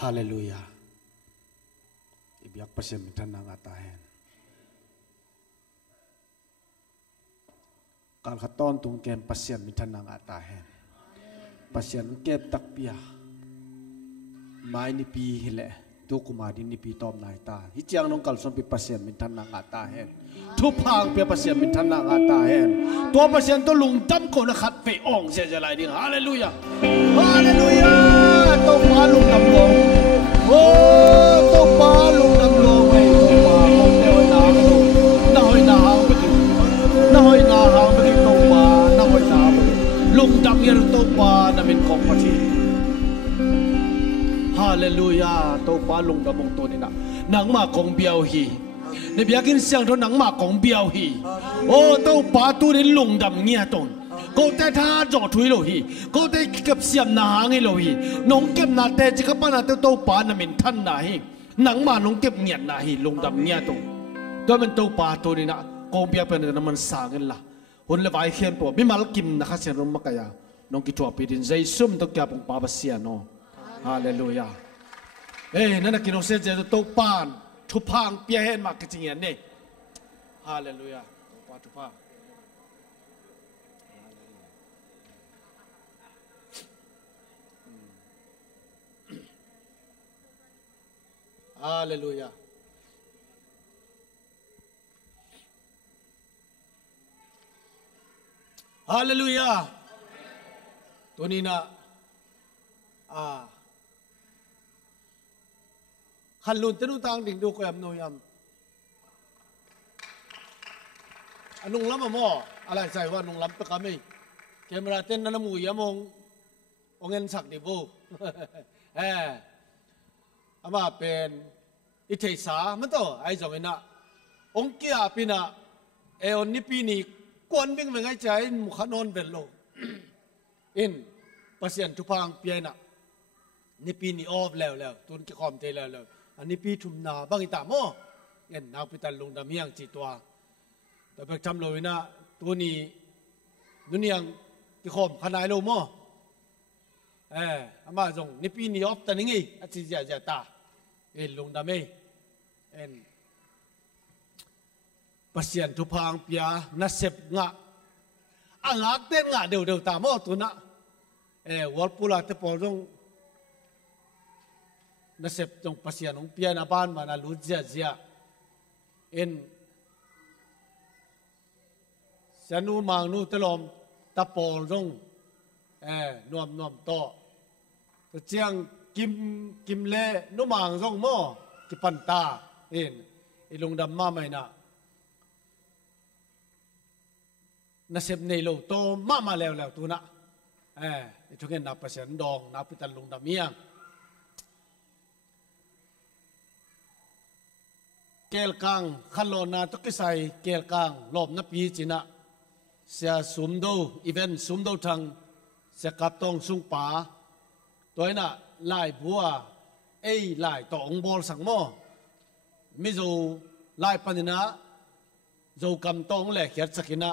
Hallelujah. Ibiak pasien mintan nang atahen. Kal khaton tung kem pasien mintan nang atahen. Pasien kem takpia. Mai ni pi hile. Tu kumadi ni pi tom nai ta. Hijiang nong kal son pi pasien mintan nang atahen. Tu pang pi pasien mintan nang atahen. Tua pasien tu lung tam ko na khat fe ong sia jalai ding. Hallelujah. Hallelujah. Tu pa lung tam long. Oh, tu pa lung tam long. Ai tu pa ong leo na ko. Na hoi na hang pe. Na hoi na hang pe tu pa. Na hoi na pe. Lung tam yer tu pa na min kong pati. Hallelujah. Tu pa lung tam mong tu ni na. Nang ma kong biao hi. Ni biakin siang tu nang ma kong biao hi. Oh, tu pa tu ni lung tam ngia ton. Cô ta tha dọ thui lo hi, cô ta kẹp xiêm na hang hi lo hi, nong kẹp na te chỉ các bạn na tao pa na min than na hi, nang ma nong kẹp nhiệt na hi, lung đam nhiệt tung, tôi mình tao pa tôi đi na, cô bia bên na mình sang la, hôn le vai khem po, mi mal kim na khát sen rum makaya, nong kitua pidin zay sum tao kẹp pong pa basia no, hallelujah, nana kinong sen zay tao pan, thu pang bia hen mak kecingyan ne, hallelujah, pa thu pa. Hallelujah. Hallelujah. Tunina khalun tenu tang ding do ko yam no yam. Anong lam mo alai sai wa nong lam pe kami. Camera ten na mu yamong ongen sak di bo. Ama pen itay sa man to ay zong ina ong kia pina on ni pini kwan bing ngay chay mukhanon bello in pasien tupang piena นี่ปีนี้ออฟแล้วตุนกิคอมเตแล้วอันนี้ปีทุ่มนาบางอีตาโมเงินนักพิจารลงดำยังจีตัวแต่ไปจำเลยนะตัวนี้นุนยังกิคอมขนาดโลโมอามาจงนี่ปีนี้ออฟแต่นี่ไงอาทิตย์จะตาลงดำpasien tu phang pia na sep nga angak ten nga deu ta mo tu na wal pula te pol jong na sep jong pasien ong pia na ban ma na lu zia en sanu mang nu te lom ta pol jong nom to to chiang kim le nu mang jong mo ki pan ta ilung dam ma mai na na sep nei lo to maแล้วtu naทุกเงินนับเปอร์เซ็นต์ดองนับพิจารลงดำเมียงเกลกังขันโลนาตุกิไซเกลกังลบนับปีจีนะเสียสุมดูอีเวนต์สุมดูทางเสียกับตองสุงป่าตัวน่ะลายบัวลายต่อองบอลสังโมมิจูลายปันนะจูกำตองแหลกเขียดสักินะ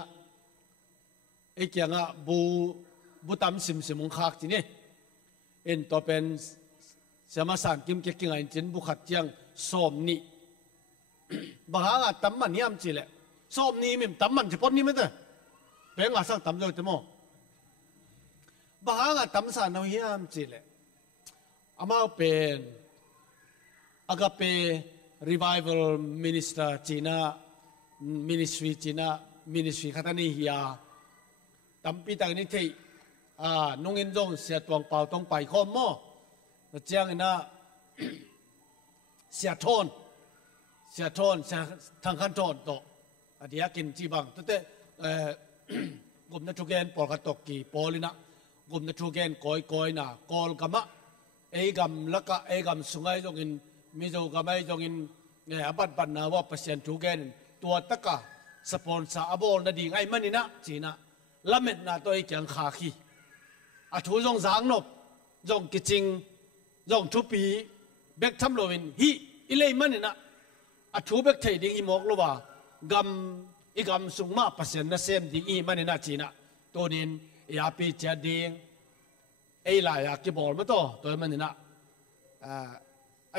เกี่ยงอ่ะบูตามสิมงคักจีนี่ตัวเป็นสมาสานกิมเกี่ยงอันจินบุขัดยังสมนี่บางอ่ะตั้มมันยามจีแหละสมนี่มิมตั้มมันเฉพาะนี่ไม่ได้เป็นอ่ะสั่งตั้มเลยแต่โมบางอ่ะตั้มสานเอายามจีแหละอามาเป็นอากาเป revival minister จีน่า ministry จีน่า ministry ขัดนี่เฮียตั้มปีต่างนี้ที่นุ่งเงินจงเสียตวงเป่าต้องไปข้อมอเจียงนะเสียทอนเสียทางขั้นตอนต่อเดี๋ยวกินจีบังตั้งแต่กลุ่มนักทุเกนปอลกตกกี่ปอลินะกลุ่มนักทุเกนก้อยนะกอลกามะกำแล้วก็กำสุงไงจงอินมิโซกำไอจงอินเนี่ยบัดนาว่าเปอร์เซ็นต์ทุเกนตัวตะกะสปอนเซอร์อบอลนาดีไงมันนี่นะจีนะละเม็ดนาตัวเกี่ยงขาขี้ทุจงสางนบจงกิจิงจงทุปีเบกทำโลวินฮีอิเลยมันนี่นะทุเบกเทดิงอีมอกลว่ากำสุงมาเปอร์เซ็นต์นะเซมดิงอีมันนี่นะจีนะตัวนี้ยาปีเจดิงลายกิบอลมาตัวมันนี่นะ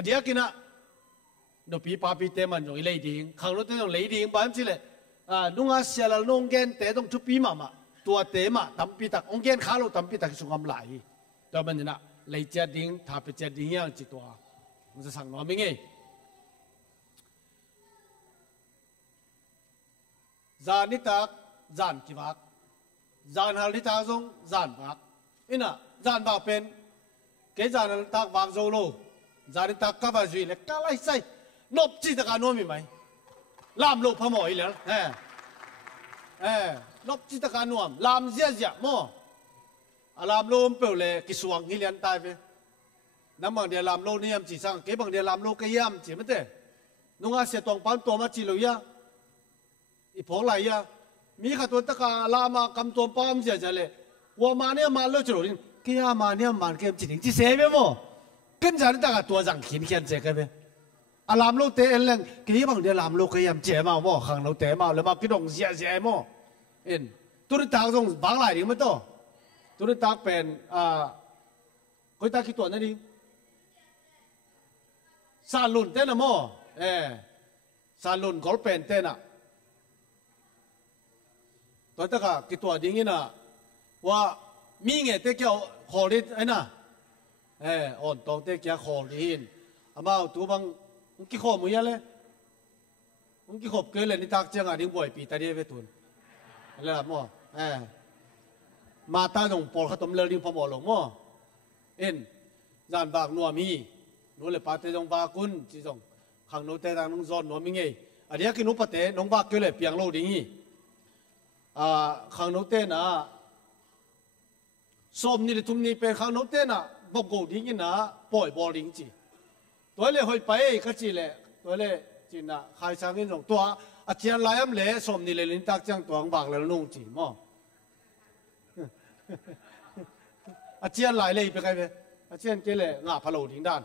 เดียกินะดปีปาปีเตมันจงอิเลยดิงขังรถจงเลยดิงบ้านสิเลยนุ่งอาเซียลนุ่งเกนเตะต้องทุปีมาตัวเตะมาตั้มปีตักองเกนขาโลตั้มปีตักสุงกำไหลตัวมันนี่นะเลยเจดิงถ้าไปเจดิงยังจิตตัวมันจะสั่งน้อยไม่ไงจานิตักจานกิวักจานฮัลลิตาจงจานวักอินะจานวักเป็นเกจานฮัลลิตักวักโจโลจานิตักกับว่าจุยเล็กกะไลใส่นบจิตการโน้มมีไหมลามโลพมอยแล้วนบจิตการนวมลามเสียโมลามโลมเปล่าเลยกิสวงฮิเลียนตายไปน้ำบางเดียลามโลนี่ยามจีสังเก็บบางเดียลามโลก็ยามจีไม่ได้นุ่งอาเสียตองปันตัวมาจีเลยะอีพอไหลยะมีข้าตัวตะกาลามากำตัวปันเสียจะเลยวัวมาเนี่ยมาเลิกจุดนี้กี่ยามาเนี่ยมันเก็บจีนจีเสียไปโม跟着你大家多让钱钱这个呗，南路地人基本的南路可以借嘛，么行路地嘛，你嘛几栋借么？ตัวนี้ตากตรงบางหลายดิ้งไม่ต่อตัวนี้ตากเป็นก็ตากกี่ตัวนั่นดิซาลุนเต้นนะโมซาลุนก็เป็นเต้นอ่ะตัวตากกี่ตัวดิ้งนี่นะว่ามีเงี้ยเตะเกี่ยวขอดิไอ้น่ะอ่อนตองเตะเกี่ยวขอดินอามาตัวบางกี่ขอมือยังเลยกี่ขอบเกินเลยนี่ตากเจ้าดิ้งบ่อยปีตาเดียไปตุนแล้วมั่วมาตาหนุ่มปอลขตมเลือดดิ้งพอหมอหลงมั่วจานบากนัวมีนู้นเลยปาเตจงบากุนจีจงขังนู้นเตจางนุ่งซอนนัวมีไงอันนี้กินนู้นปาเตน้องบากเกลือเปียงโลดิ้งขังนู้นเตน่ะส้มนี่ทุ่มนี่เป็นขังนู้นเตน่ะบกกูดิ้งน่ะปล่อยบอลดิ้งจีตัวเลยหอยไปก็จีเลยตัวเลยจีน่ะใครช่างกินจงตัวอาจารย์ลายมเล่สมนี่เลยลินตักจังตัวบางแล้วนุ่งจีมั่วอาจารย์ลายเลยไปไงไป เช่นเกล่งาพะโลดิ้งด้าน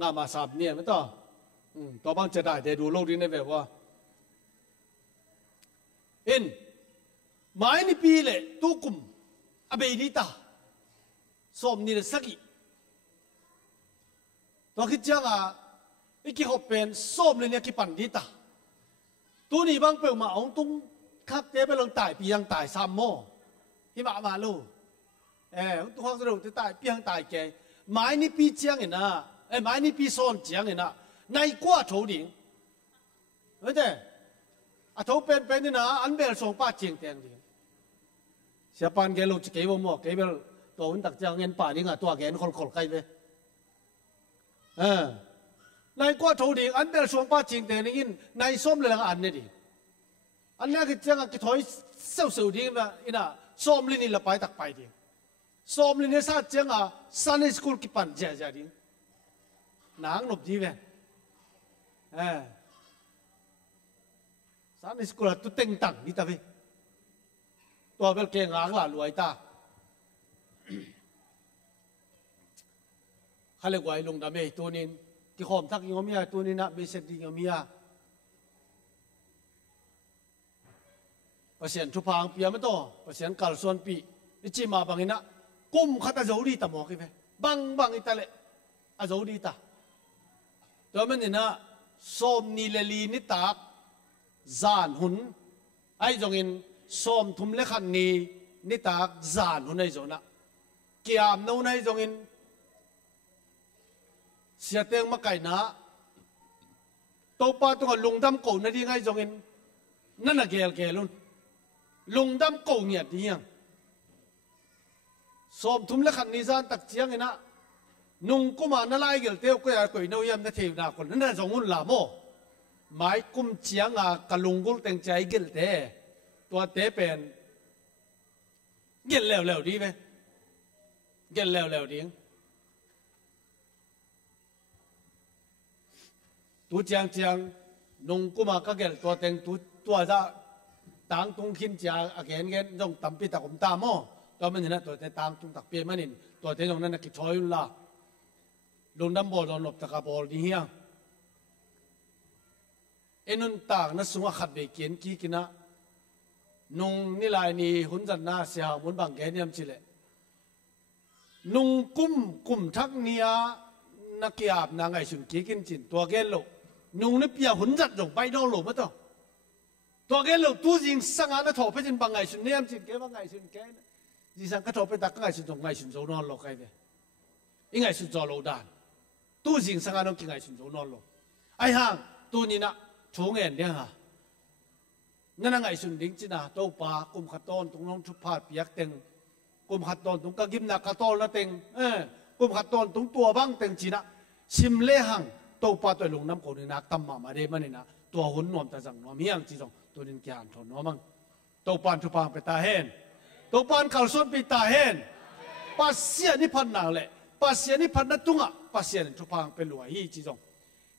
งามาสามเนี่ยไม่ต้องตัวบางจะได้แต่ดูโลกนี้ในแบบว่าเอ็นหมายในปีเลยตุกุมอเบดิตาสมนี่เลยสักอีตัวคิดจังอ่ะอีกกี่เขาเป็นสมเลยเนี่ยกี่ปันดิตาตัวนี้บางเปล่ามาองตุ้งคักเตะไปลงตายปียังตายซ้ำโม่ที่มาลูตัวเขาสรุปจะตายปียังตายแกหมายในปีเจียงเห็นนะหมายในปีซ้อนเจียงเห็นนะในกว่าโถดิ่งไม่ใช่โถเป็นนี่นะอันเบลส่งป้าเจียงแตงดิ่งเสียปานแกลูกจะเก็บหม้อเก็บตัวอุ่นตักเจียงเงินป่าดิ่งตัวแกนคนใครไปในกว่าโถดิ่งอันเบลส่งป้าเจียงแตงนี่ในส้มเลยละอันนี่ดิอันนี้คือเจียงก็ถอยเสียวดิ่งนะอินะส้มลินี่ละไปตักไปดิ่งส้มลินี่ซาเจียงซันสกูลกี่ปันเจ้าดิ่งนางหลบดีเว้ยสารสกุลตุเต็งตังนี่ตาเว้ยตัวเบลเก่งอ่างละรวยตาเขาเรียกว่าลงดำเมตัวนี้ที่ขอมทักยังมีอะไรตัวนี้นะไม่เสร็จดียังมีอะไรภาษาทุพางเปียไม่ต่อภาษากัลส่วนปีนี่จีมาบางอินะกุมขัดจะรู้ดีตาหมอกเว้ยบางอิตาเล่อารู้ดีตาตัวมันนี่นะส้มนิเลลีนิตากจานหุนไอ้จงอินส้มทุ่มเล็กขันนีนิตากจานหุนไอ้จงนะเกี่ยมนู้นไอ้จงอินเสียเตียงมาไก่นะตัวป้าตัวลุงดำโกนนี่ไอ้จงอินนั่นน่ะเกลลุนลุงดำโกเนี่ยดียังส้มทุ่มเล็กขันนีจานตักเจียงไงนะนุ่งกุมารนั่นไล่เกลเตี้ยวก็อยากกุยน้อยมนั่นเทียนาคนนั่นจงหุ่นลาโมหมายกุมเชียงกะลุงกุลเต็งใจเกลเตตัวเตเป็นเกลแล้วดีไหมเกลแล้วดีตัวเชียงนุ่งกุมารก็เกลตัวเต็งตัวจะต่างตรงขินจ้าเกนต้องตั้มปีตะกุมตาโมตัวมันเนี่ยตัวเตต่างตรงตักเปียมันนี่ตัวเตตรงนั้นนักกิจชอยละลุงดำบอลหลบตะกบอลนี่เฮียเอ็นุนต่างนั่นสุงขัดเบกินกี่กินะนุ่งนี่ลายนี่หุ่นจันนาเสียหุ่นบางแกเนี่ยมจิเลนุ่งกุมทักเนียนักเกียบนางไอชุนกี่กินจินตัวแกนโลนุ่งนี่เปียหุ่นจัดลงไปดองโลมาต่อตัวแกนโลตัวจริงสังหารถอไปจินบางไอชุนเนี่ยมจินแกบางไอชุนแกจีสังกถอไปตักไอชุนตรงไอชุนโจนอนโลใครเดอิงไอชุนโจโลดานตัวจริงสังหารกินไอชุนโจนอนโลไอห่างตัวนี้นะช่วงเอ็นเนี่ยฮะนั่นไงสุนดิ้งจีน่าโตปากุมขัดต้นตรงน้องทุพพาดเปียกเต็งกุมขัดต้นตรงกะกิมนักขัดต้นละเต็งกุมขัดต้นตรงตัวบ้างเต็งจีน่าชิมเล่หังโตปาตัวลงน้ำโขนี่นักตั้มมาเดมันนี่นะตัวหุ่นนวมตาจังนวมเฮียงจีจงตัวนินแกนถอนนวมังโตปานทุพพาไปตาเห็นโตปานข่าวส่วนไปตาเห็นปัสเซียนี่พันนางเละปัสเซียนี่พันนัดตุงอ่ะปัสเซียนี่ทุพพาเป็นหลวงฮีจีจง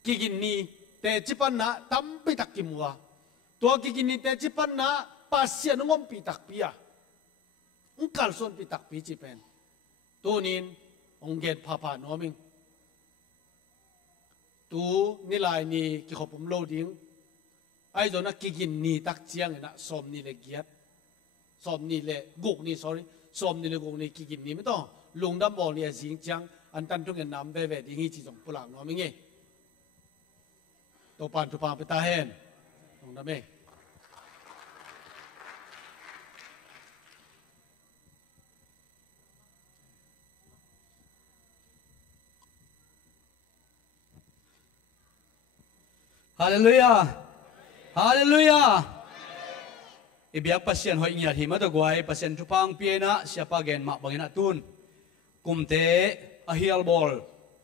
กินนี่แต่จิปันนะตั้มไปตักกิมัวตัวกินนี่แต่จิปันนะปัสเซียนงอมปีตักปีอ่ะกัลส่วนปีตักปีจิเป็นตัวนี้องเกตพาโนมิงตัวนี่ลายนี่กิขบผมโลดิ้งไอ้ตัวนักกินนี่ตักเจียงนะสมนี่เลยเกียรสมนี่เลยกุกนี่ sorry สมนี่เลยกุกนี่กินนี่ไม่ต้องลุงดำบอลเนี่ยสิงจังอันตันทุกอย่างนำไปเวทีนี้จีจงปุหลังโนมิงเงตัวปานทุพางไปตาเห็นตรงนั้นเองฮาเลลูยาฮาเลลูยาอีเบียกปัสเซียนหอยเงียดหิมะตะกวยปัสเซียนทุพางเปียนะเสียปาเกนมาบังอินะตุนกุมเตอฮิลบอล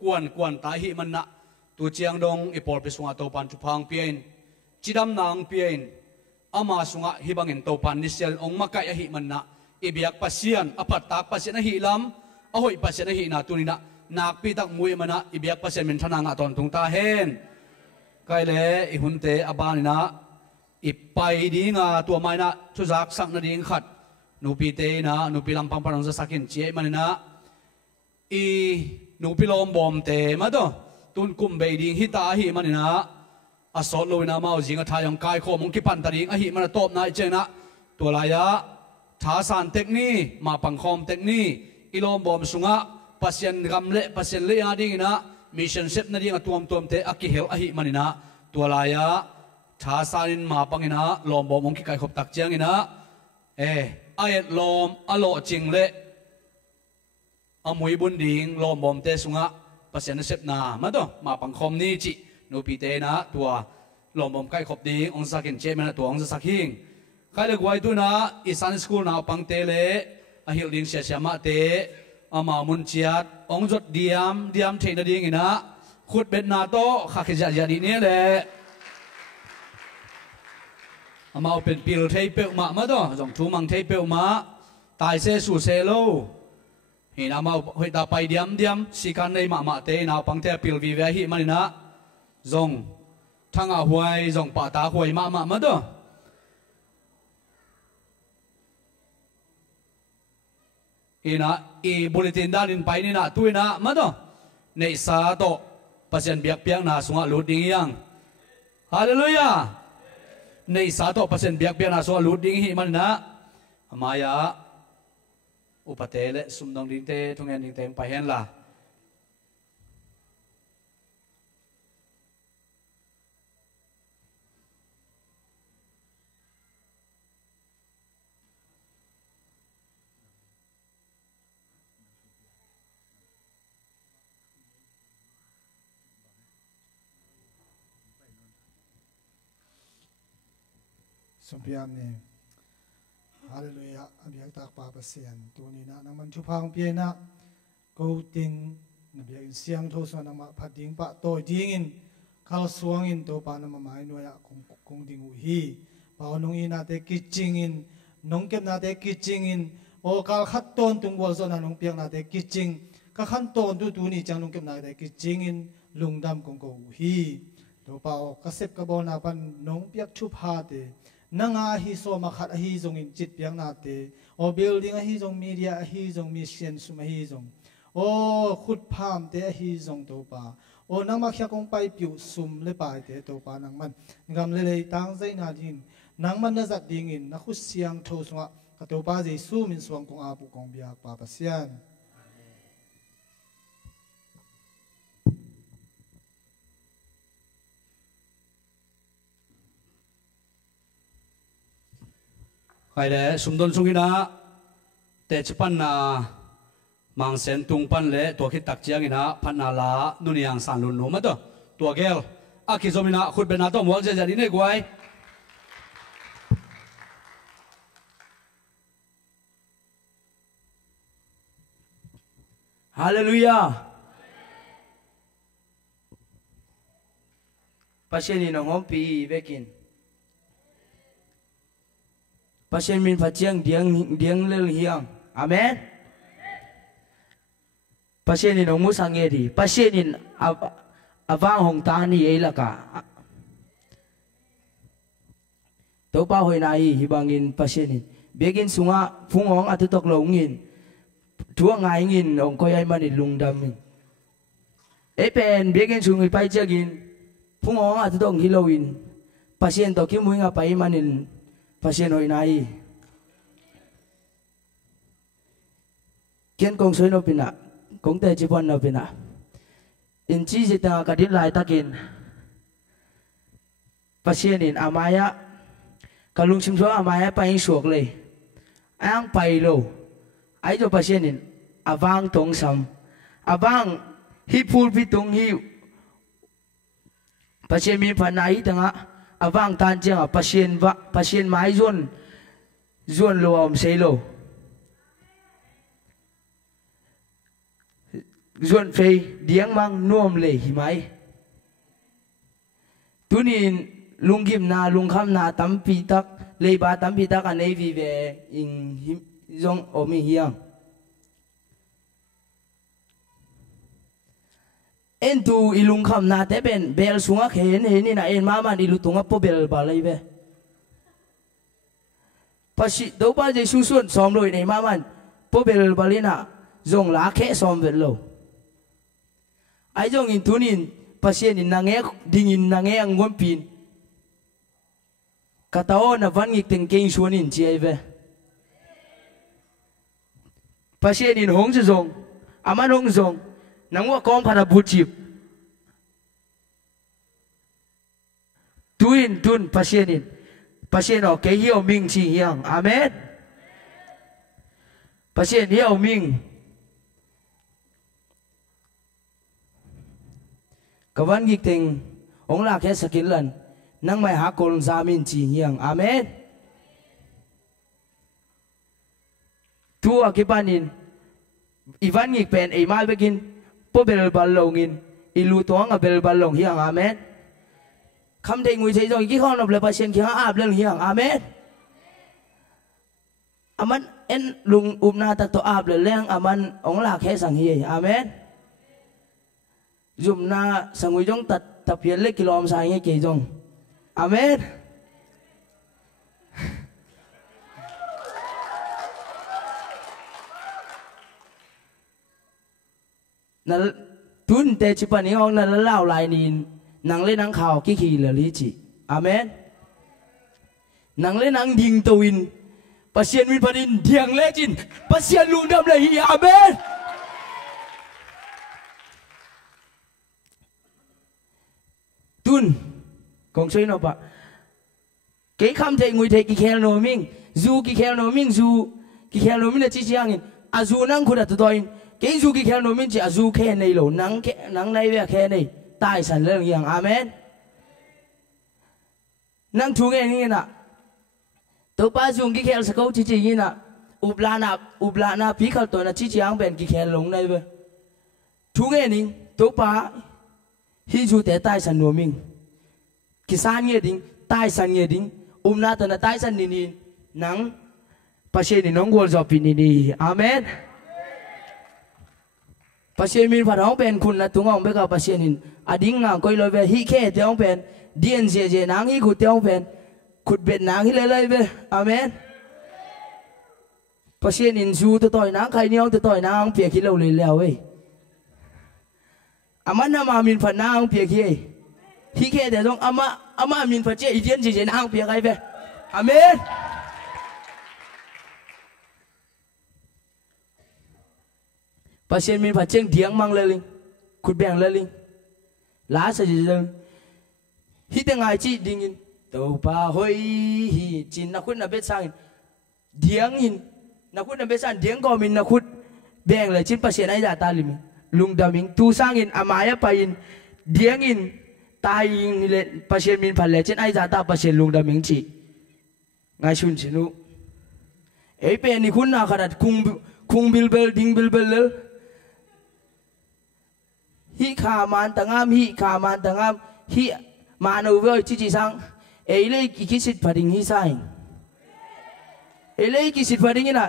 กวนตาหิมันนะตัวเชียงดงอีปอลไปสุงาโตปันทุพางเปียนจิดำนางเปียนอามาสุงาฮิบังอินโตปันนิเซลองมากายหิมันนะอีเบียกปัสเซียนอปัตตากปัสเซียนหิลำอหอยปัสเซียนหินาตุนินะนักปีตักมวยมันนะอีเบียกปัสเซียนเป็นทนางาตอนตุงตาเห็นไกลเลยอีหุ่นเตอบานินะอีไปดีงาตัวไม้นะทุจักสักนาดีขัด nupi te na nupi lampang parang sa sakin chia manina I nupi lom bom te ma do tun kum be ding hita hi manina asol lo na mau jinga thayong kai kho mong ki pan ta ding a hi mana top na chena to la ya tha san tek ni ma pang khom tek ni ilom bom sunga pasien gamle pasien le ya ding na mission ship na ding atuam tom te akihel a hi manina to la ya tha sanin ma pangina lom bom mong ki kai khop tak chiang ina ayet lom alo ching le amui bun ding lom bom te sunga pasien ship na ma do ma pang khom ni chi nupi te na tua lom bom kai khop ding ong sakin che mena tuang sa saking khai le gwai tu na isan school na pang te le a hil ding sia ma te ama mun chiat ong jot diam theina ding ina khut bet na to kha khe ja di ne le ama pen pil thei pe ma do jong thu mang thei pe ma tai se su se lo hi na ma hoi da pai diam si kan nei ma te na pang te pil vi ve hi manina zong thang a huai zong pa ta huai ma do ina bulletin dalin pai ni na tuina ma do nei sa to pasien biak piang na sunga lu ding yang hallelujah nei sa to pasien biak piang na sunga lu ding hi manina amaya upatele sumdong ding te thungen ding teng pa hen la Sumpiam ne hallelujah abiak tak pa pasien tu ni na nang man chupang pie na ko ting na biak siang tho so na ma phating pa to ding in khal suang in to pa na ma mai no ya kong ding u hi pa nong ina te kiching in nong kem na te kiching in o kal khat ton tung wol so na nong piang na te kiching ka khan ton tu ni chang nong kem na te kiching in lungdam kong ko u hi to pa o ka sep ka bol na pan nong piak chup ha te nanga hi so makhat hi zong in chit piang na te o building hi zong media hi zong mission sum hi zong o khut pham te hi zong to pa o nang ma khya kong pai piu sum le pai te to pa nang man ngam le tang zai na din nang man na zat ding in na khu siang tho sunga ka to pa jesu min suang kong apu kong biak pa pasian khai le sumdon sungina te chipan na mang sen tung pan le to khit tak chiang ina phan na la nuniang san lun no ma to to gel aki zomina khut bena to mol je jadi ne gwai hallelujah pasien in ngom pi vekin pasien min phachiang diang lel hiang amen pasien in mu sange di pasien in avang hong ta ni ei laka to pa hoi nai hibangin pasien in begin sunga phungong atutok longin thua ngai ngin ong koi ai mani lungdam min e pen begin sungi pai chagin phungong atutok hiloin pasien to ki muinga pai manin pasien hoi nai kian kong soi no pina kong te chipon no pina in chi jita kadin lai takin pasien in amaya kalung sim so amaya pai suak le ang pai lo ai cho pasien in avang tong sam avang hi phul pi tung hi pasien mi phanai tanga avang tan chang pasien mai zon lo om sei lo zon fei diang mang nuam le hi mai tunin lungkim na lungkham na tampi tak leiba tampi tak anei vi ve in zong omi hiang en tu ilungkham na te ben bel sunga khen he ni na en mama ni lutunga po bel ba lei ve pasi đâu pa je susun som loi nei ma man po bel balina zong la khe som vel lo ai zong in tunin pasien in nange dingin nange ang ngom pin katao na van ngik teng keng suan in chi ai ve pasien in hong se zong aman hong zong nangwa kom phara buchip tuin tun pasien o ke hiao ming chi hiang amen pasien hiao ming kawan ngik teng ong la khe sakin lan nang mai ha kol zamin chi hiang amen tu akipanin ivan ngik pen e mal begin po bel balongin ilu toang a bel balong hiang amen kham dei ngui sei jong ki khon le pasien ki ha ap leng hiang amen aman en lung umna ta to ap le leng aman ong la khe sang hi amen zoom na sangui jong tat tapian le kilom sai nge ke jong amen na tun te chipani ong na lao lai nin nang le nang khao ki khi le li chi amen nang le nang ding toin pasien min panin diang le chin pasien lung dam le hi amen tun kong chơi nó bạ cái khăm thầy ngồi thầy kỳ khéo nó mình du kỳ khéo nó mình du kỳ khéo nó mình là chỉ anh à du năng khu đặt tôi cái du kỳ khéo nó mình chỉ à du khe này lỗ nắng này về khe này tài sản lớnอย่างamen năng chú nghe như nào tôi ba dùng kỳ khéo sẽ câu chỉ như nào úp la na phí khẩu tôi là chỉ anh bên kỳ khéo lồng này về chú nghe ní tôi ba hi du te tai san no ming kisan nge ding tai san nge ding na ta na tai san ni nang pasien ni nong gol zo pin ni amen pasien min pha hong pen kun na tung ong be ka pasien in ading nga koi loi ve hi khe te ong pen dien je nang hi khu te ong pen khut bet nang hi le ve amen pasien in zu to toi nang khai ni ong to toi nang pia ki lo le leo we aman ama min pha nang pia ki hi khe de dong ama min pha che i dien je nang pia kai ve amen pasien min pha cheng diang mang le ling khut beng le ling lá sa ji dong hi te ngai chi ding in to pa hoi hi chin na khut na bet sang diang in na khut na bet sang diang ko min na khut beng le chin pasien ai da ta lim lung daming tu sang in amaya pa in diang in tai in le pasien min pha le chen ai za ta pasien lung daming chi ngai sun chinu ei pe ni khun na kharat khung bilbel ding bilbel hi kha man tangam hi manu voi chi sang ei le ki sit phading hi sai ei le ki sit phading ina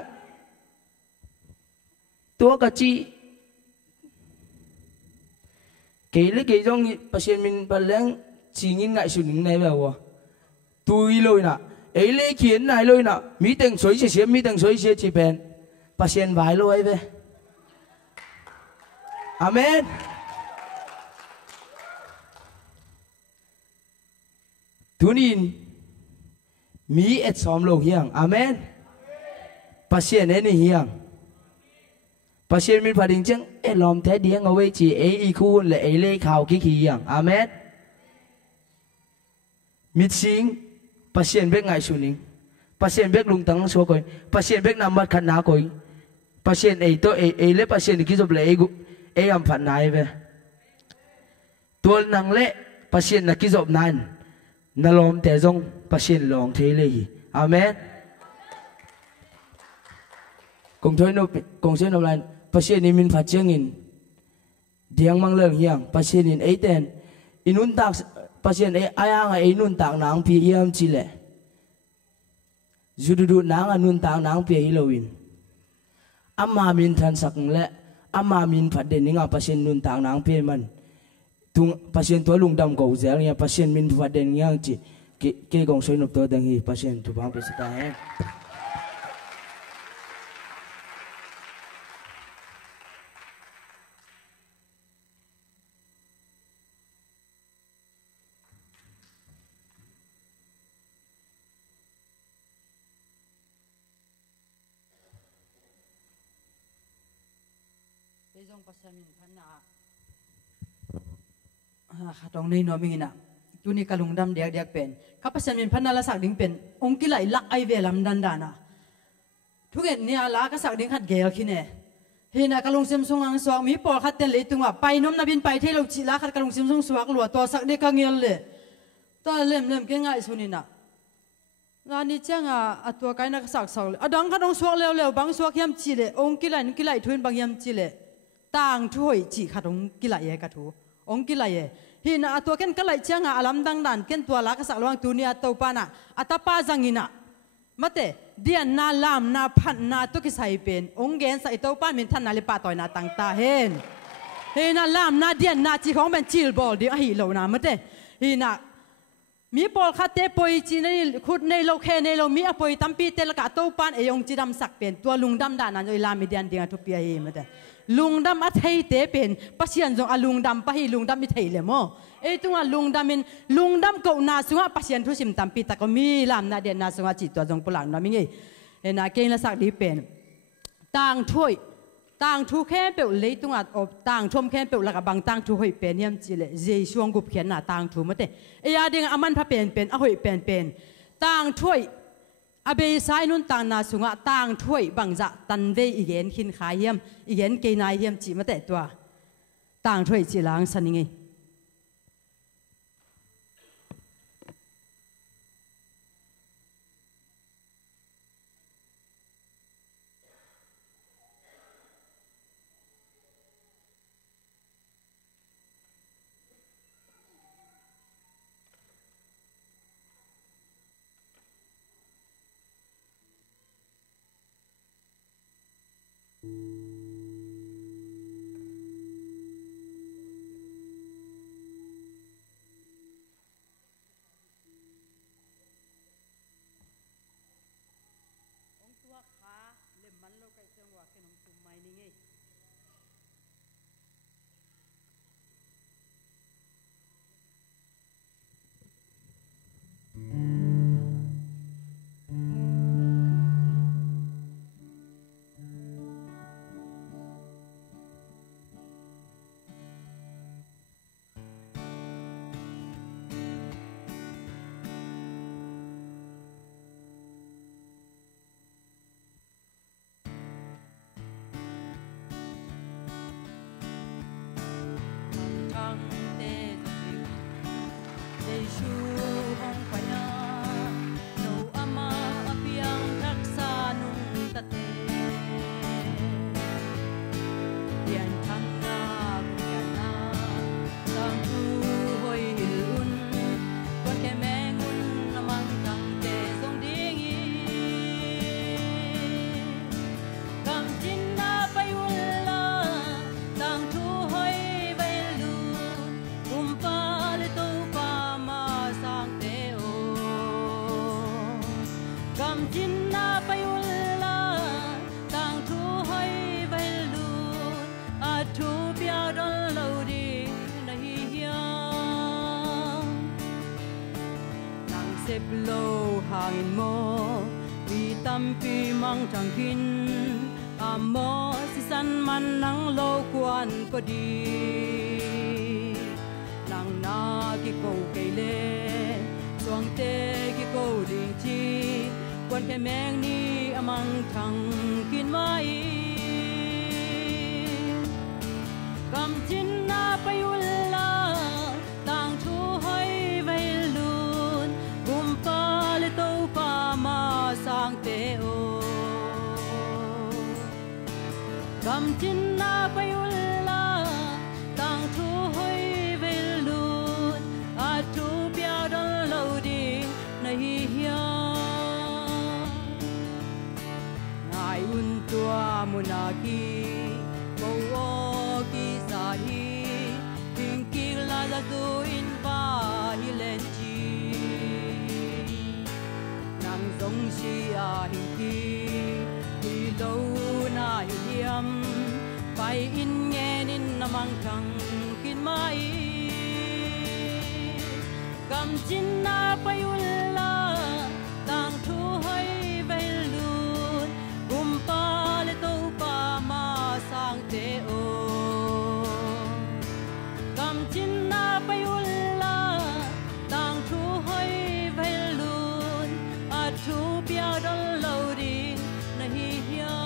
to ka chi cái lấy cái trong pasien min baleng chỉ nhìn ngại sụn này vào tôi lôi nè ấy lấy kiến này lôi nè mỹ tầng suối chỉ bền pasien vài lôi về amen tunin mỹ et som lô hiang amen pasien này hiang pasien min phading chang e lom te dieng away chi e khu le e le khao ki ki yang amen mit sing pasien bek ngai suning pasien bek lung tang so koi pasien bek namat khan na koi pasien e to e le pasien ki job le e am phan nai ve tol nang le pasien na ki job nan na lom te jong pasien long the le hi amen cùng thôi nó lại pasien in min pha cheng in diang mang leng hiang pasien in eiten inun tak pasien e aya nga inun tak nang pi hiam chi le jududu nang anun tak nang pi hilowin ama min than sak le ama min phat den ninga pasien nun tak nang pi man tung pasien to lung dam ko zel nya pasien min phat den yang chi ke gong soi nop to dang hi pasien tu bang pe sa ta he zong pasamin phana ha tong nei no mingina tuni kalungdam diak diak pen ka pasamin phana la sak ding pen ong kilai lak ai ve lam dan dana thugen nia la ka sak ding khat gel khine hina kalung sim sungang suak mi por khat ten le tunga pai nom na bin pai thelo chi la khat kalung sim sung suak lo to sak de ka ngel le to lem ke ngai sunina ngani changa atwa kaina ka sak sak adang ka dong suak lew bang suak yam chi le ong kilai thuin bang yam chi le tang thui chi khatong kilai e ka thu ong kilai e hina atwa ken kalai changa alam dang dan ken tua la ka sak lawang tunia to pana atapa zangina mate dian na lam na phan na to ki sai pen ong gen sai to pan min than na le pa toy na tang ta hen hina lam na dian na chi khong ben chil bol di a hi lo na mate hinaมีปอลคาเตปอยจีนี่ขุดในโลเคในโลมีอปอยตั้มปีเตลกะโตปานเอยงจีดำสักเป็นตัวลุงดำด่านั้นโดยลามิเดียนเดียงทุเปียเฮมาแต่ลุงดำอัดให้เตเป็นปัศยันจงอลุงดำปะให้ลุงดำมิเทเลยมั้งเอตัวลุงดำมินลุงดำก็นาสุงะปัศยันทุสิมตั้มปีแต่ก็มีลามนาเดียนนาสุงะจีตัวจงปลังนามิเงเอ็นนาเกณฑ์ละสักดีเป็นต่างถ้วยต่างทุกแค่เปิลเลยตัวอบต่างชมแค่เปิลละกับบางต่างทุกหอยเป็นยามจีเลยเจช่วงกุบเขียนหน้าต่างทุกมาแต่เอียดิ่งอามันพระเป็นหอยเป็นต่างถ้วยอาเบยสายนุ่นต่างนาสุงะต่างถ้วยบางจะตันเวอีเย็นขินขายเยี่ยมอีเย็นเกนายเยี่ยมจีมาแต่ตัวต่างถ้วยจีหลังสันนิงhangin mo itampi mang tangkin amo sisan man nang lokuan padi nang nagi ko kaile suang te ki ko ding chi kwan ke meng ni amang tangkin mai kam chin na payulla tang thu hoi vai lun gum pa le to pa ma sang te o kam chin na payulla tang thu hoi vai lun a tu pia don lo ding nahi hia ngai un tua munaki o ki sahi thinking la la tu in ba hi len chi nang dong si a hin ki hi lo na hi hiam pai in nge nin namang thang kin mai kam chin na payulla tang thu hoi vai lun gum pa le to pa ma sang te o bia đol lâu đi na hi hiam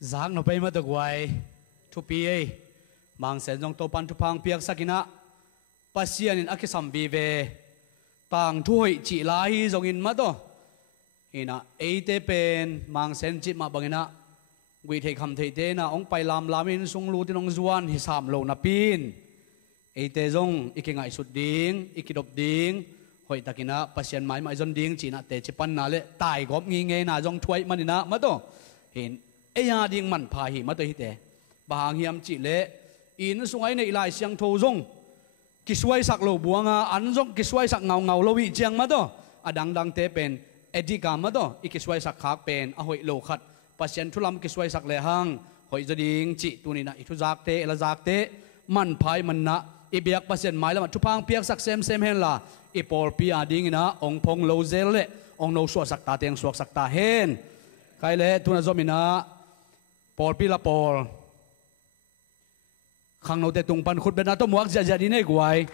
giang nó bay mà được quay thu pi mang sen dòng tàu pan thu phang piak sakina pasian in akisam vi về tang thu hoi chỉ lai dòng in mà to ina ate pen mang sen chip mà bangina quy thầy khăm thầy thế na ông bay làm in sung lu tin ông zuan hi sam lo na pin ate dòng ikingai sut ding ikidop ding hoi takina pasian mai mai zon ding chỉ na te chipan na le tai gop ngi nge na dòng thuai manina mà to hin ya ding man pha hi ma to hi te bang hiam chi le in sungai nei lai siang tho zong kiswai sak lo buanga an zong kiswai sak ngau ngau lo wi chiang ma to adang dang te pen edika ma to ikiswai sak khak pen a hoi lo khat pasien thulam kiswai sak le hang hoi jading chi tunina ithu jak te la jak te man phai man na ibiak pasien mai la thu phang piak sak sem sem hen la ipol pi ading ina ong phong lo zel le ong no so sak ta teng suak sak ta hen kai le tuna zomina Paul pila Paul khang nô te tung pan khut bena to muak ja di nei guai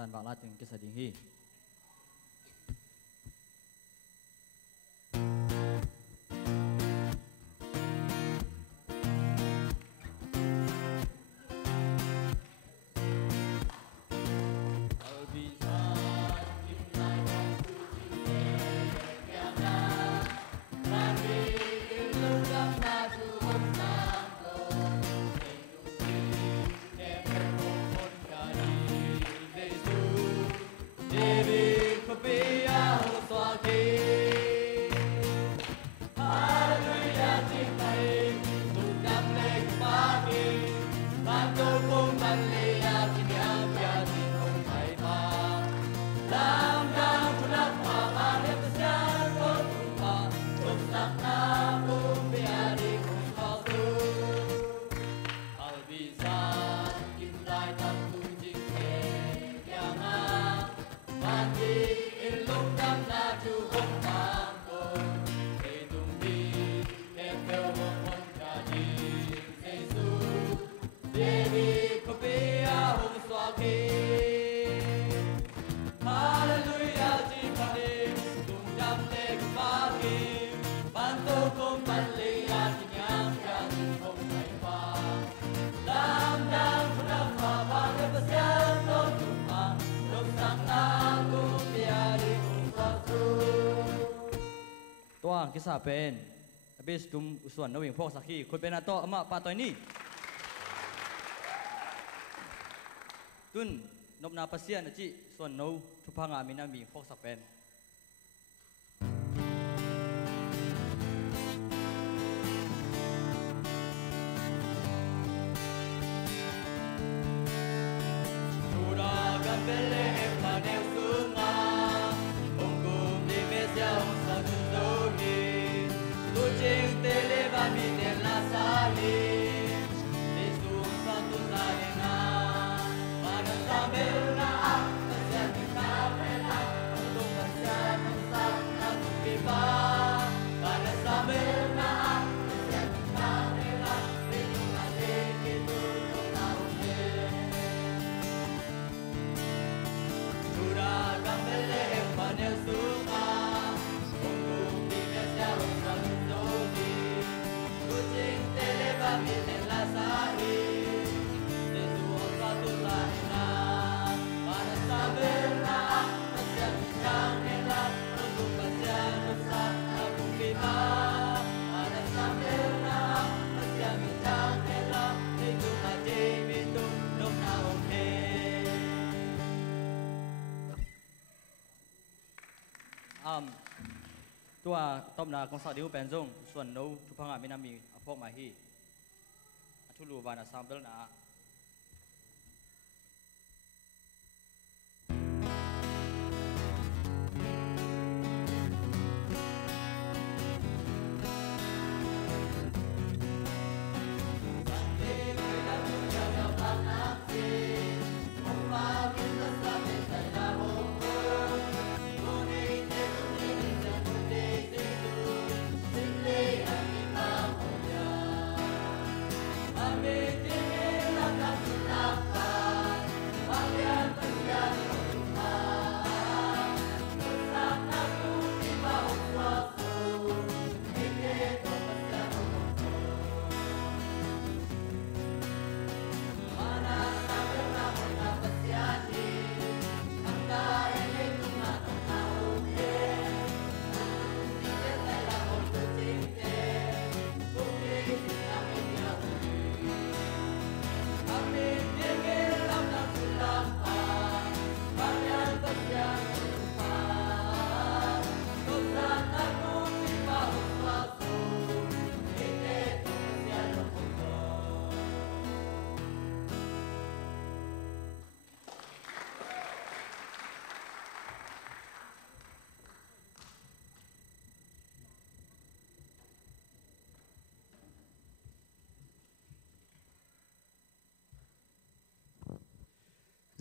dàn vào la từng cái sở đình hi toang kisa pen abis tum usuan nawing phok sakhi khut pen ato ama pa toy ni tun nop na pasian achi suan no thupanga mina mi phok sak pen Tele ตัวต้มนากองสักดิ้วเป็นจงส่วนโน้ทุพังอามินามีพวกมาฮีทุลูวานาซามเบลนา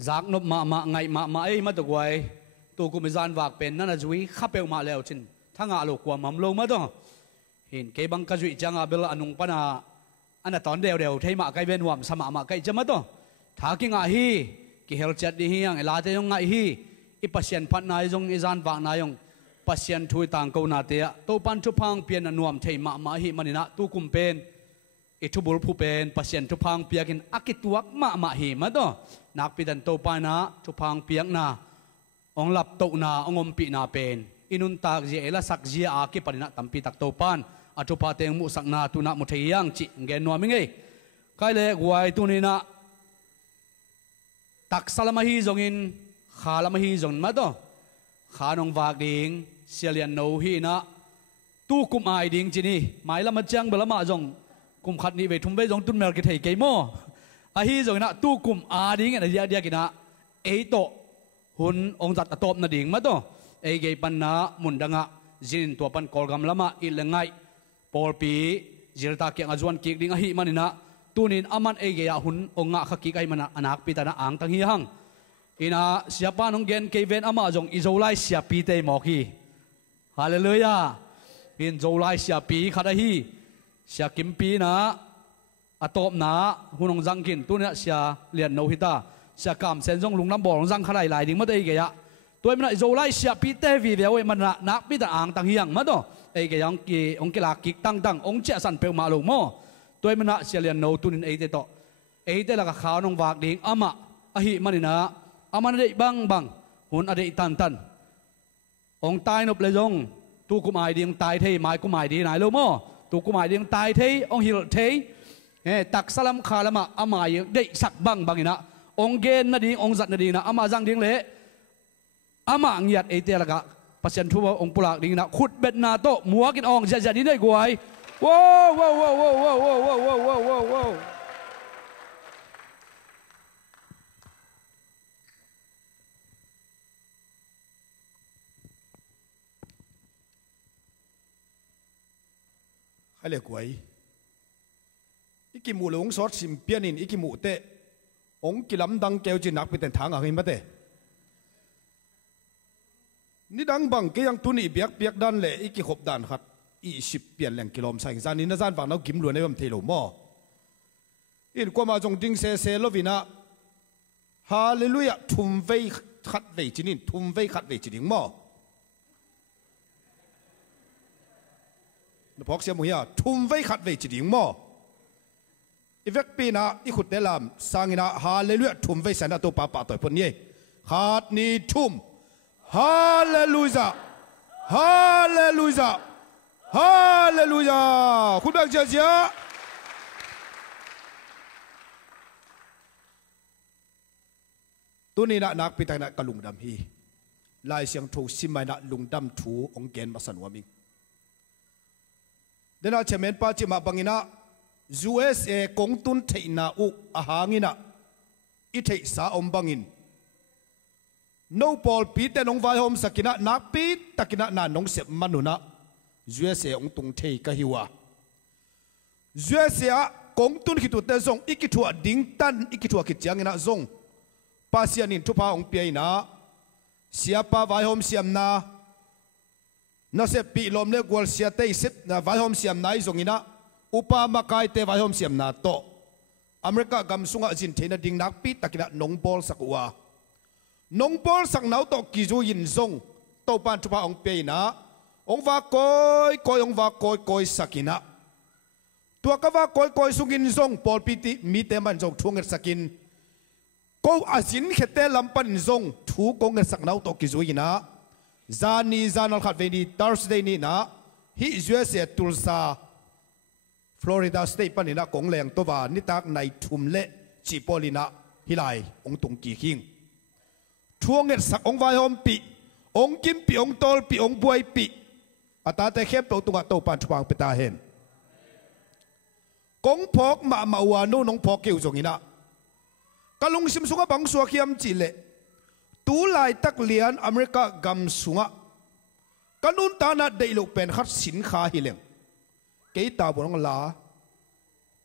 giác nộp mà ngày mà ấy mà tụi quay tụi cũng bị gian vạc penนั่นจุยขับเปลมาแล้วชินทั้งอาลูกว่ามั่มลงมาตัวเห็นเก็บังกะจุยจังอาเบลอนุงปนาอันนั้นตอนเดียวเทมาไกเวนวมสมาไกจะมาตัวถ้ากิ่งอาฮีกิเฮลจัดดีฮียังเอลาเตยงไงฮีอีปัสยันพัดนายจงอีจานวากนายงปัสยันทุยต่างกูนาเตียตัวปันทุพังเปลี่ยนนวมเทมาฮีมันนะตัวกุมเป็นอิทุบุลผู้เป็นปัสยันทุพังเปียกินอากิตัวมาฮีมาตัวนักปิดันโตปานะทุพังเปียกนาองหลับโตนาองมปีนาเป็นอินุนตากเจเอลสักเจียอากิปริณะตัมปีตักโตปานอทุพาเตงมุสักนาตุนะมุทยังจิเกนนัวมิงเอใครเล็กวัยตุนีนะตักสลามฮีจงอินขาลามฮีจงมาตัวขานองวากดิงเสียเลียนโนฮีนะตู้กุมไอดิงจีนี่หมายละมาจังเบลมาจงกุมขัดนี่เวทุมเวจงตุนเมลกิเทเกยโมอาฮีจงนะตู้กุมอาดิงอะไรเดียกินะเอโตหุ่นองจัดตบนาดิ่งมาตัวเอเกยปันนามุนดังะจินตัวปันกอลกำละมาอิลงไงปอลปีจิรตาเกียงอาจวนกิกดิ่งอาฮีมันนี่นะตัวนี้อามันเอเกยหุ่นองงะขกิกไอมันอนักปีตานะอ่างตั้งฮีหังอินาเสียปานองเกนเกเวนอามาจงอิโซไลเสียปีเตมอกีฮาเลลูยาอินโซไลเสียปีขัดฮีเสียกิมปีนะอตบนาหุ่นองจังกินตัวนี้เสียเลียนโนฮิตาเสียกามเซนจงลุงน้ำบ่อลงจังขลายหลายดิ่งมาตัวเอเกยตัวมันโซไลเสียปีเตวีเวมันนักปีตาอ่างตั้งฮีหังมาตัวเอเกยังกีองกีฬากิกตั้งองเจสันเปลมาลงโมตัวมันเสียเลียนโนตุนินเอเตโตเอเตละก็ขาวนองวากดิ่งอามาอหิมันนี่นะอามันได้บังหุ่นอดีตตันองตายนบเลยจงตูกุมายดิ่งตายเทไม้กุมายดีไหนโลโมตูกุมายดิ่งตายเทองฮิลเทตักสลัมขาละมาอามายได้สักบังนี่นะองเกนนาดิ่งองจัดนาดิ่งนะอามาจังดิ่งเละอามาเงียดเอเตละก็ปัจจันทุบองปุลากดิ่งนะขุดเบ็ดนาโตมัวกินองจะดีได้กวยว้าวให้เล็กไว้อีกิมูหลงสอดสิมเปียนินอีกิมูเตะองกิลำดังเกลจินักไปแต่ทางอะไรมาเตะนี่ดังบังเกยังตุนีเปียกดันเละอีกิขบดันครับ20เปลี่ยนแหล่งกิโลมใส่จานนี้นะจานฝั่งเรากิมล้วนในวันเทโลมออินกว่ามาจงดิ้งเซโลวินะฮาเลลูยาทุ่มเวขัดเวจินินทุ่มเวขัดเวจินิงมอพอกเสียมุยาทุ่มไว้ขัดไว้จีดิ่งมออีเวกปีน่ะอีขุดเดลามสร้างน่ะฮาเลลูยาทุ่มไว้เสนาตัวป่าต่อยพนนี้ขัดนี้ทุ่มฮาเลลูยาฮาเลลูยาฮาเลลูยาคุณดังเจ้าตัวนี้น่ะนักปีตาน่ะกะลุงดำฮีลายเสียงถูกซิมายน่ะลุงดำถูองเกนมาสันวามิง dena chemen pa chi ma bangina USA kongtun theina u ahangina I thei sa om bangin no pol pi te nong vai hom sakina na pi takina na nong sep manuna USA ong tung thei ka hiwa USA kongtun hitu te zong ikitua ding tan ikitua kichangina zong pasianin thupa ong piaina siapa vai hom siam na na se pi lom le gwal sia te sip na vai hom siam nai zongina upa makai te vai hom siam na to Amerika gam sunga jin thena ding nak pi takina nong bol sakwa nong bol sak nau to kizu yin zong to pan thupa ong peina ong va koi sakina tua ka va koi sungin zong pol piti mi te man zong thunget sakin ko azin khete lampan zong thu kong sak nau to kizu ina zani zanal khat veni Thursday ni na hi USA Tulsa Florida State panina kong leng to wa nitak nai thumle chi polina hilai ong tung ki king thuanget sak ong vai hom pi ong kim pi ong tol pi ong buai pi ata te khep to tunga to pan thupang peta hen kong phok ma wa no nong phok keu zongina kalung sim sunga bang suwa khiam chi le tu lai tak lian America gam sunga kanun ta na deilo pen khat sin kha hileng kei ta borong la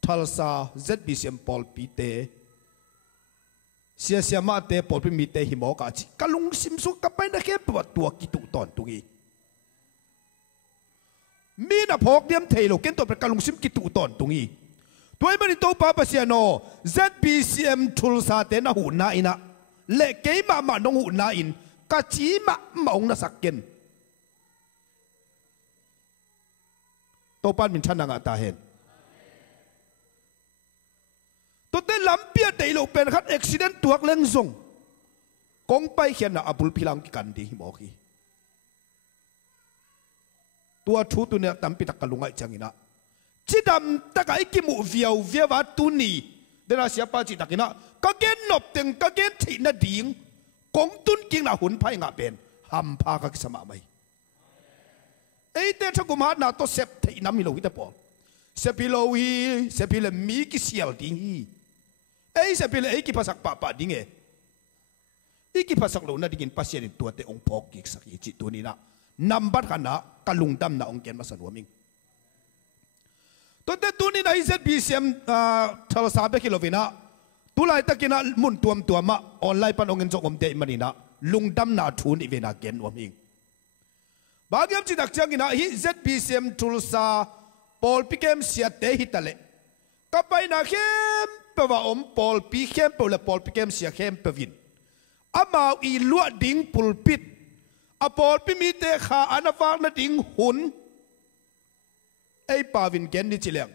Tulsa ZBCM Paul Pite sia ma te Paul Pi te himo ka chi kalung sim su ka pai na ke pa tua ki tu ton tu gi mi na phok diam theilo ken to kalung sim ki tu ton tu gi toy mani to pa pa sia no ZBCM Tulsa te na hu na ina le kei ma nong hu na in ka chi ma ong na sakken to pan min thana nga ta hen to te lampia te lo pen khat accident tuak leng zong kong pai khian na abul philang ki kan di mo ki tua thu tu ne tampi tak kalungai changina chidam takai ki mu viau viawa tu ni dena siapa chi takina ka gen nop teng ka gen thi na ding kong tun king na hun phai nga pen ham pha ka sama mai ei te thakum hat na to sep thei nam hi lo hi te pol sepilo hi sepile mi ki sial ding hi ei sepile ei ki pasak pa ding e iki pasak lo na dingin pasien tu te ong pok ki sak hi chi tu ni na number kana kalung dam na ong ken masan waming to te tu ni na ZBCM thal sa be kilovina tu lai takina mun tuam ma online pan ong en jong om te manina lungdam na thu ni vena ken waming bagyam chi dak changina hi ZBCM Tulsa Paul Pikem sia te hitale kapai na khem pewa om Paul Pi khem pole Paul Pikem sia khem pevin amau I lua ding pulpit a Paul Pi mi te kha anawak na ding hun ei pavin ken ni chileng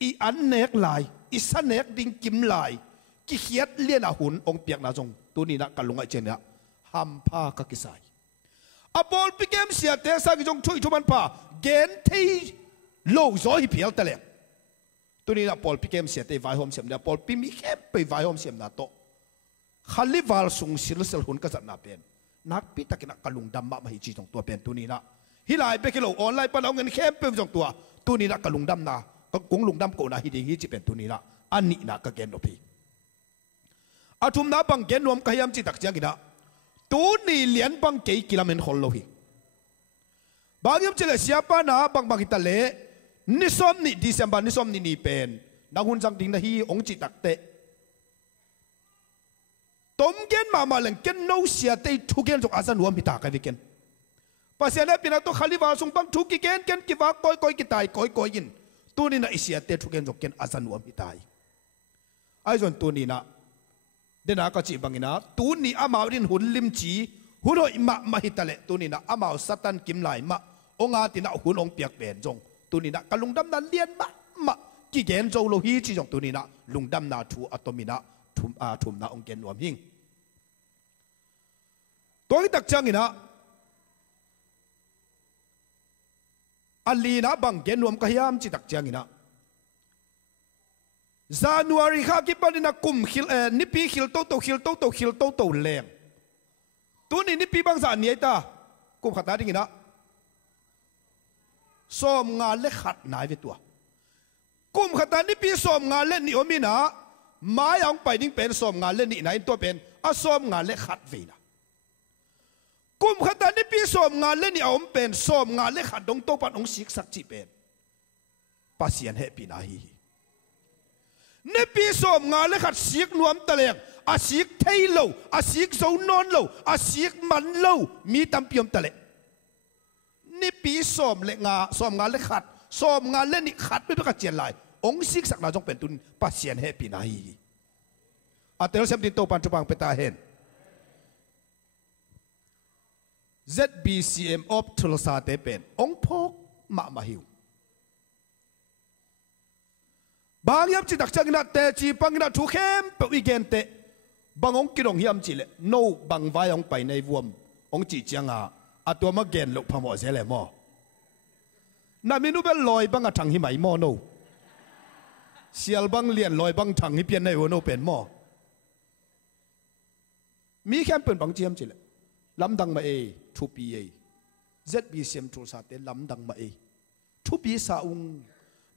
I an nek lai I sanek ding kim lai ki hiat lian a hun ong piak na jong tuni na kalunga chena hampa ka kisai a Paul Pikem sia te sa ki jong thui thuman pa gen thei lo zo hi pial tale tuni na Paul Pikem sia te vai hom sem na Paul Pi mi khem pe vai hom sem na to khaliwal sung sel hun ka zat na pen nak pi takina kalung dam ma hi chi jong to pen tuni na hilai pe kilo online pa nong en khem pe jong tua tuni na kalung dam na ka kung lung dam ko na hi ding hi chi pen tuni na ani na ka gen no pi athum na bang gen nom ka yam chi tak chang ina tu ni lian bang ke kilamen khol lo hi bagyam chele siapa na bang kita le ni som ni December ni som ni pen na hun jang ding na hi ong chi tak te tom gen mama leng ken no sia te thu gen jok azan wam hita ka viken pasiana pina to khaliwa sung bang thu ki ken ki wa koi ki tai koi in tu ni na isia te thu gen jok ken azan wam hitai ai zon tu ni na dena ka chi bangina tu ni amau rin hun lim chi hunoi ma hitale tu ni na amau satan kim lai ma onga tina hun ong piak pen jong tu ni na kalungdam na lian ma ki gen zo lo hi chi jong tu ni na lungdam na thu atomina thum na ong gen wam hing toi tak changina ali na bang gen wam ka hiam chi tak changina January kha ki panina kum khil ni pi khil to leng tu ni pi bang sa ni ta kum khata ding ina som nga le khat nai ve tua kum khata ni pi som nga le ni omina mai ang pai ding pen som nga le ni nai to pen a som nga le khat ve na kum khata ni pi som nga le ni om pen som nga le khat dong to pan ong sik sak chi pen pasien he pi na hi ni pi som nga le khat sik nuam taleng a sik thei lo a sik zo non lo a sik man lo mi tam piom tale ni pi som le nga som nga le khat som nga le ni khat pe ka chen lai ong sik sak na jong pen tun pasien he pi na hi atel sem tin to pan chupang peta hen ZBCM of Tulsa te pen ong phok ma hiu bang yam chi tak chang na te chi pang na thu khem pe weekend te bang ong kirong hiam chi le no bang vai ong pai nei vuam ong chi changa atwa ma gen lo phamo se le mo na minu bel loi bang a thang hi mai mo no sial bang lian loi bang thang hi pian nei wo no pen mo mi khem pen bang chiam chi le lam dang ma e thu pi e ZBCM Tulsa te lam dang ma e thu pi sa ung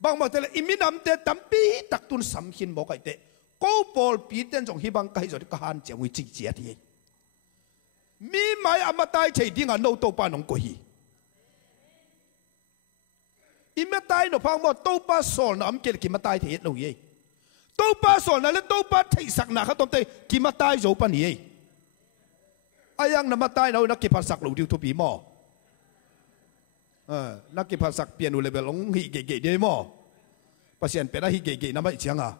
bang ma te le iminam te tampi tak tun sam hin mo kai te ko pol pi ten jong hi bang kai zo ka han che wi chi chia thi mi mai amatai chei ding a no to pa nong ko hi imatai no phang mo to pa sol na am ke ki matai the no ye to pa sol na le to pa thei sak na kha tom te ki matai zo pa ni ye ayang na matai na ki pha sak lo diu thu pi moนักกีฬาสักเปลี่ยนอุเลเบลงฮิเกเดียมอภาษาเป็นอะไรฮิเกนั่นไม่เชียงอ่ะ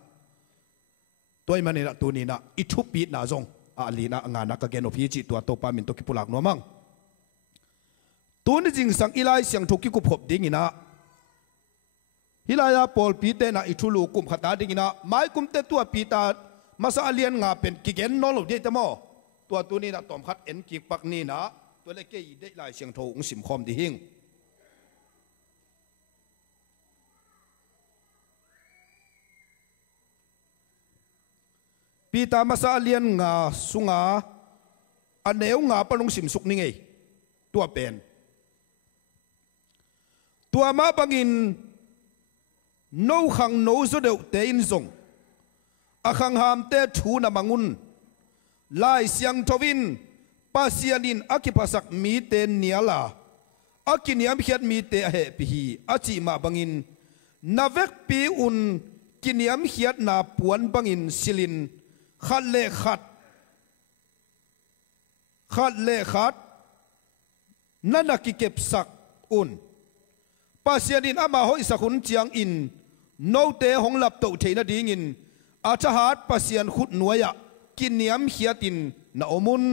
ตัวมันนี่นะตัวนี้นะอิทุปีน่าจงอาลีนะงานนักเกณฑ์อภิจิตตัวโตปามินตัวกิปุลักนัวมั่งตัวนี้จริงสังอิไลเสียงทุกกิกุพบดิ่งนะฮิลายาปอลปีเตนะอิทุลูกุมขัดตาดิ่งนะไม่กุมเตตัวปีตามาซาเลียนงาเป็นกิเกนนอลเดียตมอตัวนี้นะตอมขัดเอ็นกิปักนี่นะตัวเล็กเกยได้ลายเสียงทุกสิมคอมดีหิงปีตามาซาเลียนงาสุงาอันเนวงาปนุงสิมสุกนี่ไงตัวเป็นตัวมาบังอินโนขังโนสุดเดวเตอินซงอาขังหามเตทูนามังุนลายเสียงทวินปัสยานินอากิปัสักมีเตนเนียลาอากินยามเขียดมีเตเฮปิฮีอาจิมาบังอินนาเวกปีอุนกินยามเขียดนาปวนบังอินซิลินขัดเล่ขัดนั่นนักเก็บสักอุนปัสยานินอามาหอยสักหุนเจียงอินโนเตหงหลับโตเทนดีงินอาชหาดปัสยานขุดหน่วยกินเนียมเขียตินนาอมุน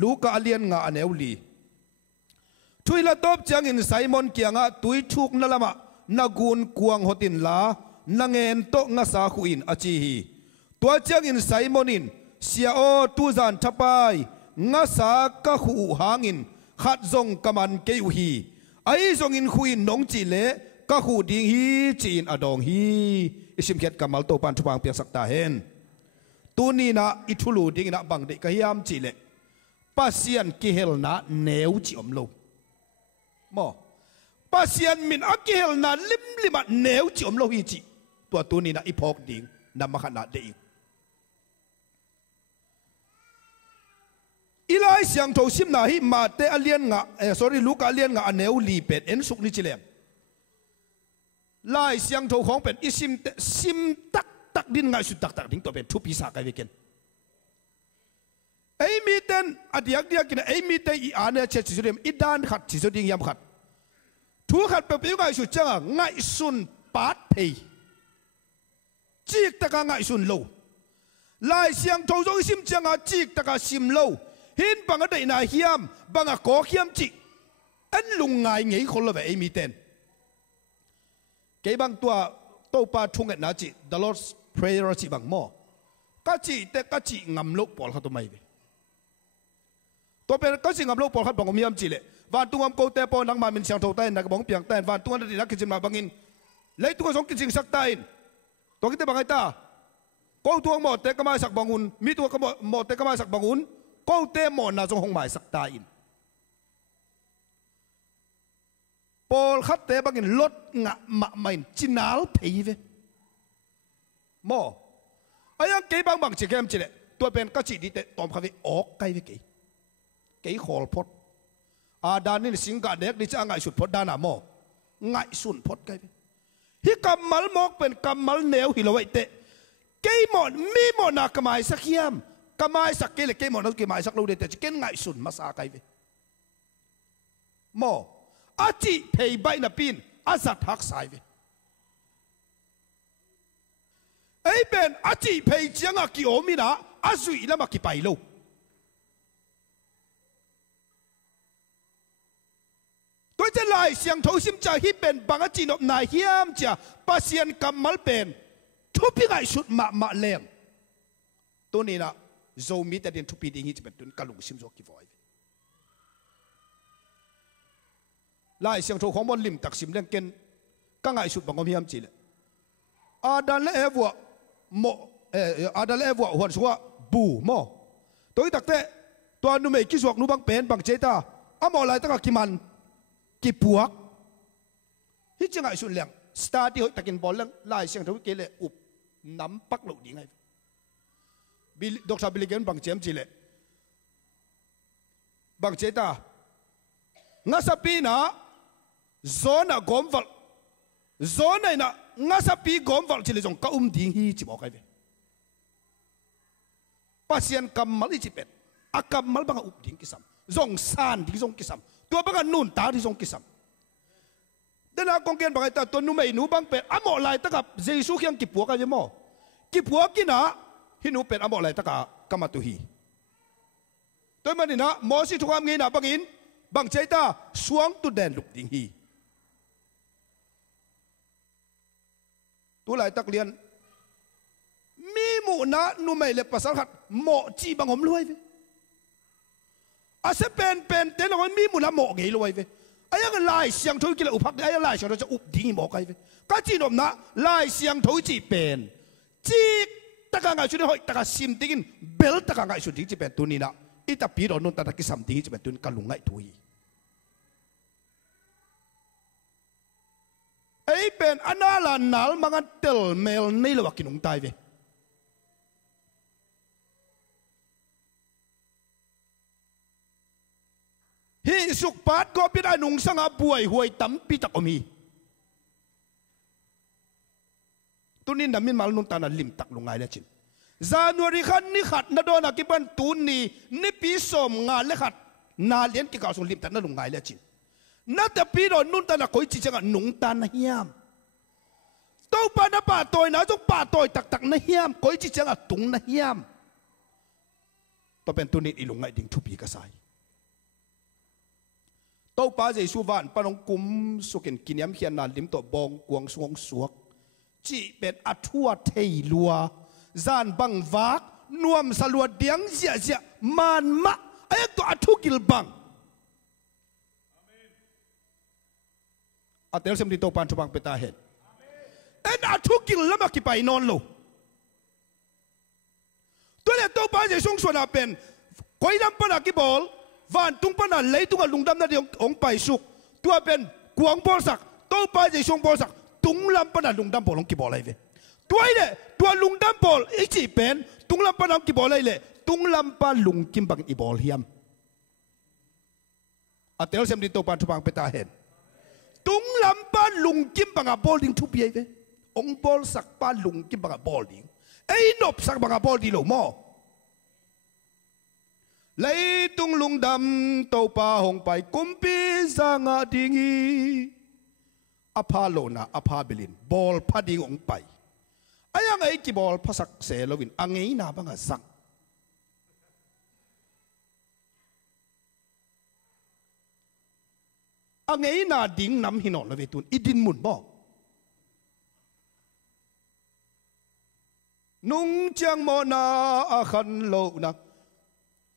ลูกอาเลียนงาเนวลีทุยละตบเจียงอินไซมอนเกียงะตุยทุกนั่นละมะนากุนกวงหตินลานางเงินโตงาสาขุอินอาจีฮีตัวเจียงอินไซมอนินเสียโอตูจานทับไปงาสากะหูหางินขัดจงกมันเกยุฮีไอจงอินขุอินน้องจีเล่กะหูดิงฮีจีนอดองฮีอิสิมเขียดกำมัลโตปันทุบังเปียกสักตาเห็นตัวนี้นะอิทุลูดิงนะบังเด็กกะฮิยามจีเล่ปัสยันกิเฮลนะเนวจิอมโลมอปัสยันมินอักกิเฮลนะลิมลิมาเนวจิอมโลฮีจีตัวนี้นะอิพอกดิงนำมาขนาดเด็กอีไลเสียงโทซิมนาฮิมาเตอเลียนงะsorry ลูกอเลียนงะอเนวลีเป็ดเอ็นสุกนิจิเลมไลเสียงโทของเป็ดอิซิมซิมตักดินงะสุดตักดิ้งตัวเป็ดทุปีสาไกเวกินไอมีเตนอดียกกินไอมีเตอีอาเนี่ยเชจิสุเดมอีดานขัดจิสุดิ้งยำขัดทุกขัดเป็ดเป็นไงสุดจังไงสุนปาดเพย์จีกตะกะไงสุนโลลายเสียงโทจงซิมจังจีกตะกะซิมโลหินบังได้นาเฮียมบังกอเฮียมจิอันลุงไงไงคนละแบบไอมีเตนเก็บังตัวโตปาทุ่งเอ็ดนาจิ The Lord's Prayer จิบังหม้อก็จิแต่ก็จิงำลูกปอลเขาตัวไม่ตัวเป็นก็จิงำลูกปอลเขาบังมียมจิเลยวันตัวงำโกเตปอนังมาเป็นเสียงโทเต้นนักบังเปียงเต้นวันตัวนั้นที่นักกิจมาบังอินเลยตัวสองกิจสักเต้นตัวกิจบังไอตาก็ตัวหมดเตก็มาสักบังอุนมีตัวก็หมดเตก็มาสักบังอุนก็เตหมดน่าจงหงหมายสักตาอินป Paul khát tế bằng in lót ngạ mạ mày chín áo thấy về mò ai ăn cái bằng chỉ kem chỉ lệ tôi bên các chị đi tệ tóm khai về ốc cái với cái khol pot đàn nên sinh cả đẹp đi cha ngại sụt pot đàn à mò ngại sụn pot cái với hi cầm mal mok bên cầm mal neo hi lo vậy tệ cái mòn mi mòn na cầm ai sắc hiam cầm ai sắc cái là cái mòn nó cầm ai sắc lâu đấy tệ chỉ cái ngại sụn mà sa cái với mò chị thầy bay na pin giặt hắc sai về ấy bên chị thầy chẳng à kỳ ốm mi na duy là mà kỳ bay lâu tôi sẽ lại sang thấu sim cha hi bên bằng chị nộp nai hiam cha pasien cầm mal bên thu pi ngại sụt mạ leng tôi này là dầu mi ta điện thu pi đi hi chỉ bên tuân kalung sim zo kỳ voi lại sang thấu không muốn lim tắc sim lên ken các ngại sụt bằng ông hiam chỉ lệ đàn lẽ vợ mộ đàn lẽ vợ hoàn số bù mò tôi đặc tệ toàn nuôi mấy kí ruột nuôi bằng pen bằng chế ta mò lại tất cả kim ăn kỳ buộc hít chân ngại sụt lẹng start đi hội takin ball lẹng lại sang thấu cái lệ ụp nắm bắc lộ đi ngay Dr. Billy Graham bằng chém chỉ lệ bằng chế ta ngã sapi na zona gom val zona na ngã sapi gom val chỉ là dòng cao đi hi chỉ bảo cái về pasien cầm mal chỉ pet cầm mal bằng ụp đi cái sam dòng san đi dòng cái sam tua bằng nun ta đi dòng cái sam đến là con kiến bằng cái ta tuần nu mày nu bằng pet amo lại tất cả Jesus khiang kịp buộc cái gì mò kịp buộc cái na hi nu pet amo lại tất cả kamatuhi tôi mà đi na mò si thuam nghe na bằng in bằng chế ta xuống tu đèn lục đình hi tu lại tắc liền mi mụ na nu mày lệ pasal khát mộ chi bằng ôm lôi về sẽ pen tên là mi mụ na mộ nghề lôi về ai ăn lại xiang thôi kia là ụp hắc ai lại xiang thôi cho ụp đình mộ cái về cái chi nôm na lại xiang thôi chỉ pen chi tất cả ngài suy hỏi tất cả sim tiếng bel tất cả ngài suy chỉ pen tu ni na ít tập pi đó nôn tất cả cái sam tiếng chỉ pen tu cả lùng ngại thôi ấy bên anh là nál mà ngăn tel mel này là kinh ông tai về hi suk pat có biết ai nung sang buổi huay tắm pi tak omi tunin namin mal nung tana lim tak lungai la chin January khan ni khat na do na ki ban tun ni pi som nga le khat na len ki ka so lim tak na lungai la chin na ta pi do nun ta na koi chi changa nung ta na hiam tau pa na pa toy na jong pa toy tak tak na hiam koi chi changa tung na hiam to pen tunin ilungai ding thu pi ka sai tau pa Jesu van panong kum sukin kiniam hian na lim to bong kuang suang suak chi pen athua thei lua zan bang vak nuam salua diang zia zia man ma ay to athu kil bang atel sem di to pan chupang peta hen en athu kil lama ki pai non lo to le to pa Jesu suana pen koi lam pa na ki bol van tung pa na lấy tung lung đâm na đi ông pai suk tua bên quang bol sak tàu pai dây sung bol sak tung lam pa na lung đâm bol ông kì bol lại về tua ile tua lung đâm bol ít chỉ bên tung lam pa na kì bol lại lệ tung lam pa lung kim bằng i bol hiam atel sem di to pan thupang peta hen tung lam pa lung kim bằng a bol ding thu pi về ông bol sak pa lung kim bằng a bol ding ấy nộp sak bằng a bol đi lo mo lấy tung lung đâm tàu pa hồng pai kumpi zanga dingi apalo na apabilin ball pading ong pai ayang ay ki ball pasak se lovin angay na banga sang angay na ding nam hinon lovetun idin mun bo nung chang mo na akhan lo na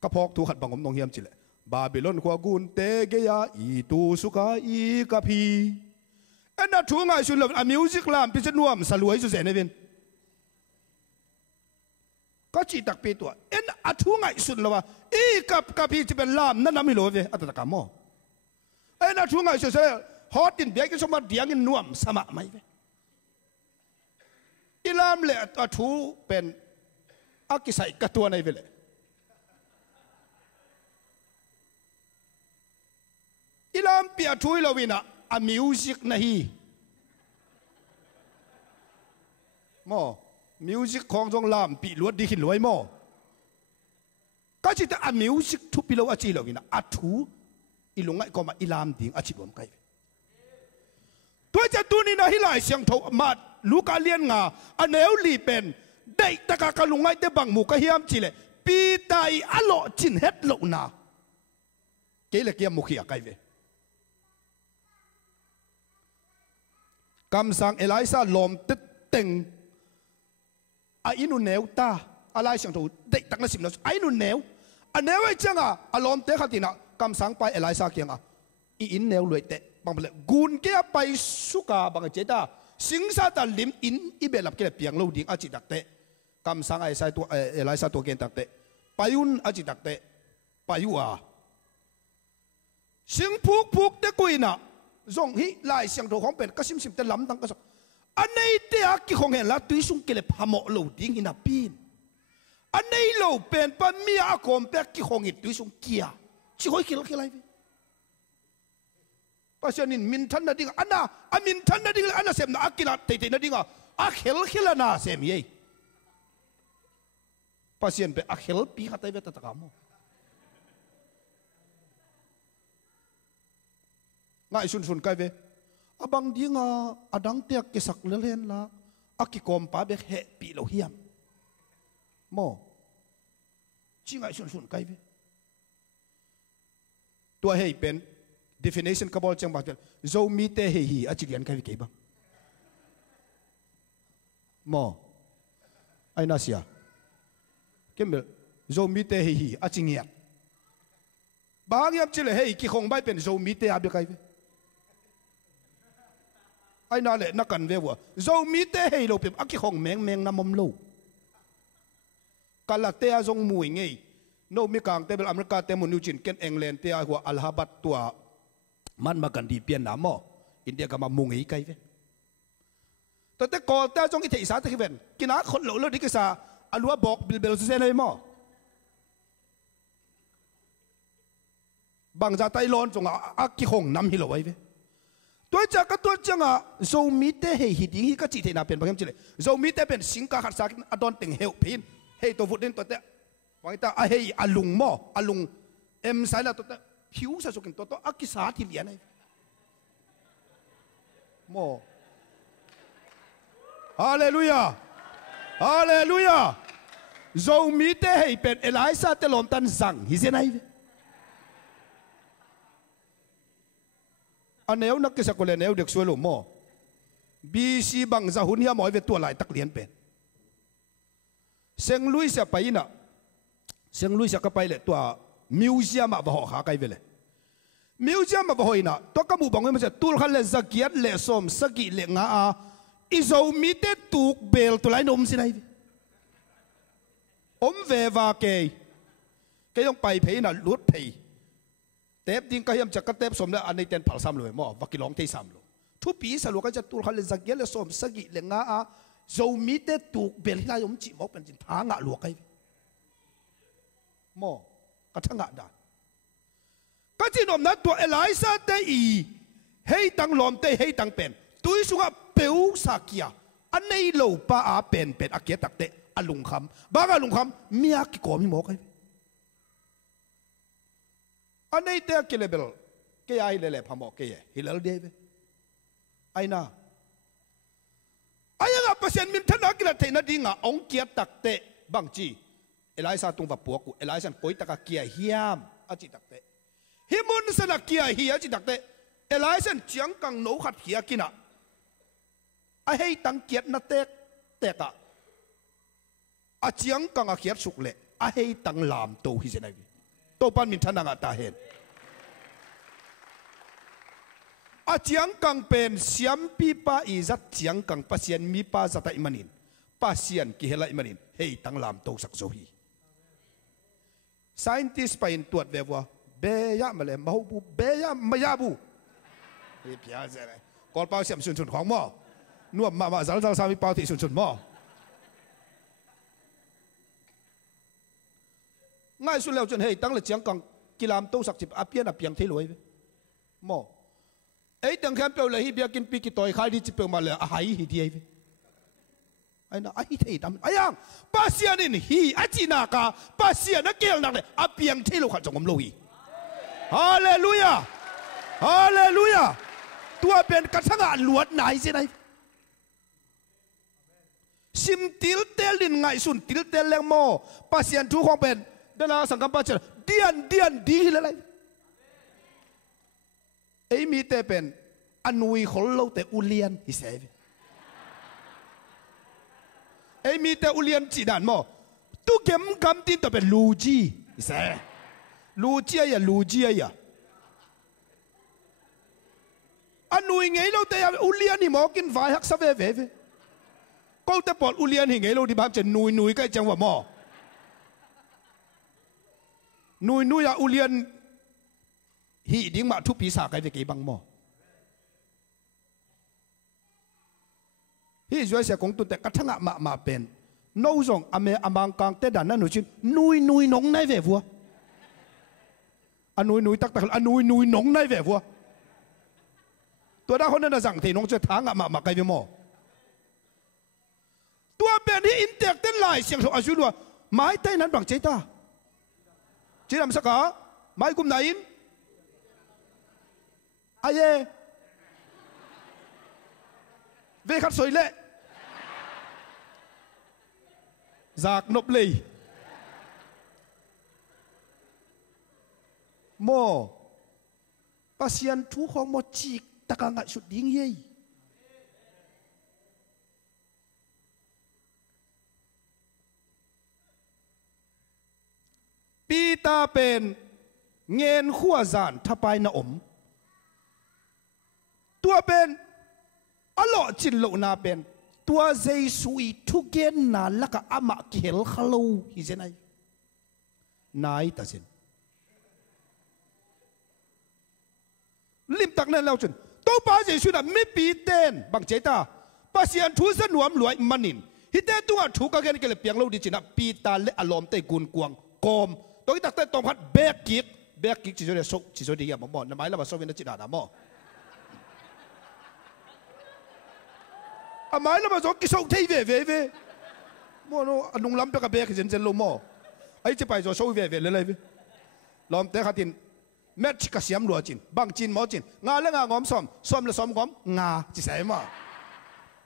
kapok tu khat bangom nong hiam chile Babylon kwa gun te geya i tu suka i kapi ena thu ngai su lo a music lam pi nuam saluai su zene ven ka chi tak pe tu en a thu ngai su lo wa i kapi chi ben lam na nam hi lo ve atata ka mo ena thu ngai su se hot in biak in soma diang in nuam sama mai ve ilam le athu pen akisai katua nai vele ilam pi athu ilowina a music nahi mo music khong jong lam pi luat di hin loi mo ka chi ta a music thu pi lo a chi lovina athu ilungai ko ma ilam ding a chi bom kai tôiจะtuนี่นะฮิลายเสียงทอมาลูกาเลียนงาอันเอวลีเป็นได้ตะกากะลุงไงเตบังหมูกะเฮียมจิเลปีไตอะโลจินเฮ็ดโลนาเกลเกียมมุขยาไกเวคำสั่งเอลิซาลมตึ๊ดเต็งไอ้นุนเนวตาอะไรเสียงทอได้ตักนัสิมนัสไอ้นุนเนวอันเนวไอ้จังอ่ะอารมณ์เตะขัดตินะคำสั่งไปเอลิซาเกียงอ่ะอินเนวรวยเตะบางเปลกุนเกียไปสุกาบางเจด้าสิงสาตาลิมอินอีเบลับเกลเปียงโลดิ้งอาจิตักเตะคำสั่งไอ้สายตัวเอลิซาตัวเกนตักเตะปายุนอาจิตักเตะปายุอาสิงพุกเตะกุยน่ะจงฮิลายเสียงตัวของเป็นกสิมเตะล้ำตั้งกษัตริย์อันนี้เตะกี่ของเห็นละตุยสุงเกลพามโลดิ้งหินาปีนอันนี้โลเป็นปามีอากรมเปะกี่ของหิตุยสุงเกียชิคอยคิลไรpasien min tan na ding ana amin tan na ding ana sem na akila te na ding a khel na sem ye pasien pe a khel pi khatai ve ta kamo ngai sun kai ve abang dinga adang te ke sak lelen la akikom pa be he pi lo hiam mo chi ngai sun kai ve tua hei pen definition kabol chang batel zo mi te he hi achilian kai ke bang mo ai na sia kemel zo mi te he hi achingia bang yap chile he ki khong bai pen zo mi te abi kai ve ai na le na kan ve wa zo mi te he lo pe aki khong meng na mom lo kala te a zong mui ngei no mi kang te bel america te mo new chin ken england te a wa allahabad tua man ma kan di pian na mo india ka ma mungi kai ve to te ko ta jong i thei sa te ven kina khon lo di ke sa alua bok bil se nei mo bang za tai lon jong a ki hong nam hi lo wai ve toi cha ka to changa zo mi te he hi ding hi ka chi the na pen bangem chile zo mi te pen sing ka khat sa adon teng heu pin hei to vut din to te wang ta a hei alung em sai la to te hiu sa sokin to akisa thi lian ai mo hallelujah zo mi te hei pen elisa te lom tan sang hi zen ai aneu nak kisa kole neu dek suelo mo bc bang za hun ya moi ve tua lai tak lian pen seng lui sia paina seng lui sia ka pai le tua museum ma ho kha kai vele museum ma hoina to ka mu bangwe ma se tul khal le zakiat le som sagi le nga a izo mi te tuk bel to lai nom sinai om ve va ke yong pai phei na lut phei tep ding ka hiam chak tep som le anei ten phal sam lo mo vakilong te sam lo thu pi sa lo ka cha tul khal le zakiat le som sagi le nga a zo mi te tuk bel lai om chi mo pen jin tha nga lo kai mo ka thanga da ka chi nom na to elisa te i hei tang lom te hei tang pen tui sunga peu sakia anei lo pa a pen akia tak te alung kham ba ga lung kham mia ki ko mi mo kai anei te ke level ke ai le phamo ke ye hilal de ve aina aya ga pasien min thana ki la the na dinga ong kia tak te bang chi elisa tung va puaku elisa koi taka kia hiam achi tak te himun sana kia hi achi tak te elisa chiang kang no khat hia kina a hei tang kiat na te ka a chiang kang a khiat suk le a hei tang lam to hi senai to pan min thana nga ta hen a chiang kang pen siam pi pa i zat chiang kang pasien mi pa zata imanin pasien ki hela imanin hei tang lam to sak zo hi scientist pa in tuat ve wa be ya male mahu bu be ya maya bu bia thế này còn bao xiêm xuân khoáng mò nuông mà giáo sao bị bao thị xuân mò ngay xuân leo xuân hay tăng là chẳng còn kỳ làm tô sạc chụp áp yên áp thế lối mò ấy tăng khem bèo là hi bia kinh pi kỳ tỏi khai đi chụp bèo mà là hay hi đi ai nói ai thấy đam ai yang pasien in hi achina ka pasien na kel nak le apiang thelo khat jong loi hallelujah hallelujah tua ben kathanga luat nai se nai sim til tel din ngai sun til tel leng mo pasien thu khong ben dala sangkam pasien dian di la lai ei mi te ben anui khol lo te ulian hi se ấy mi ta ulian chỉ đàn mò tu kiếm cam tin tậpเป็นลูจีใช่ลูจีอะลูจีอะอันนู้นไงเราแต่อุเลียนนี่มอกินไฟฮักซาเว่ก็แต่ปอดอุเลียนไงเราที่บ้านจะนุยก็จังหวะมอนุยอะอุเลียนฮีดิ้งมาทุกปีศาจไอ้เกี่ยบังมอฮีช่วยเสียของตัวแต่กระทั่งมาเป็นน้องส่งอเมริกากางเตดันนั่นหนูชินนุยน้องในเวฟัวอันนุยตักอันนุยน้องในเวฟัวตัวด้าคนนั้นสั่งที่น้องจะทางมาไกลไปหมอตัวเป็นที่อินเตอร์เต้นไลน์เสียงของอาชุดว่าไม้ใต้นั้นบังเจต้าจีนำสักกะไม้กุมไหนอินอายเวคัดสวยเละจากนบเลยโมปัสยันทุกของโมจิกตะกังสุดยิ่งใหญ่ปีตาเป็นเงินขั้วจานทับไปน่ะอมตัวเป็นอล่อจินโลนาเป็นตัวเจสุยทุกเกนนาลักอามาเขลขลูฮิเจนัยนายตาเจนลิมตักนั่นแล้วจนตัวป้าเจสุน่ะไม่ปีเต้นบางเจตาป้าเสียนทุสนวมรวยมันนินฮิเต้ตัวถูกกันกันเลยเปียงเราดิจินะปีตาเละอารมณ์เตกุนกวงกอมตัวที่ตักเต้ตรงพัดแบกกิกจิโจเดสุจิโจเดียมบ่น้ำไม้แล้วมาโซเวนจิตาดามออาไม้แล้วมาสกิโซที่เว่โมโนอันนุ่งล้ำไปกับเบกเจนโลโมไอ้จะไปจะโซเว่เลยลอมแต่ขัดินแมทชิกเสียมรัวจินบางจินหมอจินงาและงางอมซ้อมและซ้อมงอมงาจิใส่มา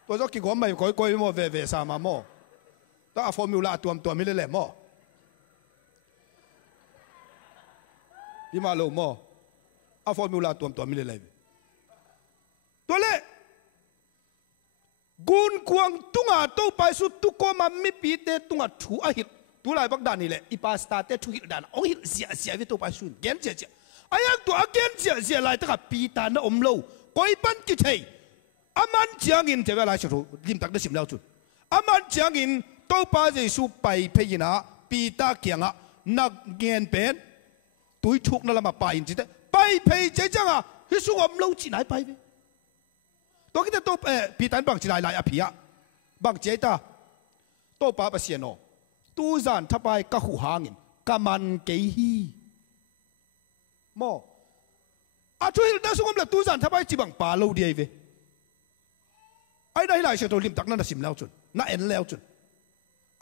ตัวจะกี่งอมไม่ก้อยโมเว่สามาโมต้องเอาฟอร์มูลาตัวไม่เลยโมยี่มาโลโมเอาฟอร์มูลาตัวไม่เลยตัวเล่กุนกวงตุงอาโตไปสุดตุกมาไม่ปีเตตุงอาถูอาหิตตุลายบักดานี่แหละอีปาสตาเตทุหิตดานองหิตเสียวิโตไปสุดเกนเจียไอ้ยังตัวเกนเจียลายตะกับปีตานะอมโลก้อยปันกิเทอามันเจียงินเทเวลาชุดริมตักได้สิมแล้วชุดอามันเจียงินโตปาเจสุไปเพยินะปีตาเกียงะนักเงินเป็นตุยทุกนั่นละมาไปจิตไปเพยเจจังอ่ะฮิสุอมโลจีไหนไปตัวที่จะตัวปีตันบางจีไลอภิยะบางเจตาตัวป้าเปเสียโนตู้จานทับไปกะหูหางินกะมันเกฮีโมอาช่วยได้ส่งมาตู้จานทับไปจีบังป่าโลเดียเวไอ้ได้หลายเชตัวริมตักนั่นสิมแล้วจุนน่าเอ็นแล้วจุน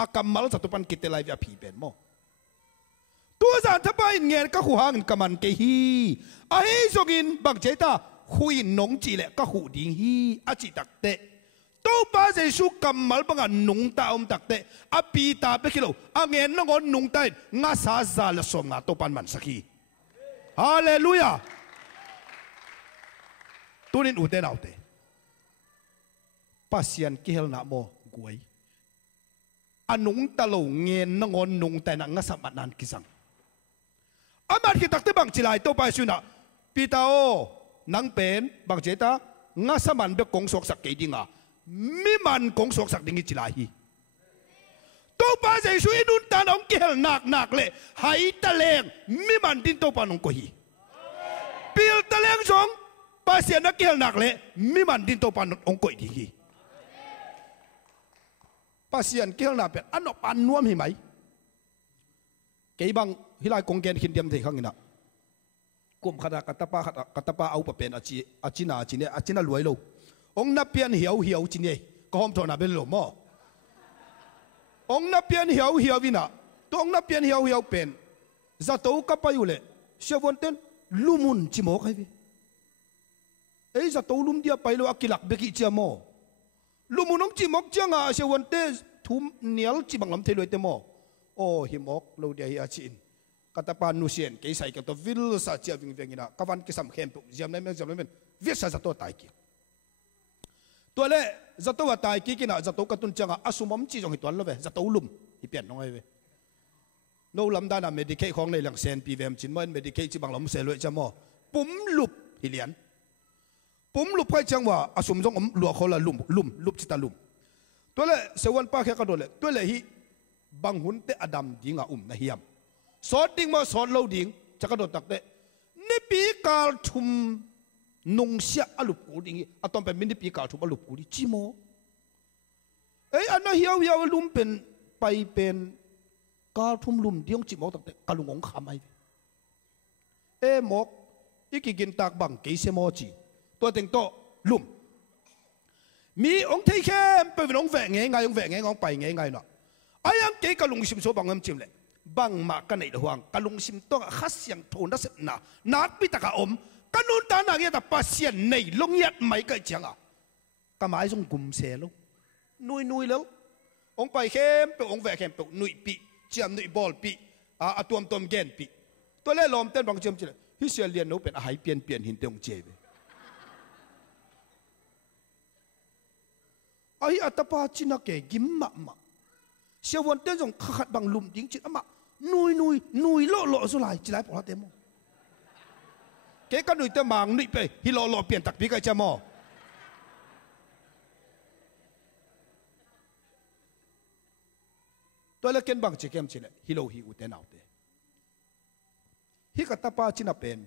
อากำมัลจัตุปันกิตเตไลวิอภิเป็นโมตู้จานทับไปเงี้ยกะหูหางินกะมันเกฮีไอ้ส่งอินบางเจตาหุยน้องจีเละก็หูดิ้งฮีอาจิตักเตะตัวป้าเจสุกำมัลบังอันนุ่งตาตักเตะอาปีตาเปกิโลอังเงินน้องนุ่งตางาซาซาละสงาตัวปันมันสักทีฮาเลลูยาตัวนี้อุเตนเอาเตะปัสยันกิเฮลนาโมกวยอันนุ่งตาโลเงินน้องนุ่งแต่นางาสมัดนันกิสังอามาที่ตักเตะบังจิไลตัวป้าสุนะปีตาโอนังเป็นบางเจตางาสมันเบกงสกสักกี่ดิ่งอ่ะมิมันกงสกสักดิ่งจิลาฮีตัวป้าเจสุยนุนตานองเกลหนักเลยหายตะเลงมิมันดินตัวปานองกุยปิลตะเลงสองป pasien na kel nak le mi man din to pan ong koi di hi pasien kel na pet anok pan nuam hi mai ke bang hilai kong gen hin diam thei khangina kum khada katapa au pa pen achina luai lo ong na pian hiau hiau chine ko hom thona bel lo mo ong na pian hiau hiau vina to ong na pian hiau hiau pen za to ka payule shevon ten lumun chimo khai vi ei za to lum dia pailo akilak beki chiamo lumunong chimok changa shevon te thum nial chibang lam theloi te mo o himok lo dia hi achin katapa nusien ke sai ka to vil sa chia ving vengina kawan ke sam khem pu jam men vi sa za to tai ki to le za to wa tai ki kina za to ka tun changa asumom chi jong hi ton lo ve za to lum hi pian nong ai ve no lam da na medicate khong nei lang sen pvm chin mon medicate chi bang lam se loi chamo pum lup hi lian pum lup kai chang wa asum jong lu khola lup chi ta lum to le se wan pa khe ka do le to le hi bang hun te adam dinga na hiam sot ding ma sot lo ding chaka do tak te ni pi kal thum nung sia alup ku ding atom pe min pi kal thum alup ku di chi mo ei ana hiau lum pen pai pen kal thum lum diong chi mo tak te kalungong khamai e mok ikigin tak bang ke se mo chi to teng to lum mi ong thei khem pe ong ve ngai ong pai ngai no ayang ke kalung sim so bangam chim le bang ma ka nei huang kalung sim to khas yang thon da sep na nat pi taka om kanun ta na ya ta pasien nei long yat mai ka changa ka mai jong gum se lo nui lo ong pai khem pe ong ve khem pe nui pi chiam nui bol pi a tom gen pi to le lom ten bang chim chile hi sia lian no pen a hai pian hin teong che ve ai atapa china ke gim ma sia won ten jong khat bang lum ding chit ama nui lo zo lai chi lai po te mo ke ka nui te mang nui pe hi lo pian tak pi ka cha mo to le ken bang che kem chile hi lo hi u te nau te hi ka tapa china pen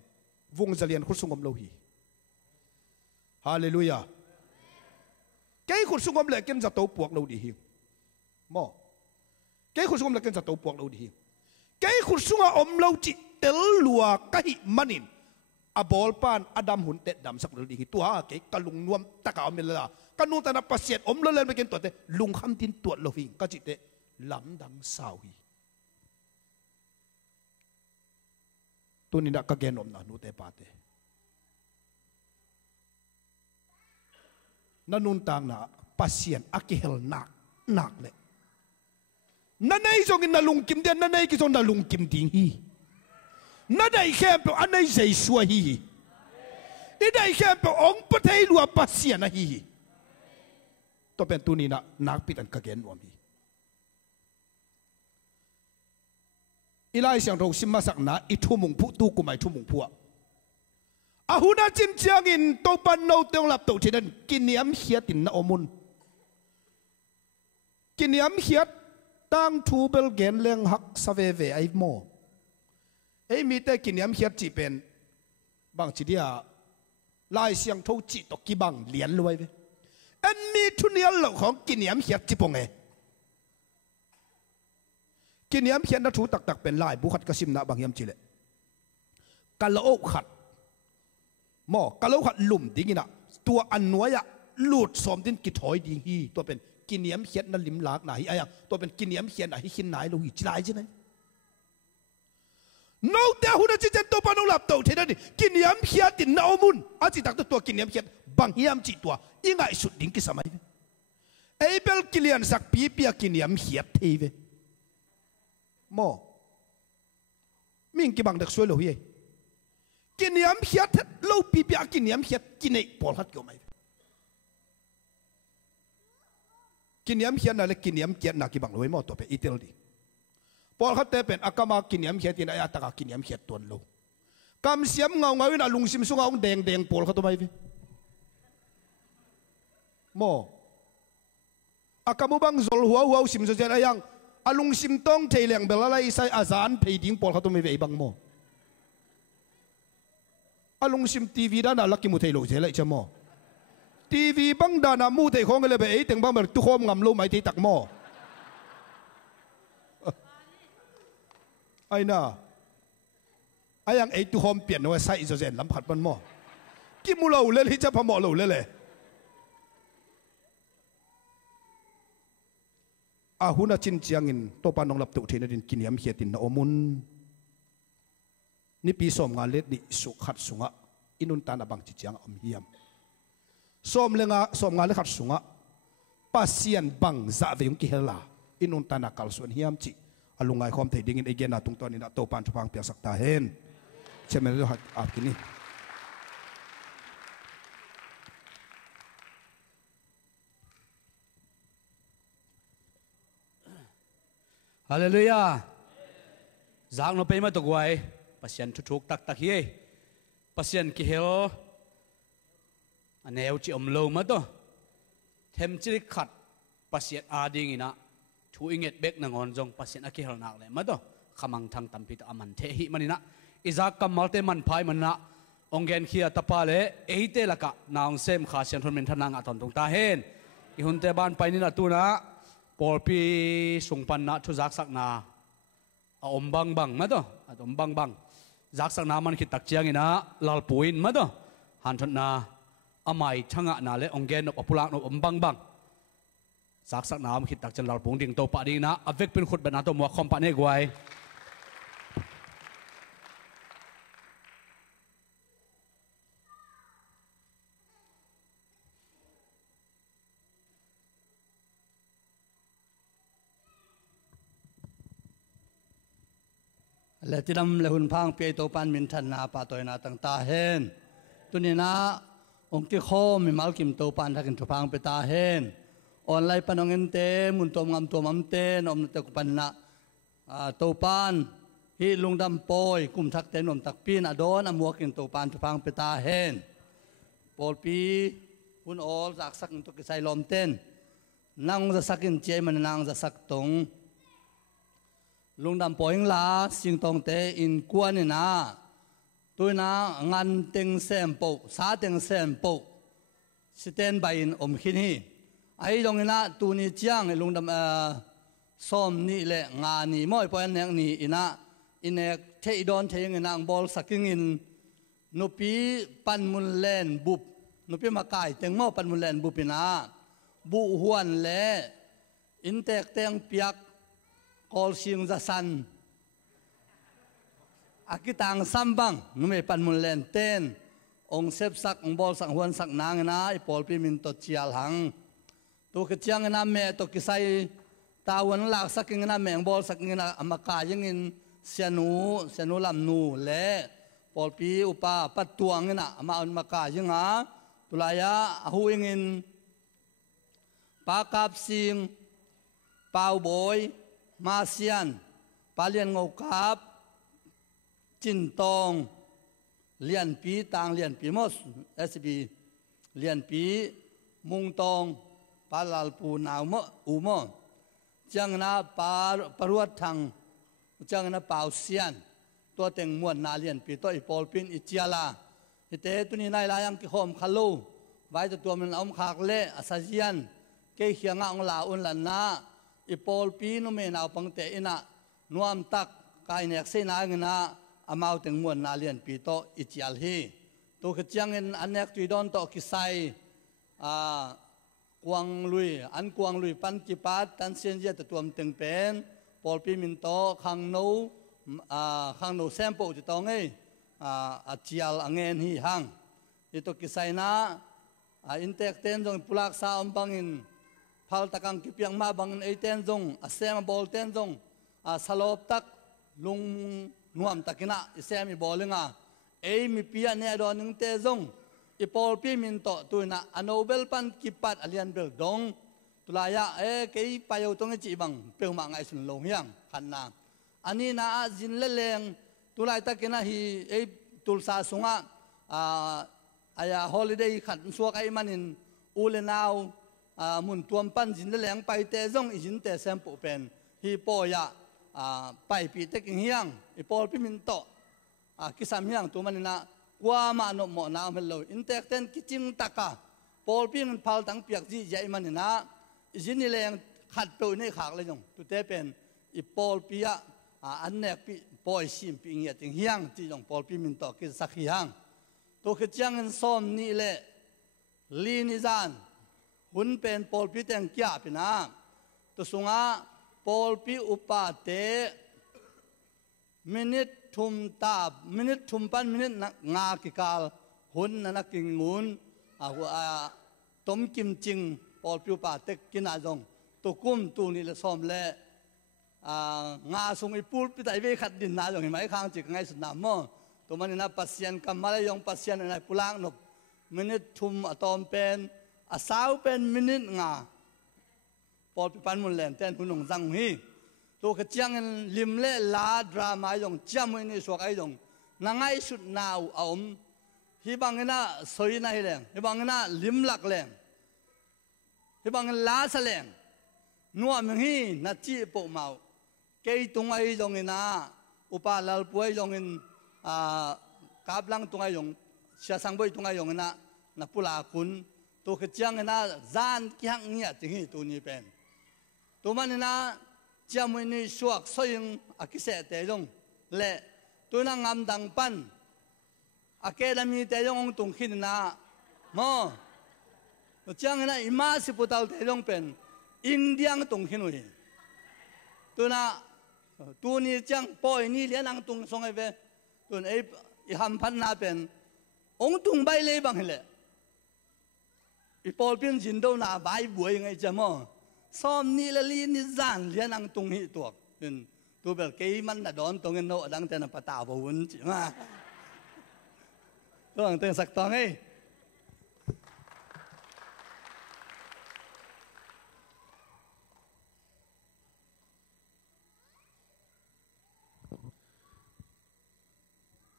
vung zalian khur sungom lo hi hallelujah ke khur sungom le ken za to puak lo di hi mo cái khung sung là cái giật tàu buộc đâu đi cái khung sung om lâu chỉ tel lùa cái manin a ball pan adam hun tết đam sắc đâu đi tua cái kalung nuam ta cả mình là kanu ta na pasien om lo lên với cái tuột thế lung khăm tin tuột lâu hình cái chỉ thế lắm đằng sao hi tôi nên đã cái gen om na nu te pa te na nun tang na pasien akihel nak le nanay zong in nalung kim den nanay ki zong nalung kim ding hi nanay khem pe anay zai suwa hi idai khem pe ong pathai lua pasien na hi to pen tu ni na nak pitan ka gen wam hi ilai siang ro sim masak na I thu mung phu tu ku mai thu mung phu a huna chim chiang in to pan no teng lap to thidan kiniam hiatin na omun kiniam hiat tang thu bel gen leng hak save ve ai mo ei mi te kiniam hiat chi pen bang chi dia lai siang tho chi to ki bang lian loi ve en mi thu nial lo khong kiniam hiat chi pong e kiniam hiat na thu tak pen lai bu khat ka sim na bang yam chi le kalo khat mo kalo khat lum dingina tua annoya lut som din ki thoi ding hi to pen kiniam hiat na lim lak na hi ayang to pen kiniam hiat na hi hin nai lo hi chilai je nai no te hu na chi chen to pa no lap to the ni kiniam hiat tin na omun a chi tak to kiniam hiat bang hiam chi tua ingai sut ding ki samai ei bel kilian sak pi pi kiniam hiat thei ve mo min ki bang dak suai lo hi kiniam hiat lo pi pi kiniam hiat kinai pol hat ko mai kiniam hiat na le kiniam kiat na ki bang loi mo to pe itel di pol khat te pen akama kiniam hiat in aya taka kiniam hiat ton lo kam siam ngau ngau na lungsim sunga ong deng pol khat to mai ve mo akamu bang zol huwa sim so jan ayang alung sim tong theileng belalai sai azan peiding pol khat to mai ve bang mo alung sim TV da na laki mu thei lo je lai chamo TV bang da na mu thei khong le be ei teng bang mer tu khom ngam lo mai thei tak mo ai na ayang ei tu khom pian no sai zo zen lam phat ban mo ki mu lo le hi cha pha mo lo le a huna chin chiangin to pa nong lap tu thina din kiniam hiatin na omun ni pi som nga let ni su khat sunga inun tan abang chi chiang om hiam som nga le khat sunga pasian bang za veung ki hela inun tan akal suan hiam chi alungai khom thei dingin again atung ton ina to pan thupang pia sakta hen chemel lo hat apkini Hallelujah. Giang nó pe mà tụi quay, pasien thu thuk tak tak hi, pasien ki hel, anh em chỉ lâu mà to, thêm chỉ khát pasien ading ina, thu inget bek nangon jong pasien aki hel nak le mà to, khamang thang tampi ta aman the hi manina, izak kamal te man phai manna, ongen kia tapale, eite laka, naong sem khasian thon men thanang aton tung ta hen, ihun te ban pai ni na tu na. Paul pi sung pan na thu zak sak na om bang bang ma to om bang bang zak sak na man khit tak chiang ina lal puin ma to han thon na amai thanga na le ongen no apulak no om bang bang zak sak na am khit tak chan lal pung ding to pa ding na avek pin khut bana to mo khom pa ne gwai lệ ti đâm lệ hun phang pe to pan min than na pa toy na tang ta hen tu ni na ong ki kho mi mal kim to pan thakin thu phang pe ta hen online panong en te mun tom ngam tom am te nom te ku pan na to pan hi lung dam poi kum thak te nom tak pin adon amuak in to pan thu phang pe ta hen pol pi hun all zak sak to ki sai lom ten nang za sakin che man nang za sak tong lung đam poing la sing tong te in quan na tôi na ngan teng sem po sa teng sem po stand by in khin hi ai dong ina tu ni chiang lung đam som ni le nga ni moi po an ni ina inek thei don thei ngina ang bol saking in nupi pan mun len bup nupi makai teng mo pan mun len bupina bu huan le in tek teng piak kol siang za san akitang sambang nume pan mun len ten ong sep sak ong bol sak huan sak nang na ipol pi min to chial hang to ke chiang na me to kisai tawan lak saking na me ong bol sak na amaka yang in sianu lam nu le pol pi upa patuang na ama on maka yang ha tulaya huing in pakap sing pau boy Masian, palian ngau kap, cintong, lian pi tang lian pi mos, SB, lian pi mung tong, palal pu nau mo umo, jangan na paruat tang, jangan na pau sian, tua teng muan na lian pi to ipol pin iciala, ite tu ni nai layang ki hom kalu, vai tu tua men om khak le asajian, ke hianga ong la un lan na. Ipol pi no me naw pang te ina nuam tak kai nek se na ngina amau teng muan na lian pi to ichial hi to khchiang en anek tui don to kisai kuang lui pan ki pat tan sen je ta tuam teng pen pol pi min to khang no sample ti to ngai achial angen hi hang ito kisai na intek ten jong pulak sa ompangin phal takang kipiang ma bang ei ten jong asem bol ten jong salop tak lung nuam takina isem i bolinga ei mi pia ne do ning te jong ipol pi min to tuina anobel pan kipat alian bel dong tulaya kei payo tong chi bang peuma ngai sun lo hiang khanna ani na jin leleng tulai takina hi ei tulsa sunga aya holiday khat suak ai manin ulenau mun tuam pan jin leleng pai te jong izin te sample pen hi po ya pai pi te king hiang ipol pi min to kisam hiang tu manina กว่ามาโนหมอน้ำเฮลโลอินเตอร์เทนกิจิงตะกะปอลพิงพาลตั้งเปียกจีใหญ่มันนะจินี่แรงขัดเปในขากเลยจงตุเตเป็นอีปอลปีอะอันเนกปีปอยซิมปีเงียติงเฮียงจีจงปอลปีมินตอกิสักเฮียงตัวขจังเงินซ้อมนี่แหละลีนิจานหุ่นเป็นปอลปีแตงกี้ปีนะตัวสุงาปอลปีอุปาเตมินิทุมตามินิทุมปันมินิงากิกาลหุ่นนักกิงงูนต้มกิมจิงปอลปิวปาเต็กกินอาจงตัวกุ้มตัวนี้ละซ้อมเละงาส่งไอ้ปูดไปแต่เวขัดดินนาจงเห็นไหมข้างจิกไงสุดน้ำมั่งตัวมันนี่นะปัสยันกำมาเลยยองปัสยันอะไรปุล้างนบมินิทุมอะตอมเป็นอาสาวเป็นมินิงาปอลปิปันมุนแลนเต้นหุ่นงจังฮีตัวขจังลิมเล่ลาดราม่ายงจำไว้ในสวกไอ้ยงนังไงสุดนาวอมฮิบังเงินสวยน่าแรงฮิบังเงินลิมหลักแรงฮิบังเงินลาสแรงนัวมึงฮีนัดจีปกเมาเกยตรงไอ้ยงเงินอุปาลลป่วยยงเงินกาบลังตรงไอ้ยงเสียสังบ่อยตรงไอ้ยงเงินนับปุลาคุณตัวขจังเงินจานกี้หังเงียจึงฮีตัวนี้เป็นตัวมันนะจำไว้ในสวกสอยงอากิเสเตยงเละตัวนั่งงามดังปันอาเกดมีเตยงองตุงขินนะมอจังนะอิมาสิปุตาเตยงเป็นอินเดียงตุงขินุยตัวน่ะตัวนี้จังปอยนี่เลี้ยงตุงสงไอเวตัวไอ้ฮัมพันนาเป็นองตุงใบเลยบังเละอีปอลเป็นจินโดนาใบบวยไงจะมอซ้อมนี่ละลีนิจานเลี้ยงตุงหิตัวตัวแบบเกยมันน่ะดอนตรงเงินโนดังแต่น่ะปะตาบวุ่นจิมาตัวอังเตงสักตองไง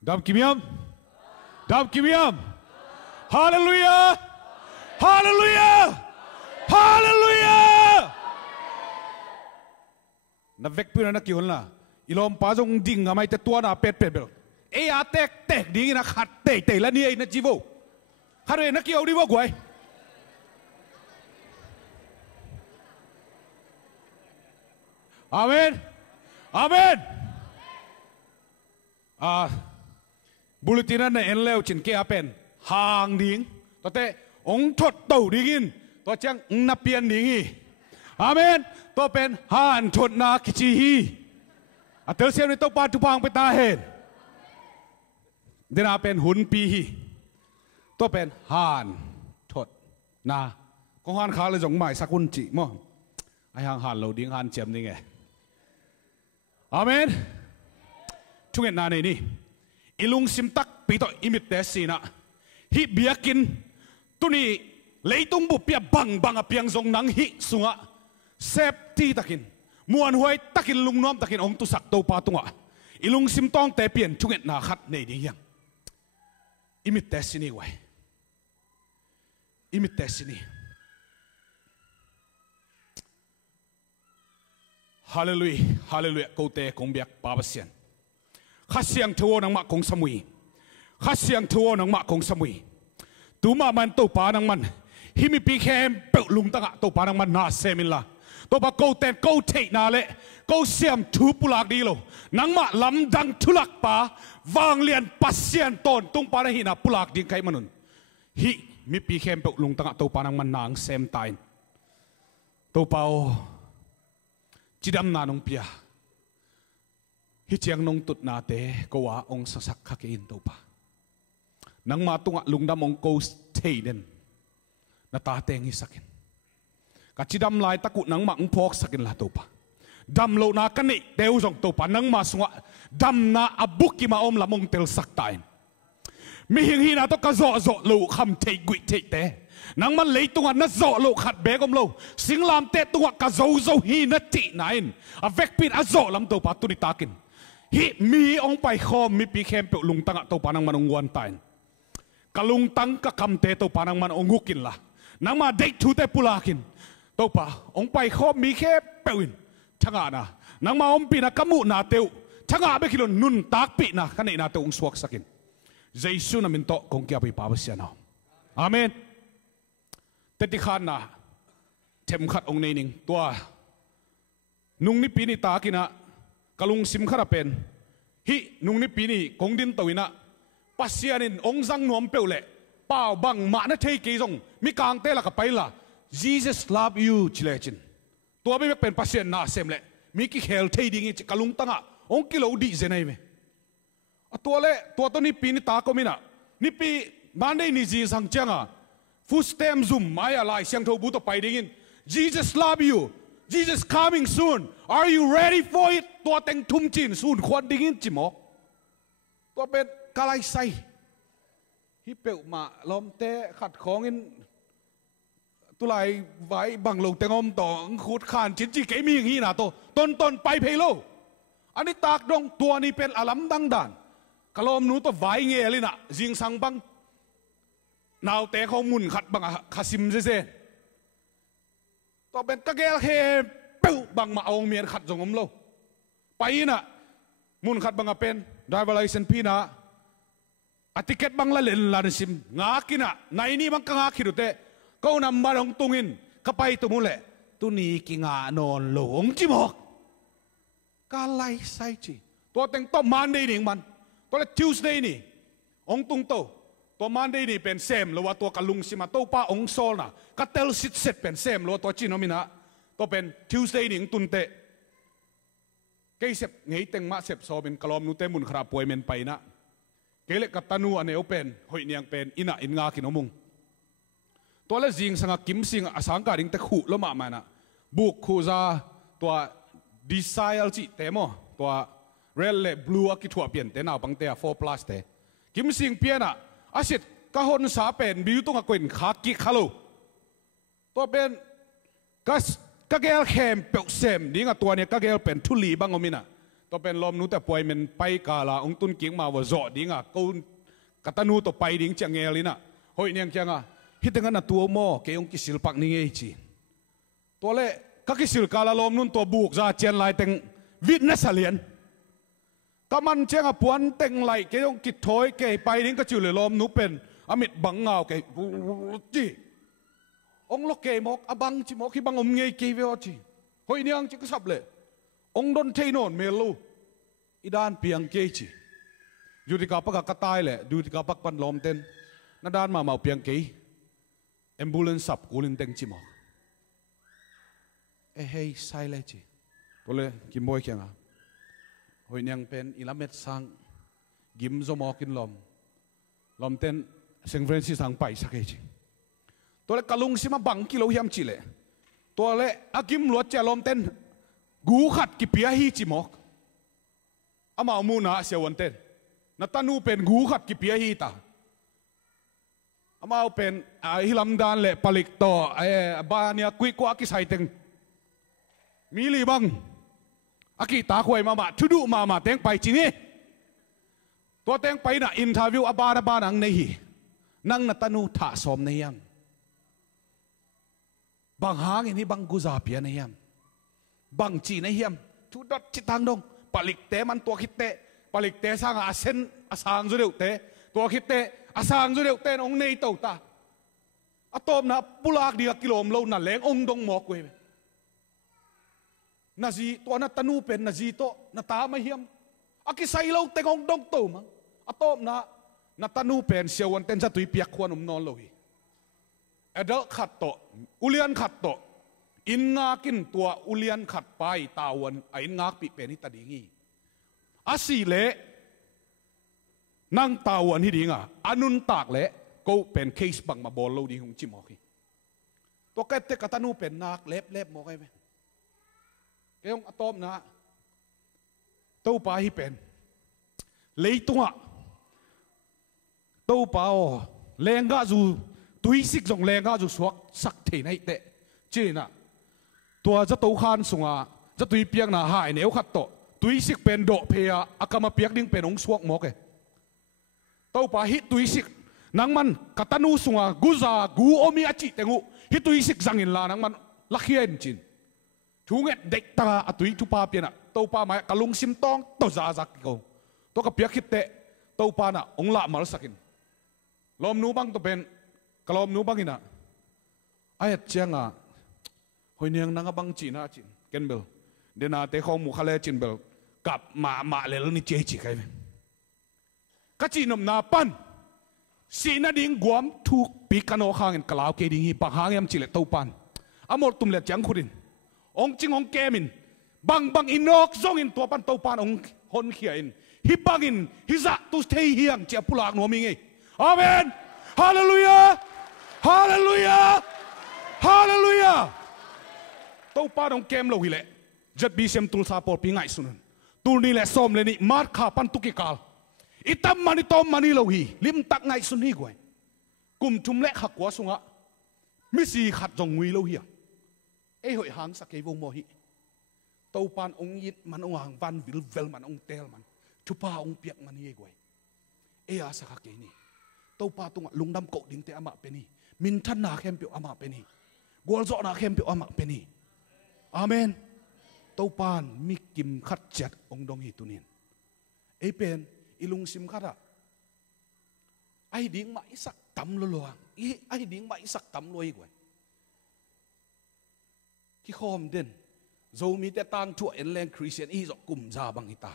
ดับกิมยามดับกิมยามฮาเลลูยาฮาเลลูยาฮาเลลูยานับเวกพูดนักกี่คนล่ะอีลมป้าจงดิ่งทำไมแต่ตัวน่ะเป็ดเบลเอ้ยเตกดิ่งนะขัดเตะแล้วนี่ไอ้นักจีโวขัดเลยนักกี่เอาดีวะกูไอ้อาเมนอาเมนบุลตินันเนี่ยเอ็นเลวจินเกียเป็นห่างดิ่งตัวเตะองทดเต่าดิ่งตัวจังนับเปียนดิ่งอาเมนตัวเป็นห่านทดนาคิจิฮีเตอร์เซียนในตัวปาทุพังไปตาเห็นเดนาเป็นหุ่นปีฮีตัวเป็นห่านทดนาก็ห่านขาเลยจงหมายสักคนจิมั้งไอ้ห่านเราดิ่งห่านเจียมนี่ไงอาเมนทุกอย่างนาในนี่อิลุงซิมตักปีต่ออิมิตเตสีนะฮิเบียกินตัวนี้เลยตุ้งบุปเปียบังอเปียงทรงนังฮิสุงะเซฟตีตะกินมวนหวยตะกินลุงน้อมตะกินองตุสักตัวปาตุงะอิลุงซิมตองแต่เปลี่ยนทุกอย่างนาขัดในนี้ยังอิมิตเตสีนี่ไว้อิมิตเตสีนี่ฮาเลลูยาฮาเลลูยากูเตะคงเบียกปาบเสียนข้าเสียงทัวนังมาคงสมุยข้าเสียงทัวนังมาคงสมุยตัวมามันตัวปานังมันฮิมิปีเข้มเปิดลุงตั้งตัวปานังมันนาเซมิลละตัวปากูเตนกูเทนาเล่กูเสียมทูปุลักดีโลนังมาลำดังทุลักปาวางเลียนปัสเซียนตนตุงปานะหินาปุลักดิ้งใครมันนุนฮิมิปีเข้มเปิดลุงตั้งตัวปานังมันนางเซมตายตัวเปาจิดำนานงเปียฮิเจียงนงตุดนาเตก็ว่าองสักขักอินตัวปานังมาตุงลุงดำองกูเทเดนนาตาเตงฮิสักินกัจจิดำลายตะกุนังมังพอกสักินละตัวปาดำโลนากันนี่เดวจงตัวปานังมาสงะดำนาอบุกิมาอมละมงเตลสักตายมีหิงหินาตกะโจโจลูคำเทกุยเทเตนังมันเลยตัวนัดโจลูขัดเบกอมโลสิงลามเตตัวกะโจโจฮีนัดตีนายนอเวกปิดอโจลำตัวปาตุริตากินฮิมีองไปคอมมีปีเข้มเปลุงตั้งตัวปานังมันองวนตายกะลุงตั้งกะคำเตตัวปานังมันองุกินละนังมาเด็กชูเตปุลากินตัวปาองไปคอมมีแค่เปวินช่างนะนังมาอมปีนักกะมุนาเตวช่างไปกิโลนุนตากปีนะกันในนาเตวองสวกสักิน Giêsu na min to kong kia pi pa ba sia no amen te ti khan na them khat ong nei ning tua nung ni pi ni ta kina kalung sim khara pen hi nung ni pi ni kong din toina pasianin ong zang nuam peule pao bang ma na thei ke jong mi kang te la ka paila Jesus love you chilechin tua be pen pasien na semle mi ki khel thei ding chi kalung tanga ong ki lo di zenai me tua le tua to ni pi ni ta ko mina ni pi mande ni ji sang changa full stem zoom maya lai siang tho bu to pai ding in Jesus love you Jesus coming soon are you ready for it tua teng thum chin soon khwan ding in chi mo tua pen kalai sai hi peu ma lom te khat khong in tu lai vai bang lo tengom tong khut khan chin chi ke mi hi na to ton pai phelo ani tak dong tua ni pen alam dang dan kalom nu to vai nge lina jing sang bang naw te khong mun khat bang khasim je se to ben ka gel he peu bang ma ong mien khat jong om lo pai na mun khat bang a pen driver license pi na a ticket bang la len la sim nga kina nai ni bang ka nga khiru te ko nam ba dong tungin ka pai tu mu le tu ni ki nga non lo ong chi mok ka lai sai chi to teng to Monday ning man to le Tuesday ni ong tung to to Monday ni pen sem lo wa to kalung sima to pa ong sol na ka tel sit set pen sem lo to chi no mina to pen Tuesday ning tun te ke sep ngei teng ma sep so ben kalom nu te mun khra poi men pai na kele katanu ane open hoi niang pen ina in nga kin omung to le jing sanga kim sing asang ka ring te khu lo ma ma na buk khu za to desire chi te mo to red le blue ki thua pian te na bang te 4+ te kim sing piana asit ka hon sa pen bi tu nga kwen kha ki khalo to pen kas ka gel khem pe sem dinga to ne ka gel pen thuli bang omina to pen lom nu te poi men pai kala ong tun king ma wa zo dinga ko katanu to pai ding changelina hoi niang changa hitenga na tuo mo ke ong kisil pak ni ngei chi to le ka kisil kala lom nun to buk za chen lai teng witness alien kaman chenga puan teng lai ke ong kit thoi ke pai ding ka chu le lom nu pen amit bang ngao ke chi ong lo ke mok abang chi mok ki bang om ngei ke ve chi hoi niang chi ka sap le ong don thei non melu idan piang ke chi judika pak ka tai le judika pak pan lom ten na dan ma mau piang ke ambulance sap kulin teng chi mo hey sai le chi tole kim boy kyanga hoi niang pen ilamet sang gim zo mo kin lom ten St. Francis sang pai sa ke chi tole kalung sima bang kilo hiam chi le tole agim lot cha lom ten gu khat ki pia hi chi mok ama mu na se won ten na tanu pen gu khat ki pia hi ta ama pen hilam dan le palik to ba nia kui ko ki sai teng mi li bang aki ta khoi ma thudu ma teng pai chi ni to teng pai na interview aba nang nei hi nang na tanu tha som nei yam bang hang ni bang guza pia nei yam bang chi nei hiam thu dot chi tang dong palik te man to khit te palik te sang a sen asang zu deu te to khit te asang zu deu te ong nei to ta atom na pulak dia kilom lo na leng ong dong mo kwe na ji to na tanu pen na ji to na ta ma hiam aki sai lo te ong dong to ma atom na tanu pen siawan ten za tui piak khwan non lo hi adult khat to ulian khat to in nga kin tua ulian khat pai tawan a in ngak pi pen hi ta dingi asi le nang tawan hi dinga anun tak le ko pen case bang ma bol lo ding hung chi mo hi to ka te katanu pen nak lep mo kai ve keong atom na to pa hi pen leitunga to pa o lenga zu tuisik jong lenga ju suak sak the nai te china tua za to khan sunga za tui piak na hai neu khat to tuisik pen do phea akama piak ding pen ong suak mo ke to pa hi tuisik nangman katanu sunga guza gu omi achi tengu hi tuisik zangin la nangman lakhien chin thunget dek ta atui thu pa piana to pa ma kalung sim tong to za zak ko to ka piak hit te ตัวปานะองละมาลสักินลมนูบังตัวเป็นกลมนูบังอินะไอ้เจียงอ่ะหอยเนียงนังบังจีน่าจินเกนเบลเดน่าเตะของมุขเลจินเบลกับมาเลลนี่เจจิใครเป็นกจีนมนาปันสีนาดิ่งกวมถูกปีกันโอข้างกันกล่าวเกดิ่งฮีปังหางยำจิเลตัวปันอมรตุมเลจังขุดินองจิงองเกมินบังอินอกซงอินตัวปันตัวปันองฮอนเขียนฮิบังอินฮิซะตุสเทียงเจ้าผู้หลักหนัวมิงเออาเมนฮาเลลูยาฮาเลลูยาฮาเลลูยาตัวปันองเกมโลหิเลจัดบีเซมตุลซาปอร์ปีไงสุนันตุลนี่แหละส้มเลยนี่มาร์คาปันตุกิกาลอิตัมมันอิตอมมันอิโลหิลิมตักไงสุนฮีกวยกุมทุมเละขักกัวสุงะมิสีขัดจงงุยโลหิเอ้ยหอยหางสักเกวงโมหิตัวปานองยิดมันองหางวันวิลเวลมันองเตลมันทุพาองเปียกมันเฮกวยเอ้ยสักเกนี่ตัวปาตุงลุงดำโกดิ่งเตอมาเป็นนี่มินทันนาเข้มเปียวอามาเป็นนี่กวลโซนาเข้มเปียวอามาเป็นนี่อาเมนตัวปานมีกิมขัดจัดองดงฮีตุนินเอ้ยเป็นอีลุงซิมขัดอะไอ้ดิ่งมาอิสักตำลวงไอ้ดิ่งมาอิสักตำลวยกวยที่คอมเด่นโจมีแต่ตั้งทั่วเอ็นแรงคริสเตียนอีจกุมซาบังอิตา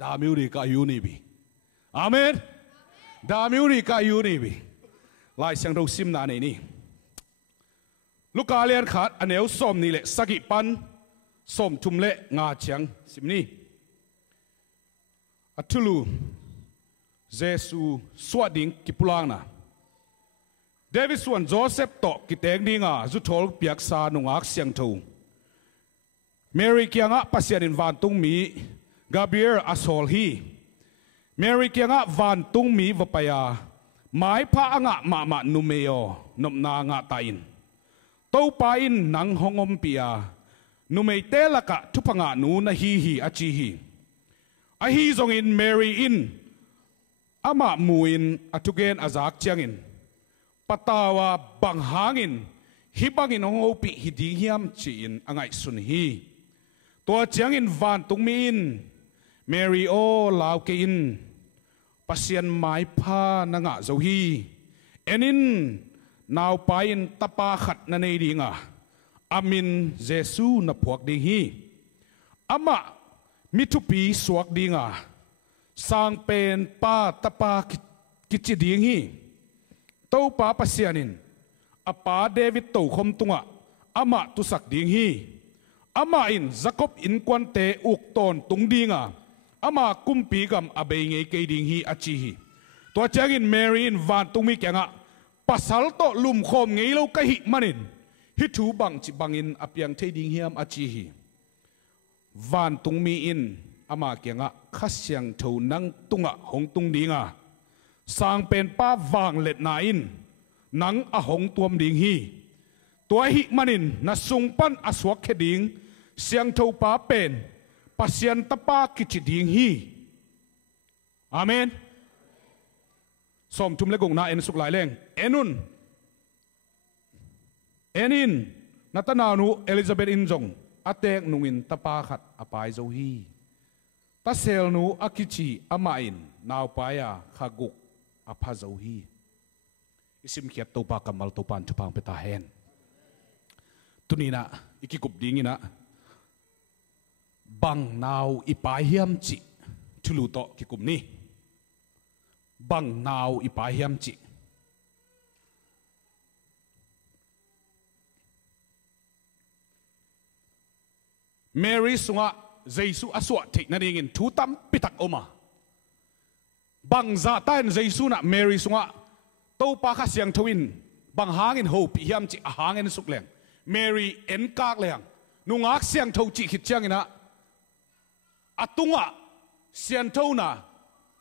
ดามิวริกายูนีบีอาเมนดามิวริกายูนีบีลายเสียงเราซิมนาในนี่ลูกกาเลียนขาดอันเอวส้มนี่แหละสกิปันส้มทุมเละงาเฉียงซิมนี่อัตุลูเยซูสวดดิ่งกิปุลังนะเดวิดส่วนโจเซฟโตกิเตงดิ่งอ่ะจุดทอลเปียกซาหนุ่งอักเสียงทูเมริกยังอ่ะปัสยานินวันตุงมีกาเบรียลอัสโซลฮีเมริกยังอ่ะวันตุงมีวปยาหมายพระอ่ะมานุเมโยนมนางะตาอินตัวปาอินนังฮงอมปียานุเมเตลกะทุพงะนูนะฮีอาจีฮีอาฮีจงอินเมรีอินอามามูอินอทุเกนอาจากเจียงอินปตาวาบังหางอินฮิบังอินฮงอปีฮิดีฮิมจีอินอ่างไอสุนฮีตัวเจียงอินวันตุงมีอินเมรีโอลาวเกอินปัสยันไม้ผ้านางะเจ้าฮีเอ็นินนาวไปอินตะปาขัดนันเอดิงะอามินเยซูนับพวกดิงฮีอามามิทุปีสวกดิงะสร้างเป็นป้าตะปากิจดิงฮีเต้าป้าปัสยันินอาป้าเดวิดโตคมตุงะอามาตุสักดิงฮีอามาอินจักบอินควันเตอุกตอนตุงดิงะอามากุมปีกัมอาเบงเอเกดิงฮีอาจีฮีตัวเจ้าอินเมรีอินวันตุงมีแกงะปัสสัลโตลุมคมเงยเรากะหิมันินฮิทูบังจิบังอินอเปียงเทดิงฮิมอาจีฮีวันตุงมีอินอามาเกียงะขัสยังทูนังตุงะหงตุงดิงะสร้างเป็นป้าวางเล็ดนาอินนังอหงตัวมดิงฮีตัวหิมันินนัสุงปันอสวกเขดิงเสียงทูป้าเป็นปัสยันตป้ากิจดิงฮีอาเมนสมทุมเลกงนาเอ็นสุกหลายแรงเอ็นุนเอ็นินนัตนานูเอลิซาเบธอินจงอาเตกนุงินตะปาขัดอปายโจฮีตาเซลนูอากิจีอามาอินนาวปายาขากุกอภาโจฮีอิสิมเขียดตัวปากำมัลตัวปันชุพังเปตาเฮนตุนีนะอิกิกุบดิงินะบังนาวอิปายเฮียมจิทุลุโตกิกุมนี้บังนาวอิปายเฮียมจิเมรีสุงะเยซูอสวะทินั่นเองทูตัมปิตักออกมาบังซาตันเยซูน่ะเมรีสุงะตัวปากเสียงทวินบังหางอินโฮปิเฮียมจิหางอินสุกแรงเมรีเอ็นกากแรงนุ่งอักเสียงทวจิขิดเชียงอินะอัตุงะเสียงทวน่ะ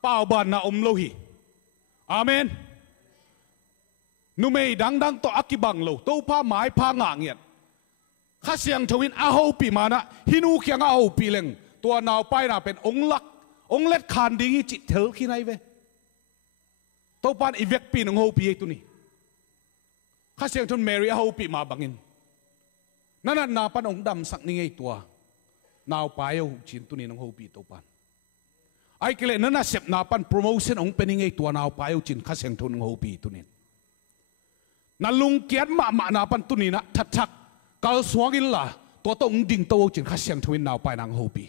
ป่าวบานน่ะอมโลหิอาเมนนุเมย์ดังตัวอักิบังโลตัวผ้าไม้ผ้างางเงียดข้าเสียงทวินอาโฮปีมานะฮินูเคียงอาโฮปีเลงตัวนาวไปน่ะเป็นองค์ลักองค์เล็ดคานดิ้งจิตเถลขี้ไหนเวตัวปานอีเวกปีนองโฮปีตัวนี้ข้าเสียงทนเมรีอาโฮปีมาบังอินนั่นน่ะนาปันองดำสักนี่ไงตัวนาวไปเอาจินตัวนี้องโฮปีตัวปาน ไอ้กิเลนั่นน่ะเสพนาปันโปรโมชั่นองเป็นยังไงตัวนาวไปเอาจินข้าเสียงทุนงหูปีตุนินนั่นลุงเกียรมานาปันตุนินะทัดชักกัลสวกินล่ะตัวต้องดิ่งตัวจินข้าเสียงทุนนาวไปนางหูปี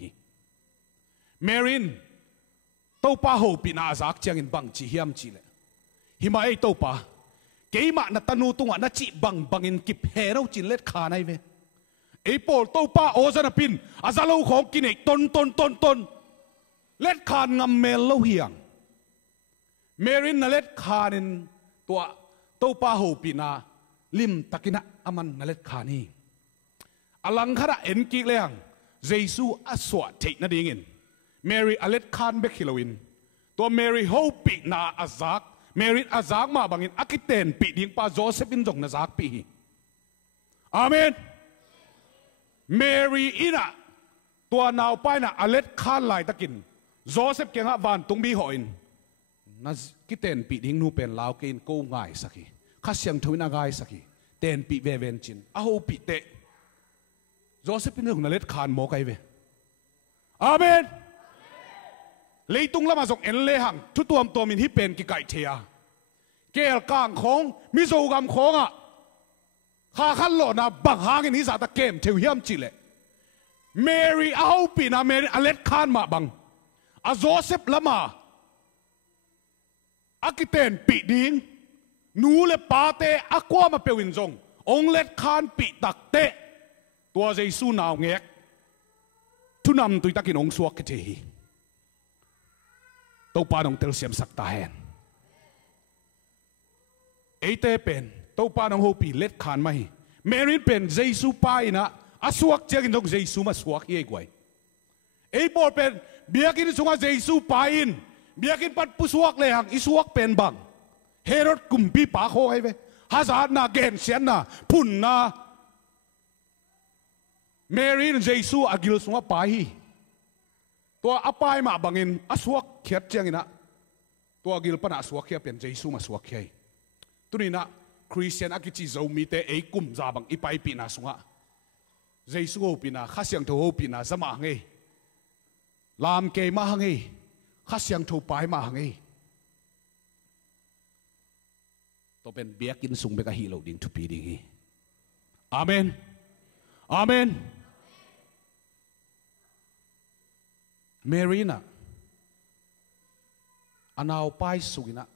เมรินตัวป้าหูปีน่าจักเจียงอินบังจีเฮียมจีเลยหิมาไอตัวป้าเกี่ยมานัตนูตุงะนัจีบังอินกิบเฮเราจินเล็ดขาในเวไอโปลตัวป้าโอซานาปินอาซาลูของกินไอตนเล็ดขานงำเมลเล่าเฮียงเมรินน่ะเล็ดขานินตัวป้าหูปีนาลิมตะกินะอามันน่ะเล็ดขานี่อลังคาระเอ็นกิเลงเยซูอสวะเทนดิ่งินเมรีอเล็ดขานเบคิโลวินตัวเมรีหูปีนาอาซักเมริอาซักมาบังอินอากิเตนปีดิ่งป้าโจเซฟินจงนาซักปีอาเมนเมรีอินะตัวนาวไปนะอเล็ดขานลายตะกินโจเซฟเก่งอะวันตุงบีหอยนั่นกิเตนปีดิ่งนูเป็นลาวกินกูง่ายสักทีข้าเสียงทวินาง่ายสักทีเตนปีเวเวนจินอาหูปีเตโจเซฟเป็นเรื่องนั่นเล็ดขานโมไกเวอาเมนเลยตุงละมาส่งเอ็นเลหังทุตัวมตัวมินที่เป็นกิไก่เทียเกลกางของมิโซกำของอ่ะข้าขันหล่อนะบังหางอินนิสาตะเกมเทียวเฮียมจิเลเมรีอาหูปีนะเมรีอเล็ดขานมาบังอาโจเซฟละมาอากิเตนปีดิ่งนูเลปาเตอากวามาเปวินจงองเล็ดขานปีตักเตตัวเยซูนาวเงกทุนำตุยตะกินองสวกเกทีตัวปานองเตลเซียมสักตาเฮนเอเตเป็นตัวปานองโฮปีเล็ดขานไม่เมรินเป็นเยซูไปนะอาสวกเจกินจงเยซูมาสวกเย่กวยเอปอเป็นเบียกินสงฆ์เยซูไปอินเบียกินปัดผู้สวกเลยหังอิสวกเป็นบังเฮโรดกุมปีปาโคให้เวฮาซาดนาเกนเซียนนาพุ่นนาเมรินเยซูอากิลสงฆ์ไปตัวอปายมาบังอินอาสวกเขียดเจียงอินะตัวอากิลปนาสวกเขียเป็นเยซูมาสวกเขียตัวนี้นะคริสเตียนอากิจิโจมีเตเอกุมซาบังอีไปปีนาสงฆ์เยซูโอปีนาข้าเสียงโทโอปีนาสมาไงลามเกมาหังไงข้าเสียงถูกปลายมาหังไงตัวเป็นเบียกินสุงเบกะฮีโลดิ่งทุปีดิ่งอาเมนอาเมนเมรีน่ะอันเอาไปสุกินะ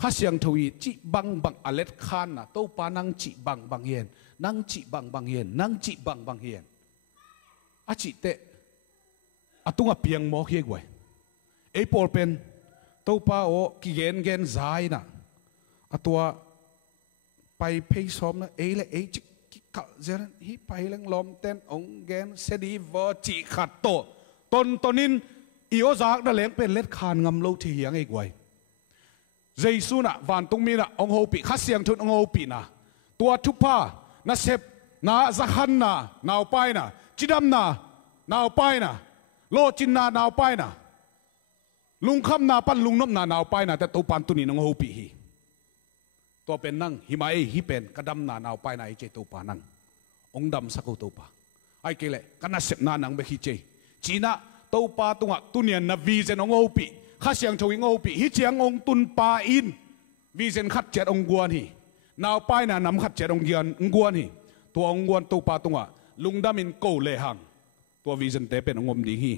ข้าเสียงทวีจิบังอเล็ดขานน่ะตัวปานังจิบังเย็นนังจิบังเย็นนังจิบังเย็นอาจิเตอตุงเปียงโมเฮียกวยไอปอลเป็นตัวป้าโอกิเกนใจนะตัวไปเพย์ซ้อมนะเอเลจิกะเจนฮีไปเล่งลมเต้นองเกนเสดีวอจิขัดโตตนินอีโอจากนั่นเลี้ยงเป็นเล็ดคานงำโลที่เฮียงไอกวยเยซูน่ะวันตุงมีน่ะองโฮปีข้าเสียงทุนองโฮปีน่ะตัวทุพาน่ะเซฟน่ะซักฮันน่ะนาวไปน่ะจิดัมน่ะนาวไปน่ะโลจินนานาวไปนะลุงคำนาปันลุงนบนานาวไปนะแต่ตัวปันตุนีนงหูปีฮีตัวเป็นนั่งหิมาเอฮิเป็นกระดำนานาวไปนะไอเจตัวปานังองดำสักตัวปาไอเกลกันน่ะเสพนานังเบฮิเจจีน่าตัวปาตัวตุเนียนนาวีเซนองหูปีข้าเสียงชวิงหูปีฮิเจียงองตุนปาอินวีเซนขัดเจ็ดองกวนฮีนาวไปนะนำขัดเจ็ดองเกียนองกวนฮีตัวองกวนตัวปาตัวลุงดามินโกเลหังตัววิจันเตเป็นองค์ดีฮี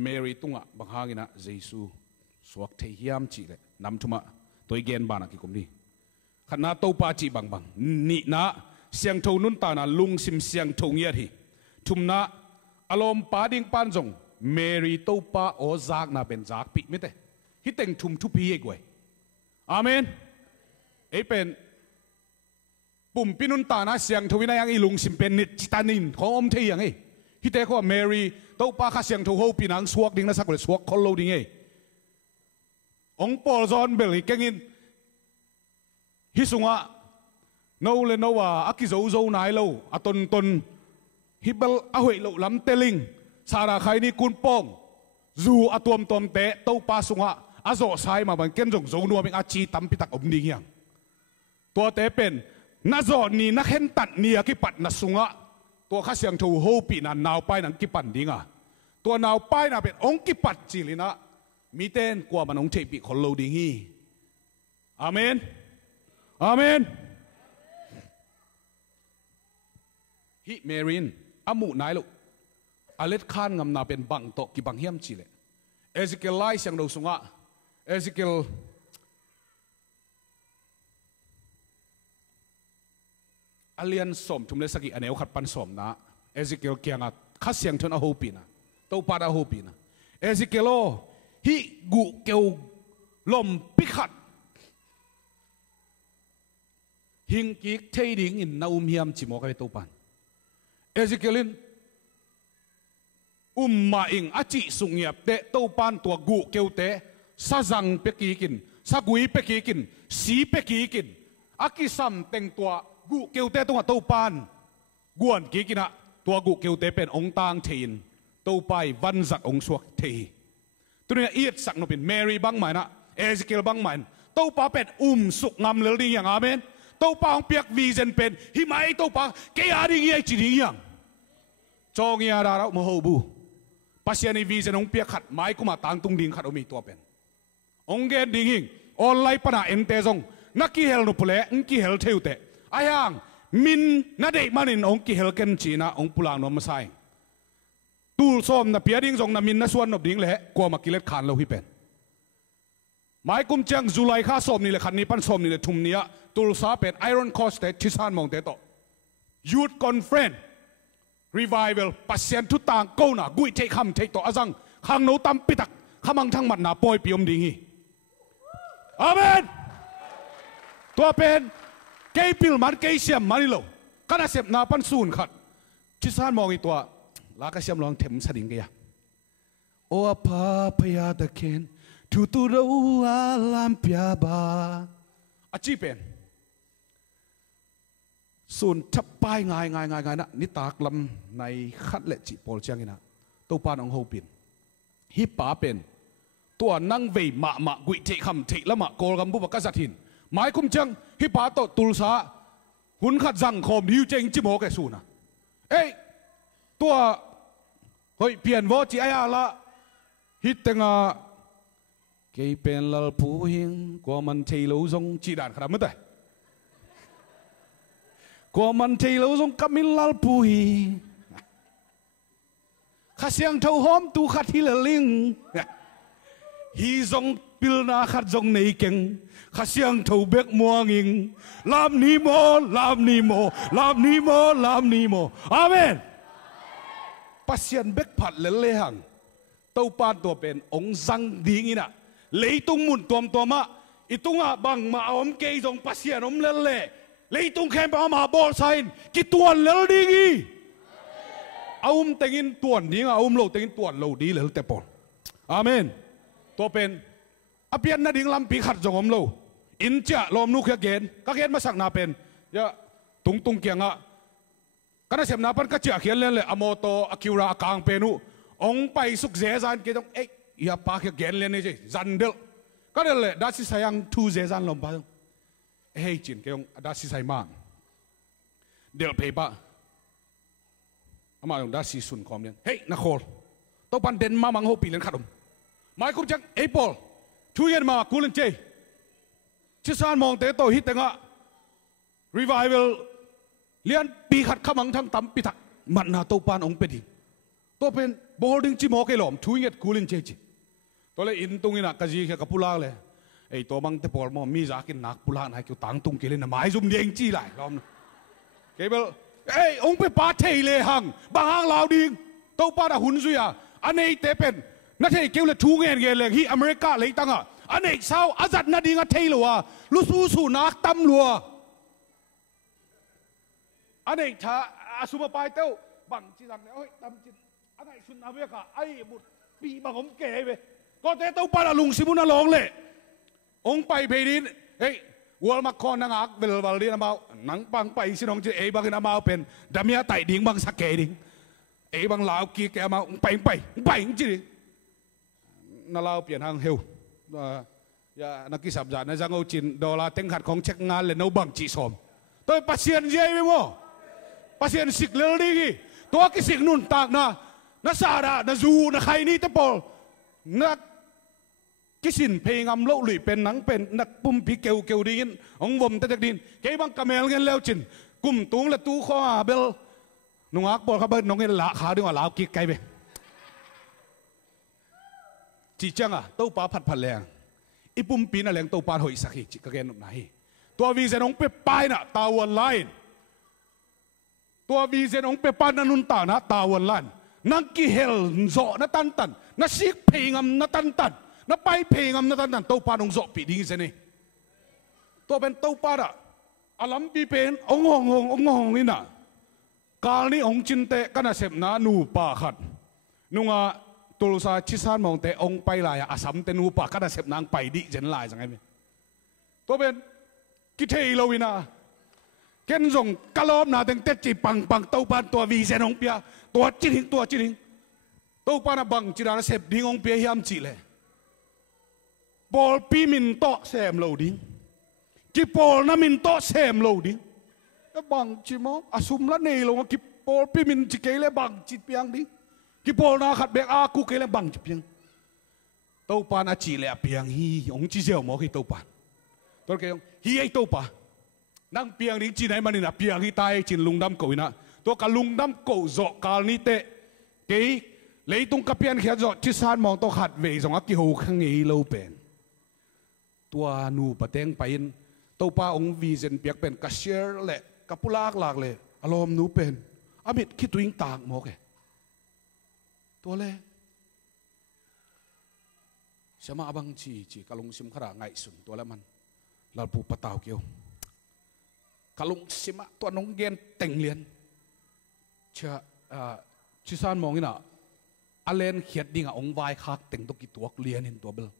เมรีตุงะบังฮากินะเยซูสวกเทียมจีเลยนำทุมาตัวเกนบานักกิคุมดีขณะตัวปาจีบังนี่นะเสียงทูนุนตานะลุงซิมเสียงทูเงียทีทุมนะอารมณ์ปาดิงปันจงเมรีตัวปาโอจากนะเป็นจากปิไม่เตฮิตเต็งทุมทุพีเอกไว้อาเมนเอเป็นปุ่มปินุนตานะเสียงทวินายังอีลุงสิมเป็นนิจิตานินของอมเทียงไงฮิตเตก็เมรีตัวป้าข้าเสียงทูโฮปีนังสวกดิ่งนะสักเลยสวกคอลโลดิ่งไงองปอลจอนเบลฮิเก่งินฮิสุงะโนเลโนวาอากิโซโซนายโลอตนฮิเบลอาหวยโลลำเตลิงสาราใครนี่กุนปองจูอตวมเตะตัวป้าสุงะอาโซไซมาบังเกนจงโซนัวเป็นอาชีตัมปิตักอมดิ่งยังตัวเตะเป็นน่าจอนี่นักเห็นตัดนี่กิปัดนัสุงะ ตัวข้าเสียงถูโฮปีนันนาวไปนังกิปันดิ้งอ่ะตัวนาวไปน่ะเป็นองกิปัดจิลินะมีเต้นกว่ามันองเทปีคนโลดิ้งฮีอาเมนอาเมนฮิเมรินอามูนายลูกอเล็ดขานงำนาเป็นบังโตกิบังเฮียมจิเลเอซิเกลไลเสียงดูสุงะเอซิเกลอเลียนสมทุมเลสกิอันเอวขัดปันสมนะเอซิเกลเกียงอ่ะข้าเสียงทนอาโฮปีนะเต้าปาดอาโฮปีนะเอซิเกโลฮิกุเกลลมปิขัดหิงกิกเทดิ่งอินนาอุมเฮียมจิโมกไปเต้าปันเอซิเกลินมาอิงอาจิสุงเงียบเตะเต้าปันตัวกุเกลเตะซาจังเปกีกินซากุยเปกีกินสีเปกีกินอากิซัมเต็งตัวกูเกลเตตัวเต้าปานกวนกีกินะตัวกูเกลเตเป็นองตางเทียนเต้าไปวันสักองสวกเทีตัวนี้เอียดสักนเป็นแมรี่บังไหมนะเอซิเกลบังไหมเต้าปาเป็นสุกงามเลยดีอย่างอาเมนเต้าปาเปียกวีเซนเป็นหิมายเต้าปาเกียร์ดีเงี้ยจีดีอย่างจองเงียดาเราโมโหบูปัสยานีวีเซนองเปียกขัดไม้กุมาตางตุงดิ่งขัดอมีตัวเป็นองเกนดิ่งหิงออนไลน์ปนาเอ็นเตซงนักกีเฮลนุปเลงกีเฮลเทวเตอายังมินนาเดมันินองกีเฮลเกนจีน่าองปุลางนอมไซตูลส้มนาเปียดิ้งจงนามินนาส่วนนบดิ้งเละกลัวมากิเลสขานเราฮิเป็นหมายกุมจังจุไลข้าส้มนี่เลยขันนี้ปั้นส้มนี่เลยทุ่มเนี้ยตูลซาเป็นไอรอนคอสเตทิซานมองเตโตยูทคอนเฟรนรีไวเวลปัสเซียนทุต่างโกน่ะกุยเทคำเทโตอาจังข้างโนตัมปิตักขมังทั้งหมัดหนาปอยปีอมดิ้งฮีอาเมนตัวเป็นเกย์พิลมันเกย์เสียมมันนี่โลกันอาเสียมนาปันซูนขัดทิศานมองอีตัวลากเสียมลองเข็มสดิ่งเกียโอพาพยาตะเคนทุตุเราอาลามพิอาบาอาจีเป็นซูนทับป้ายง่ายนะนิตากลำในขัดเละจิโปลเชียงนะตัวปานองโฮปินฮิปาเป็นตัวนั่งเวมะกุยเทคำเทละมะโกลกำบุบกัสถินหมายคุ้มจังฮิปาโตตุลซาหุ่นขัดจังคอมดิวเจงจิโมกสูนะเอ้ตัวเฮ้ยเปลี่ยนวอจีไออาละฮิตเตงาเกย์เป็นลลผู้หิงกว่ามันเทโลซงจีดานขนาดมั้งแต่กว่ามันเทโลซงกับมิลลลผู้หิข้าเสียงเท่าหอมตูขัดฮิลลิงฮีซงปิลนาขัดซงในเก่งข้าเสียงเท่าเบกมัวงิงลามนีโมลามนีโมลามนีโมลามนีโมอาเมนปัสยันเบกผัดเลเลหังเต้าปานตัวเป็นองซังดีงี้นะเลยตุงมุนตัวมะอีตุงอ่ะบังมาเอาอมเกยจงปัสยันอมเลเลเลยตุงแคมป์เอามาบอลไซน์กิตัวเลลดีงี้เอาอมเต็งินตัวนี้อ่ะเอาอมโลเต็งินตัวโลดีเลยแต่ปอนอาเมนตัวเป็นอเปียนนาดิ่งลำปีขัดจงอมโลอินเจาลมนุกเกณฑ์ก็เกณฑ์มาสักนาเป็นยะตุงเกียงอ่ะกันเสียมนาปันก็เจียเขียนเลยอโมโตอคิวรากางเปนุองไปสุกเจซันเกต้องเอ๊ะอย่าปากเกณฑ์เลยนี่สิจันเดลก็เดลเลยดัชสัยยังทูเจซันลมไปเฮ้ยจินเกต้องดัชสัยมาเดลเพย์ปะอามาลงดัชสุนคอมเนี่ยเฮ้ยนักโขลต้องปันเดนมามังโฮปีเลนขัดมหมายคุ้มจังเอปอลทุเรียนมากูเลนเจชิซานมองเตโตฮิตเตงะรีไวเวลเลียนปีขัดขมังทั้งตั้มปิทักมันนาตัวปานองเป็ดีตัวเป็นโบลดิ้งจิโมเกลอมทุเรียนกูเลนเจจิตัวเลยอินตุงอินักกะจีแค่กับปุลาเลยไอตัวบังเตปอลมอมีจากินนักปุลาไหนเกี่ยวตังตุงเกลินน่ะหมายซุ่มเดียงจีไหลล้อมเกเบลเอ้องไปปาเทเลยหังบางลาวดิ้งตัวปานหุ่นซุยอันนี้เตเป็นนั่นเองเกี่ยวกับทูเงินเลยที่อเมริกาเลยตั้งอ่ะอันนี้ชาวอาจัดนาดีงัดเทลัวลุสูนักตั้มลัวอันนี้ถ้าสุมาไปเต้าบังจีนังเนี่ยโอ้ยตั้มจีอันนี้สุนอเมริกาไอ้บุตรปีบังผมเก๋ไปก็เต้าปาลุงซิมุนาลองเลยองไปเพดินเฮ้ยวอลมาคอนนังอักเวลวอลเรียนมาหนังปังไปสิน้องจะเอบังนามาเป็นดามียไต่ดิ่งบังสักเกดิ่งเอบังลาวกีแกมาไปจริงนาลาวเปลี่ยนทางเฮลอย่านักกิจสับจานนะจังเอาจินดอลลาร์เต็งขัดของเช็คงานเลยน้องบังจีสอมตัวปัสเซียนเย่ไหมวะ ปัสยันสิกเลลี่กีตัวกิสิกนุนตากนะสาระนะจูนะใครนี่ตะปอลนักกิสินเพลงอัมโลหลุยเป็นหนังเป็นนักปุ่มพิเกลเกลดินองวมตะจักดินเก็บังกำเมลเงินแล้วจินกุมตุงละตู้ข้อเบลนุ่งอักบอลเขาเบิร์น้องเงินละขาดึงว่าลาวกิกไกไปจีจังอ่ะตู้ปลาผัดแรงอีปุ่มปีน่ะแรงตู้ปลาหอยสักจิกระเกนหนุนไหนตัววีเซนองเปปายน่ะตาวันไลน์ตัววีเซนองเปปายนันุนตานะตาวันไลน์นังกิเฮลโซนัตันตันนัสิกเพลงอัมนัตันตันนับไปเพลงอัมนัตันตันตู้ปลาองโซปีดิ้งเซนี่ตัวเป็นตู้ปลาอะอาลัมปีเป็นองงนี่น่ะการนี้องจินเตกันนะเสพนานูปาขัดนุงอาตุลซาชิสานมองเตองไปลายอาสัมเตนูปากันนะเสพนางไปดิเจนลายสังไงมั้ยตัวเป็นกิเทยโลวินาเก่นส่งกะลอมนาเต็งเตจิปังตู้ปานตัววีเซนองเปียตัวจิริงตู้ปานบังจิราเสพดิ้งองเปียยามจิเลยบอลปีมินโตเซมโลดิ้งกิปอลนามินโตเซมโลดิ้งบังจิมออาสุมละเนลงกิปอลปีมินจิเกเลบังจิเปียงดิ้งกิปอลนาขัดเบกอากูเกเลบังจิเปียงตู้ปานอาจิเลเปียงฮีองจิเซลมอฮีตู้ปานตัวเกยองฮีไอตู้ปานั่งเปียงดิ้งจีไหนมันนี่นะเปียงฮีตายจินลุงดำกูนะตัวกะลุงดำกูโจกาลนี้เตะเกยเลยตรงกะเปียนแค่โจจิสานมองตัวขัดเวสงอักกิโฮข้างเอโลเป็นตัวนูปะเต็งไปอินตัวป้าองวีเซนเปียกเป็นกระเชียร์เละกระปุลากหลากเลยอารมณ์นูเป็นอามิดคิดตัวยิงต่างหมอกตัวเล่เสมาบังจีกะลุงซิมขราไงสุนตัวละมันเราปูปะตาวเกี่ยวกะลุงซิมตัวน้องเกนเต็งเลียนเชื่อชิซานมองนี่นะอเลนเขียดดิ่งองวายคักเต็งตัวกี่ตัวเลียนเห็นตัวเบล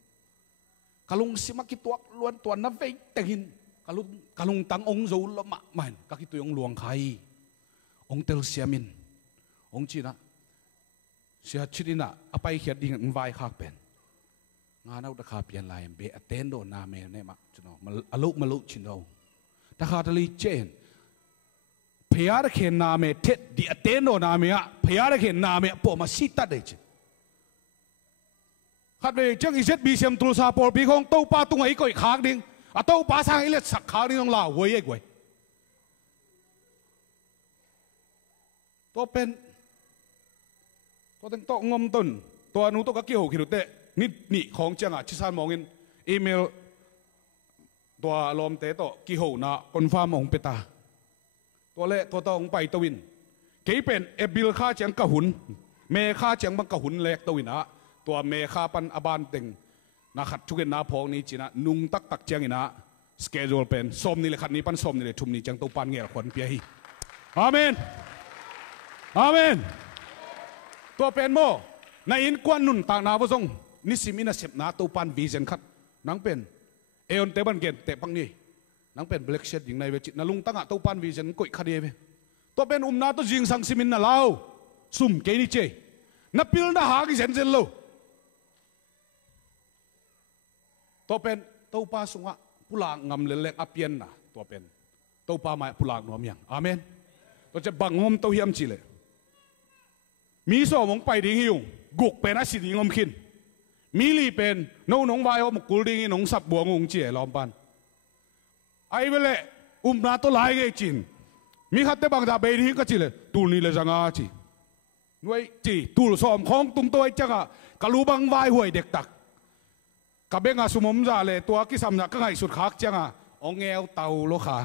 กะลุงสิมากิตัวล้วนตัวนับเวแต่หินกะลุงตั้งองค์โจละมะมันกะกิตัวองหลวงไข่องเตลเซียมินองจีนะเสียชิดินะอภัยเขียดดิ่งองวายคักเป็นงานเอาตะขาเปลี่ยนลายเบอเตนโดนาเมเนี่ยมาจุนมาอลุชินโดตะขาทะเลเจนพยาระเขนนาเมเท็ดดิอเตนโดนาเมะพยาระเขนนาเมะปอมาสิตัดได้จขัดเวจังอิเซตบีเซียมตุลซาปอลปีของตู้ป้าตุ้งไอ้ก้อยขากดิ้งอ่ะตู้ป้าสร้างอิเล็ดสักขากดิ้งต้องลาเว้ยไอ้ก้อยตัวเป็นตัวตั้งโต๊ะงมต้นตัวนู้ตัวก็เกี่ยวขีดเตะนี่ของจังอ่ะชิซานมองอินอีเมลตัวลมเตะโต๊ะกี่หัวนะคอนฟาร์มองเปตาตัวเละตัวต้องไปตวินเกี่ยเป็นเอบิลค่าจังกะหุนเมค่าจังบังกะหุนเล็กตวินนะตัวเมฆาปันอบานเต็งนักขัดทุกนาพองนี้จีนะนุ่งตักเจียงอินะสเกจโอลเป็นสมนี่เลยขัดนี้ปันสมนี่เลยทุ่มนี้จังตัวปันเงี้ยคนเปียฮีอาเมนอาเมนตัวเป็นโมในอินกวนนุนต่างนาวงนิสิมินาเสพนาตัวปันวิเซนขัดนังเป็นเออนเตบันเกนเตปังนี่นังเป็นเบล็กเชดอย่างในเวจิตนาลุงตั้งตัวปันวิเซนกุยคดีไปตัวเป็นนาตัวจิงสังสิมินนาลาวซุ่มเกนิเจนับพิลนาหากิเซนเซนโลตัวเป็นตัวป้าสุงะผู้หลางงำเล็กอเปียนนะตัวเป็นตัวป้าไม่ผู้หลางหนอมยังอาเมนตัวจะบังงมตัวเฮียมจีเลยมีสมองไปดิ้งหิวกุกเป็นอาศิงมขินมีลีเป็นน้องวายอมกุลดิ้งน้องสับบวงงเจี๋ยลอมปันไอ้เวลนาตัวลายเกจินมีขัดเตบังดาเบดิ้งก็จีเลยตูนี่เลยจังอาจีด้วยจีตูสอมของตุ้งตัวไอ้จังอะกะลูบังวายห่วยเด็กตักกับเบงอาสุมมจ่าเลยตัวกิสำนักก็ไงสุดคักจังอ่ะองเงวเตาโลขา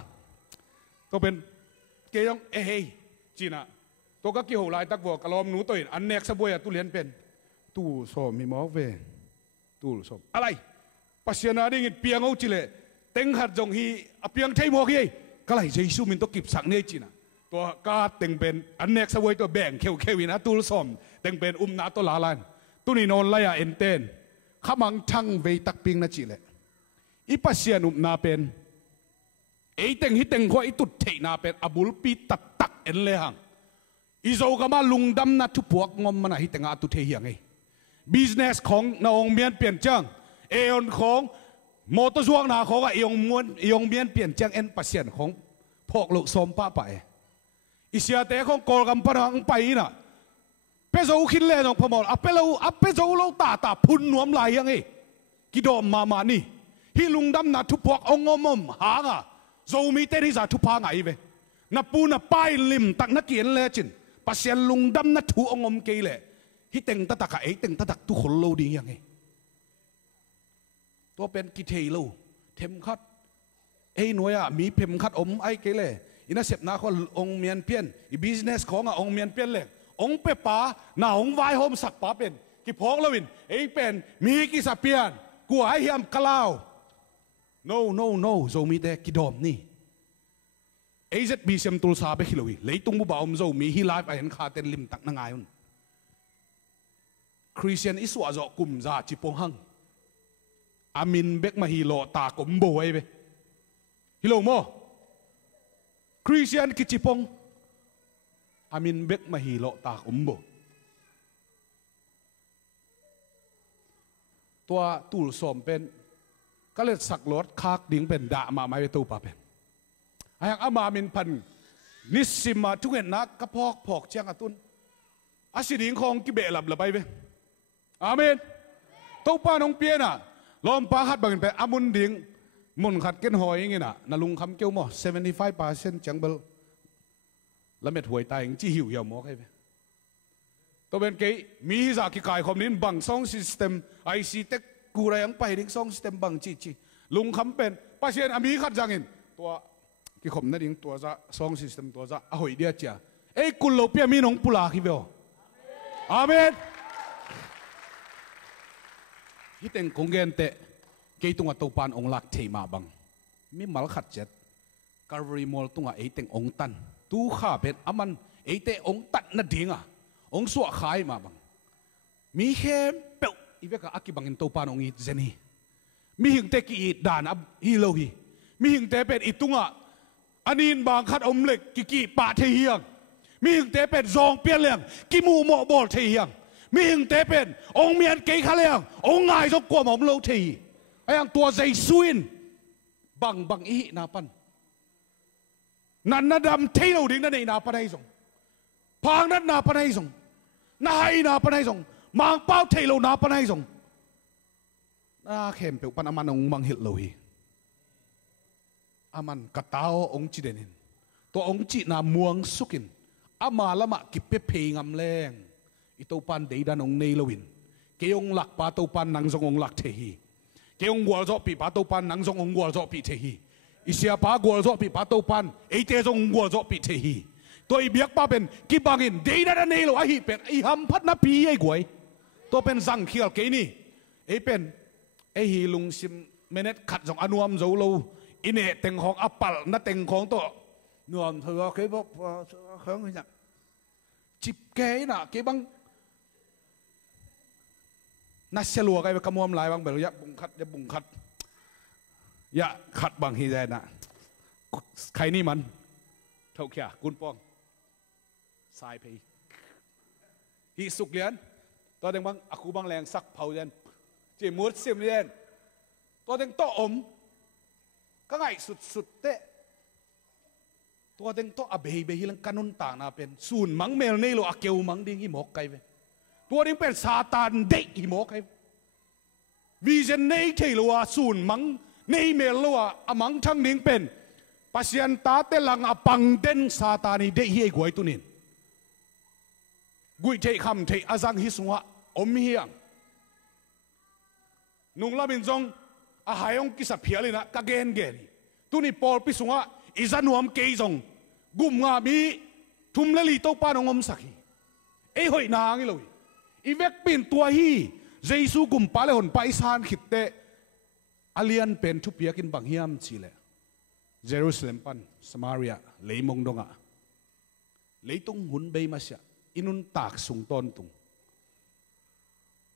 ก็เป็นเกยองเฮ้ยจีน่ะตัวก็กี่หัวลายตักบัวกระลอมหนูตัวอันเนกสบวยตุเลียนเป็นตู้สมมีหมอกเวตู้สมอะไรปัสยานาได้ยินเปียงเอาจีเลยเต็งหัดจงฮีเปียงใช้หมอกฮีก็เลยเจสุมินตัวกิบสังเนจีน่ะตัวกาเต็งเป็นอันเนกสบวยตัวแบ่งเควินะตู้สมเต็งเป็นนาตัวลาลันตู้นี่นอนไล่เอ็นเตนข้ามังช่างเวตักปิงนะจีเลยอีปัสยานุนาเป็นไอเต็งฮิเต็งข้อไอตุดเทนาเป็นอบุลปีตักเอ็นเลยหังอีโซกามาลุงดำนัทุพวกงอมมันฮิเต็งอาตุเทียงไงบิสเนสของนองเมียนเปลี่ยนจังเอออนของมอเตอร์ซวงนาของเอองเมียนเปลี่ยนจังเอ็นปัสยานของพวกลูกสมป้าไป อิเสียแต่ของกอลกำปนังไปน่ะเปโซคิดเล่นของพมอลเปโซเราตาพุ่นนวมไหลยังไงกิดอมมานี่ฮิลุงดำนัดทุพวกองอมหางอ่ะโจมีเตริซาทุพาไงเวนับปูนับไปลิมตักนักเกียนเลยจินปัสเซียนลุงดำนัดถูองอมเกยเลยฮิเต็งตะตักเอเต็งตะตักทุกคนโลดียังไงตัวเป็นกิเทโลเทมคัดไอ้หน่วยอ่ะมีเพ็มคัดอมไอ้เกเลยอินาเสพนาคนองเมียนเปียนอีบิสเนสของอ่ะองเมียนเปียนเลยองเปป้าหน้าองไวโฮมสักป้าเป็นกิพองลวินไอ้เป็นมีกิสเปียนกูไอ้เฮียมกล่าว no โจมีแต่กิดอมนี่ไอ้เจ็ดบีเซมตุลซาเบคิลวิเลยตุงบุบาวมโจมีฮีไลฟ์ไอ้เห็นขาเต็นลิมตักนังไงอุ่นคริสเตียนอิสวาโจกุมซาจิปงหังอามินเบกมาฮิโลตากมโบไอ้เบฮิโลโมคริสเตียนกิจิปงอามินเบกมาฮิโลตากมโบตัวตูลสมเป็นก็เลยสักรถคากดิ่งเป็นด่ามาไม่ไปตูปะเป็นไอ้ยังอามามินพันนิสิมาทุกเห็นนักกระพอกเชียงอตุนอาศิดิ่งของกิเบลับละไปเว้อาเมนตูป้าน้องเปียน่ะลมปาหัดบางเป็นอามุนดิ่งมุนขัดเกนหอยอย่างงี้น่ะนาลุงคำเกี่ยวหม้อ75%จังเบลแล้วเม็ดหวยตายอย่างจี้หิวเหี่ยวหม้อใครไปตัวเป็นกี่มีจากกิกายคอมนินบังซองซิสเต็มไอซีเต็กกูไรยังไปดิ่งซองซิสเต็มบังจีลุงคำเป็นป้าเชียนอามีขัดจังเงินตัวกิคมนั่นดิ่งตัวจะซองซิสเต็มตัวจะหอยเดียจ้าเอ้กุลโลเปียมีน้องปุลาคิเบลอาเมนฮิตเองคงเงินเตะเกี่ยตุงตัวปานองลักเทมาบังมีมัลขัดเจ็ดการบริมอลตุงเอเต็งองตันตู้ข้าเป็นอามันเอเตองตันนั่นดิ่งองสวะขายมาบังมีแค่เปลอีเวกอากิบังอินตัวปานองอีเจนี่มีหิงเตกีดานอับฮีโลฮีมีหิงเตเป็นอิตุงอันนี้บางขัดอมเล็กกี่ปะเทียงมีหิงเตเป็นซองเปียนเลียงกิมูโมบอลเทียงมีหิงเตเป็นองเมียนเกยขาเลียงองง่ายจกกว่าหมอมโลทีไอ้ยังตัวใจซุยนบังอีนาปันนันนาดำเที่ยวดิ่งนั่นเองนาปันให้ส่งพางนั้นนาปันให้ส่งนาให้นาปันให้ส่งมังเป้าเที่ยวนาปันให้ส่งนาเข้มเปียวปันอามันองมังหิตเลยอามันกระตาวองจีเดนินตัวองจีนามวงสุกินอามาละมะกิบเปเพงำแรงอิตัวปันเดียดันองเนลวินเกี่ยงหลักปาตัวปันนังทรงองหลักเทฮีเกี่ยงวัวจอปีปาตัวปันนังทรงองวัวจอปีเทฮีอิเสียปาวัวจอปีปาตัวปันเอเตทรงวัวจอปีเทฮีตัวอีเบียกปาเป็นกิบังอินเดียดันเนลไอฮีเป็นไอฮัมพัดนาปีไอกวยตัวเป็นสังเขียลเกนี่ไอเป็นไอฮีลุงซิมเมเนตขัดสองอนุมโจโลอินเนตเต็งของอัปปัลนัดเต็งของตัวนวมเธอเคยบอกเขิงอย่างจิบเกยน่ะเกบังนัชลัวกันไปขโมยลายบางแบบยะบุงคัดยะบุงคัดยะขัดบางฮีแดน่ะใครนี่มันเท่าแค่กุนปองสายเพย์ฮีสุกเลียนตัวเด็กบางอากูบางแรงสักเผาเลียนเจมูดเสียมเลียนตัวเด็กโตอมก็ไงสุดเตะตัวเด็กโตอเบย์เบย์ลังกันุนต่างน่ะเป็นศูนย์มังเมลนี่โลอาเกลมังดิ้งหิมอกไกไปตัวนี้เป็นซาตานเด็กหิมอกไกวิเจนนี่เทลัวศูนย์มังนี่เมลลัวอมังทั้งดิ้งเป็นปัสยันตาเตลังอปังเด่นซาตานีเด็กเฮียกวยตุนินกุยเทคำเทอาจังฮิสวะอมเฮียงนุ่งลาบินจงอาหายองกิสับเพียเลยนะกะเกนเกนี่ตุนี่ปอลปิสุงะอิจานุมเกยจงกุมงามีทุมเลลีโตปานองอมสักฮีเอ้หอยนางอีเลยอีเวกปินตัวฮีเจซูกุมปาเลหนไปซานขิดเตอาเลียนเป็นทุบเปียกินบังเฮียมชีเลเยรูซาเล็มปันสมาริยาเลยมงดงะเลยตุงหุ่นเบย์มาเสียอินุนตากสุงตอนตุง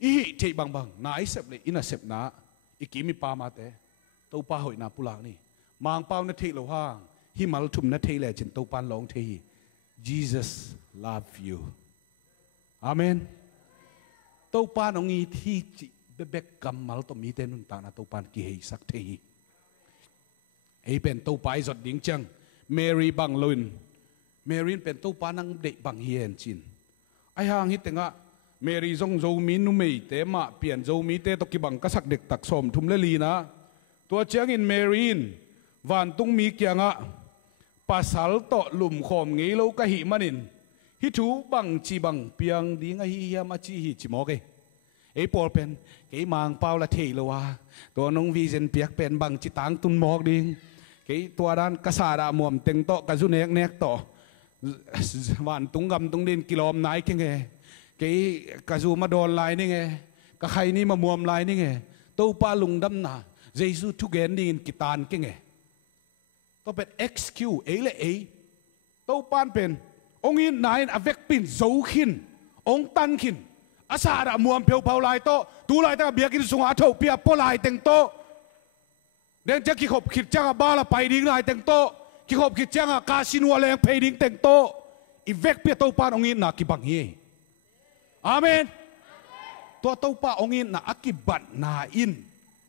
อีเทบังนาไอเซบเลยอินาเซบนาอีกิมีปามาเตตัวปาหอยนาปุลานี่มางเป้านาเทโลห้างฮิมัลทุมนาเทเลจินตัวปานลองเท Jesus love you อาเมนตัวปานองอีที่จิเบกกำมัลตัวมีเตนุนตานาตัวปานกิเฮสักเทไอเป็นตัวไปจดดิ้งจังเมรีบังลุน เมรีนเป็นตู้ปานังเด็กบางเฮียนจินไอ้ห่างฮิตเตงะเมรีจงโจมีนุไม่เตมาเปลี่ยนโจมีเตตกิบังกษักเด็กตักสมทุมเลลีนะตัวเจียงอินเมรีนวันตุงมีเกียงะปัสสาวะหลุมขมงี้เราก็หิมันินฮิทูบังจีบังเปียงดีงะฮิยามาจีฮิจิโมเกไอ้ปอลเป็นไอ้มังเปาละเทลวะตัวน้องวีเซนเปียกเป็นบังจิตังตุนหมอกดิงไอ้ตัวด้านกษัตริย์มวมเต็งโตกระจุเนกเนกโตวันตุงกำตุงดินกิโลมไหนกันไงไอ้กระจุมาโดนลายนี่ไงกะใครนี่มามวมลายนี่ไงตู้ปลาลุงดำหนาเยซูทุกเกนดินกิตานกันไงต้องเป็น excuse เอเลเอตู้ปานเป็นองค์อินนายอเวกปินโซขินองค์ตันขินอาสาดมวมเพียวเผาลายโตตูลายตาเบียกินสุงอาเท่าเปียปลายเต็งโตเดินจะกิขบขิดจังบ้าละไปดิ้งลายเต็งโตกิขบขิดจังกาสินัวแรงเพดิ้งเต็งโตอีเวกเปียตู้ปานองค์อินนักกิบังเฮอาเมนตัวตู้ปาองค์อินนักกิบัตนาอิน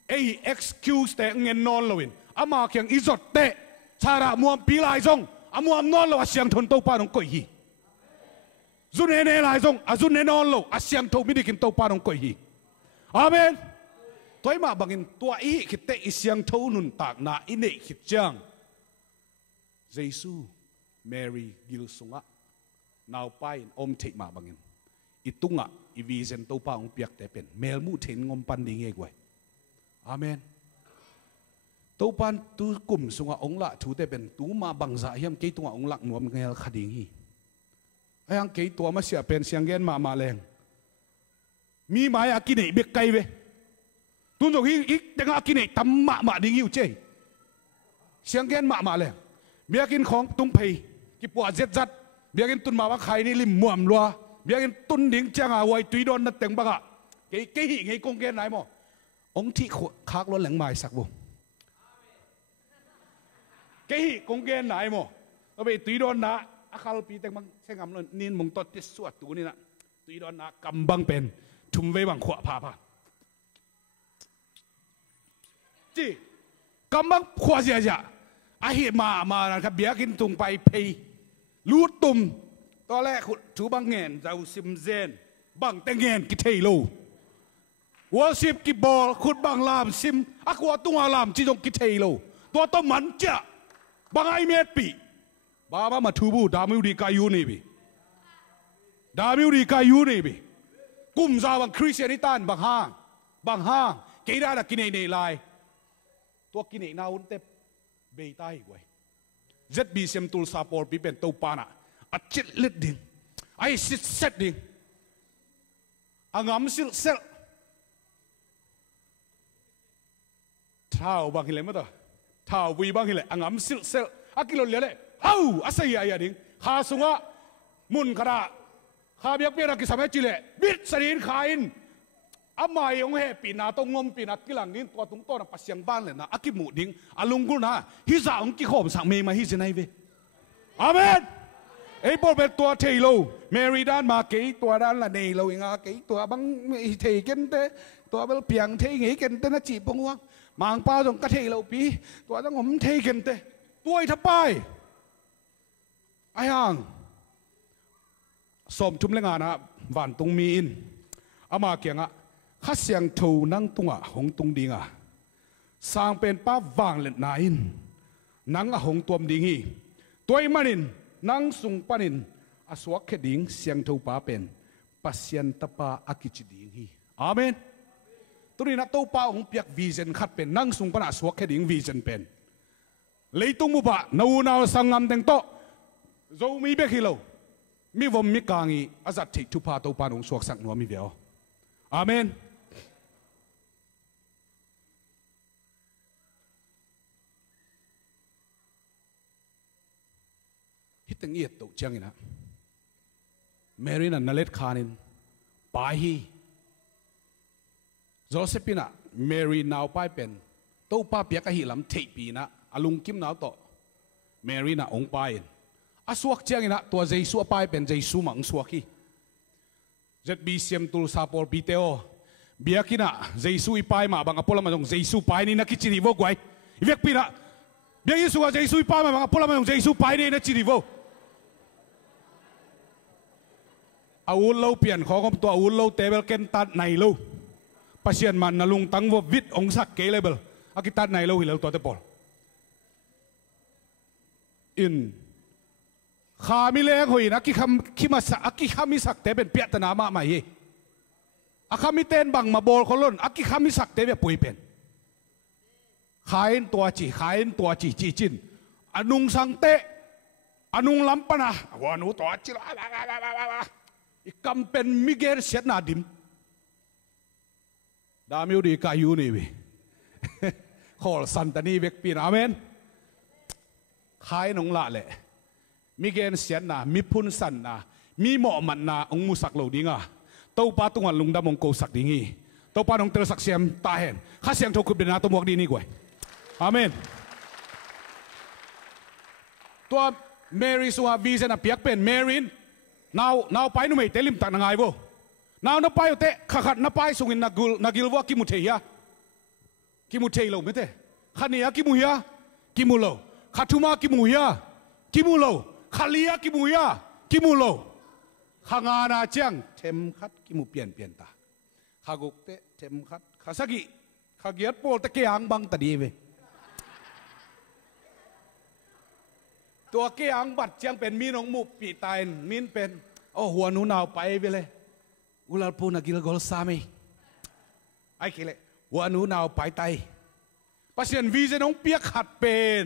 ไอ excuse แต่เงินนอนลวินอามาเขียงอิจดเตะชาระมวมปีลายซงอามวมนอนลวเสียงทนตู้ปานองกุยฮีจุนเนเนลายซงอาจุนเนนอนลวเสียงทนไม่ได้กินตู้ปานองกุยฮีอาเมนตัวมาบังอินตัวอีคิดเตะเสียงทนุนตากนาอินเนคิดจังเยซูเมรีกิลสุงะนาวไปอมเทมาบังอินอิตุงะอีวีเซนตู้ปาองเปียกแต่เป็นเมลมูเทนงมปันดิ่งเอกไว้อาเมนตู้ปันตู้กลุ่มสุงองละถูแต่เป็นตู้มาบังซาเฮียมเกยตัวองละหนวมเงลคดีงี้ไอ้ยังเกยตัวมาเสียเป็นเสียงเงินมาแรงมีไม้อากินเนเบกไกเวตุนจงอีกเด็กอากินเนตำมาดิ่งอยู่เจ้เสียงเงินมาแรงเบียกินของตุงเพยกิปวดเจ็ดจัดเบียกินตุนมาว่าใครนี่ริมม่วมลัวเบียกินตุนดิ่งจังอาไว้ตุยโดนนัดเต็งบังอะเกยไงกงเกนไหนมั้งองที่คักล้นแหลงไม้สักบุเกี่ยกงเกนไหนมั้งเราไปตีโดนนะอาคาลปีแต่งบังเส้นกำลังนินมงตดที่สวดตัวนี่นะตีโดนนะกำบังเป็นทุ่มไว้บังขวาพาจีกำบังขวาเสียจ้ะอาเหตุมานะครับเบียกินตุงไปเพยรูดตุ่มตอนแรกถูบังเงินจะซิมเซนบังแต่เงินกิเทโลวอสิบกิบอลขุดบางลามซิมอักวาตุงอาลามจีจงกิเทโลตัวต้มันจะบางไอเมตปีบาบามาทูบูดามิวดีกายูนี่บีดามิวดีกายูนี่บีกุมซาบังคริสเตียนิตันบางห้างเกย์ได้ละกินเนลายตัวกินเนนาอุนเตเบย์ใต้ไว้เจ็ดบีเซมตุลซาปอร์ปีเป็นตัวปานะอัดจิตเล็ดดิ่งไอซิดเซตดิ่งอ่างามซิลเซลท้าวบางทีเลยมั้งตัวท้าววีบางทีเลยอ่างซิลเซลอากิโลเลียเลยเอ้าอาศัยอะไรดิ่งข้าสุงะมุนขราข้าเบียกเบียรักกิสามจิเลบิดสรีนขาอินอามาอย่างเฮปีนาตงงมปีนักกิลังนี้ตัวตุงโตนะปัสยังบ้านเลยนะอากิมุดิ่งอาลุงกุนะฮิซาองกิขมสังเมมาฮิซินายเวอาเมนไอ้พวกเป็นตัวเทโลเมรีด้านมาเกยตัวด้านละเนโลยังเกยตัวบังเทกันเตตัวเป็นเพียงเทงี้กันเตนะจีบงวงมังป้าตรงกระเทเราปีตัวต้องผมเทกันเตตัวทับไปไอ้ห่างสมทุมเลงานะหวานตรงมีอินอามาเกียงอะข้าเสียงทูนั่งตุงอะหงตุงดิงอะสร้างเป็นป้าวางเล็ดนายนั่งอะหงตัวมดิงีตัวมันนินนั่งสุงปานินอสวกเขดิงเสียงทูป้าเป็นปัสยันตป้าอากิจดิงีอาเมนตัวนี้นะตู้ป้าของเปียกวีเซนขัดเป็นนั่งสุงปนาสวกแค่ดิ่งวีเซนเป็นเลยตุ้งมุบะนาสังงามเต็งโตโจมีเบกิโลมีวมมีกางีอาจัดทิทุพาตู้ป้าของสวกสักหนัวมีเดียวอาเมนฮิตตังเอียดตุจังอินะเมรินันนาเลตคานินปาฮีโจเซปินะเมรีนาวไปเป็นตู้ป้าเปียกหิลำเทปีนะอลุงกิมนาวโตเมรีน่ะองไปอาสวกเจียงนะตัวเจสัวไปเป็นเจสุมังสวกีเจ็ดบีเซียมตุลซาปอร์บีเตโอเบียกินะเจสุอีไปมาบางอพอลมาจงเจสุไปนี่นักกิจนิวกไว้เวียกปีนะเบียกิสุกับเจสุอีไปมาบางอพอลมาจงเจสุไปนี่นักกิจนิว อาวุธเราเปลี่ยนของตัวอาวุธเราเตเบลเกนตัดในเราปัศยานมันนลุงตั้งว่าวิทย์องศักเกลเลเบลอากิตัดในเราหิเลตัวเตปอลอินข้ามิเลงหอยนะกิคำคิมาสักกิคำมิสักเตเป็นเปียตนามาไม่อาคามิเตนบังมาโบลคนล้นอากิคำมิสักเตเป็นปุยเป็นขายตัวจีขายตัวจีจีจินอนุงสังเตอนุงล้ำปนะวานุตัวจีละอีกำเป็นมิเกลเสียนาดิมดามิวดีกายูนี่วิขอสันตานีเวกปีนอาเมนขายนงละเลยมิเกลเสียนามิพุนสันนามีหมอมันนาองมุสักเหล่าดิ้งอ่ะเต้าปาตุงันลุงดำมงโกสักดิ้งเต้าปานงเตอสักเสียมตาเห็นข้าเสียงทุกข์เป็นนาตัวมวกดีนี่กวยอาเมนตัวเมริสุฮาวีเซนะเปียกเป็นเมรินนาวไปนุ่มเตลิมตักนางไงบ่นาวนับไปเตะขัดนับไปส่งอินนักิลว่ากิมุเทียกิมุเทียเราไม่เตะขันนี้กิมุเฮียกิมุโลขัดทุมากิมุเฮียกิมุโลขัดเลียกิมุเฮียกิมุโลขังานาเจียงเทมขัดกิมุเปลี่ยนตาขักุกเตะเทมขัดขัสกิขักเกียรติโปลตะเกียงบังตะดีเวตัวเกียงบัดเจียงเป็นมีน้องมุบปีตายมินเป็นโอ้หัวหนูหนาวไปเลยอุลาปูนักกิลกอลสามีไอ้เกลหัวหนูหนาวไปไตปัศยานวีเจน้องเปียกขัดเป็น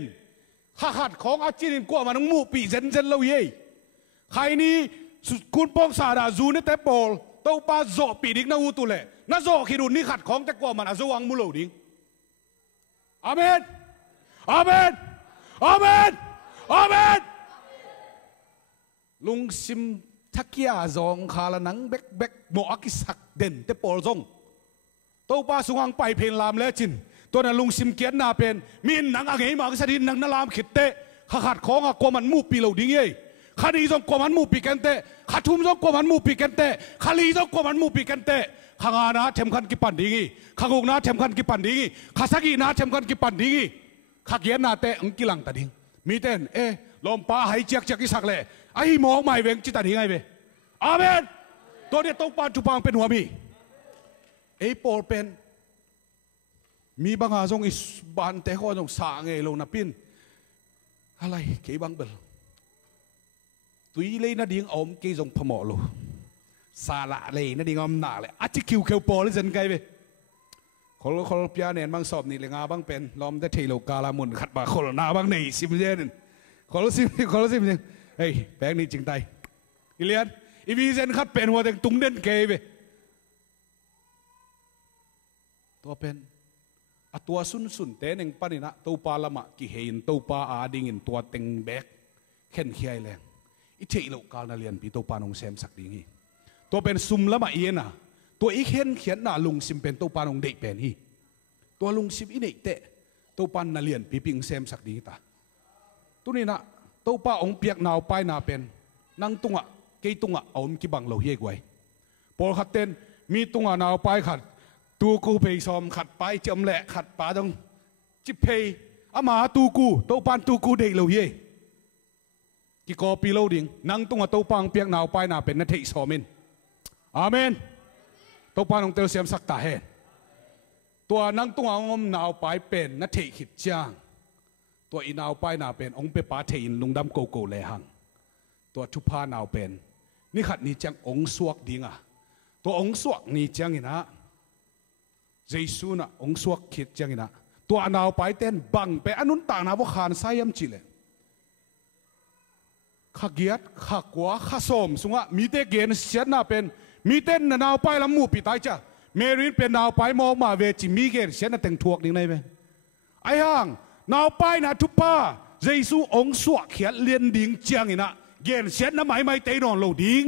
ขัดของอาจินกว่ามันน้องมุบปีเจนเราเย่ใครนี้คุณปองสาดาจูนี่แต่โปลเต้าป้าโจปีดิกนาอูตุเล่น่าโจขีรุนนี่ขัดของแต่กว่ามันอาจวังมุโลดิงอาเมนอาเมนอาเมนอาเมนลุงซิมทักยาจงขาลนังเบกหมออักิสักเด่นแต่ปอลจงเต้าป้าสุงังไปเพลลามเลจินตัวนั้นลุงซิมเกียนนาเป็นมีนังอะไรมาก็สดินนังนาลามขิดเตะขัดของกว่ามันมูปีเราดิ้งเย่ขาดีจงกว่ามันมูปีกันเตะขาทุ่มจงกว่ามันมูปีกันเตะขาลีจงกว่ามันมูปีกันเตะขางานาเทมขันกิปันดิ้งขางงนาเทมขันกิปันดิ้งขาสกีนาเทมขันกิปันดิ้งขาเกียนนาเตะอังกิลังตัดดิ้งมีเต้นลมป้าหายเจียกกิสักเลยไอ้หมอกใหม่เวงจิตตัดดิ้งไงเวอาเมนตัวเนี้ยต้องปานจุปังเป็นหัวมีปอลเป็นมีบางอาจงอิสบานเตะข้อจงสางเงลงนับปินอะไรเกี่ยบังเบลตุยเลยนาดิ้งอมเกี่ยจงพมอโลซาละเลยนาดิ้งอมหนาเลยอาจจะคิวปอลเลยจันไกเวคนพิจารณาบางสอบนี่เลยงาบางเป็นล้อมได้เทโลกาลามุนขัดบาคนหน้าบางในซิมเจนคนละซิมเฮ้ยแปลงนี้จริงใจอิเลียนอีวีเซนขัดเป็นหัวแต่งตุ้งเด่นเกยเวตัวเป็นตัวสุนเตนึงปนินะตัวปาละมะกิเห็นตัวปาอาดิ่งตัวเต็งแบกเข็นเขียแรงอิเทโลกาลาเลียนปีตัวปานองเซมสักดิ่งตัวเป็นซุมละมะเอียนะตัวอีเข็นเขียนหน้าลุงซิมเป็นตัวปานองเด็กเป็นฮีตัวลุงซิมอีเด็กเตะตัวปานนาเลียนปีปิงเซมสักดิ่งตาตัวนี้นะตัวปาองเปียกนาวไปนาเป็นนั่งตุงะเกยตุงะเอามกิบังเหล่าเย่กไว้พอขัดเต้นมีตุงะนาวไปขัดตูกูไปซ้อมขัดไปจำแหละขัดป่าตรงจิบเพย์อามาตูกูตัวปานตูกูเด็กเหล่าเย่กิโกปีเหล่าดิ่งนั่งตุงะตัวปางเปียกนาวไปนาเป็นนัทเทซ้อมินอาเมนตัวปานองเตลเซียมสักตาเฮตัวนั่งตุงะงมนาวไปเป็นนัทเทขิดจ้างตัวอีนาวไปนาเป็นองเปปาเทอินลุงดำโกโกเลหังตัวทุพานาวเป็นนี่ขัดนี่จังองสวกดิ่งอ่ะตัวองสวกนี่จังอินะเจสุนะองสวกขิดจังอินะตัวนาวไปเต้นบังไปอนุนต่างนาว่าขานไซยัมจิเลข้าเกียรติข้ากว่าข้าสมสุงะมีเตเกนเสียนาเป็นมีเต้นนาวไปลำมูปีตายจ้ะเมรินเป็นนาวไปมองมาเวจิมีเกนเสียนาแต่งทวกดิ่งไหนไหมไอ้ห่างนาวไปนะทุป้าเจสุองสวกเขียนเลียนดิ่งจังอินะเกนเสียนน้ำไม่เตยนอนโลดิ่ง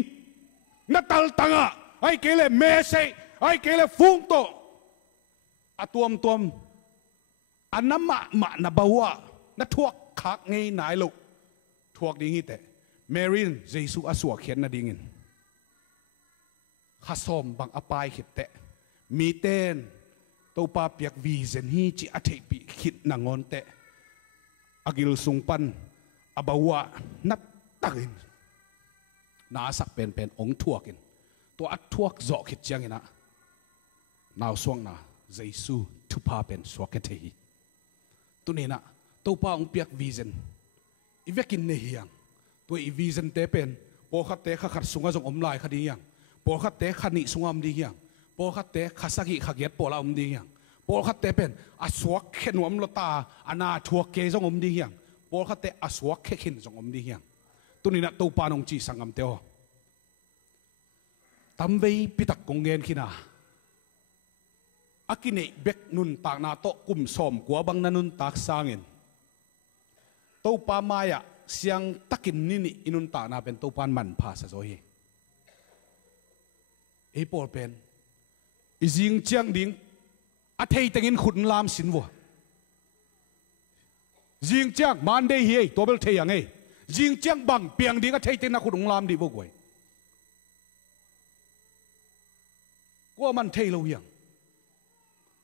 นัตตัลตังะไอ้เกลเมเซไอ้เกลฟุ้งโตอะตัวมอันน้ำมะนบาวะนัทวกคักไงนายลูกทวกดิ่งแต่เมรินเจสุอสวกเขียนนาดิ่งข้าสมบังอปายขิดแต่มีเต้นตัวปาเปียกวีเซนฮีจิอาเทปิขิดนางอนแต่อากิลสุงปันอบาวะนัตตักิน นาสักเป็นองค์ทั่วกินตัวอัดทั่วโจคิดจังอินะนาวสวงนาเยซูทุพาเป็นสวกเทหีตัวนี้นะตัวป้าองเปียกวิจันอีเวกินเนียงตัวอีวิจันเตเป็นพอขัดเตะขัดสุงาจงอมลายขัดดียังพอขัดเตะขัดนิสุงามดียังพอขัดเตะขัดสักอีขัดเกียรปอลาอมดียังพอขัดเตะเป็นอสวกเขนวมลตาอนาทัวเกจงอมดียังพอขัดเตะอสวกเขินจงอมดียังตัวนี้นะตัวป้านองจีสังกัมเตอตั้มเวปิตักกงเงินขีนาอากินเนเบกนุนตากนาโตกุมสมกัวบังนันุนตากสางเงินตัวป้ามายะเสียงตักินนี่อินุนตากนาเป็นตัวป้านมันพาสะโซฮีไอ้ปอลเป็นอิจิงเจียงดิ้งอาเทยตังินขุนลามสินวัวจิงเจียงมันได้เฮียตัวเบลเทียงไงจิงเจียงบังเปียงดิ้งอาเทยตังนักขุนลามดีบุกไว้ก็มันเทยเราอย่าง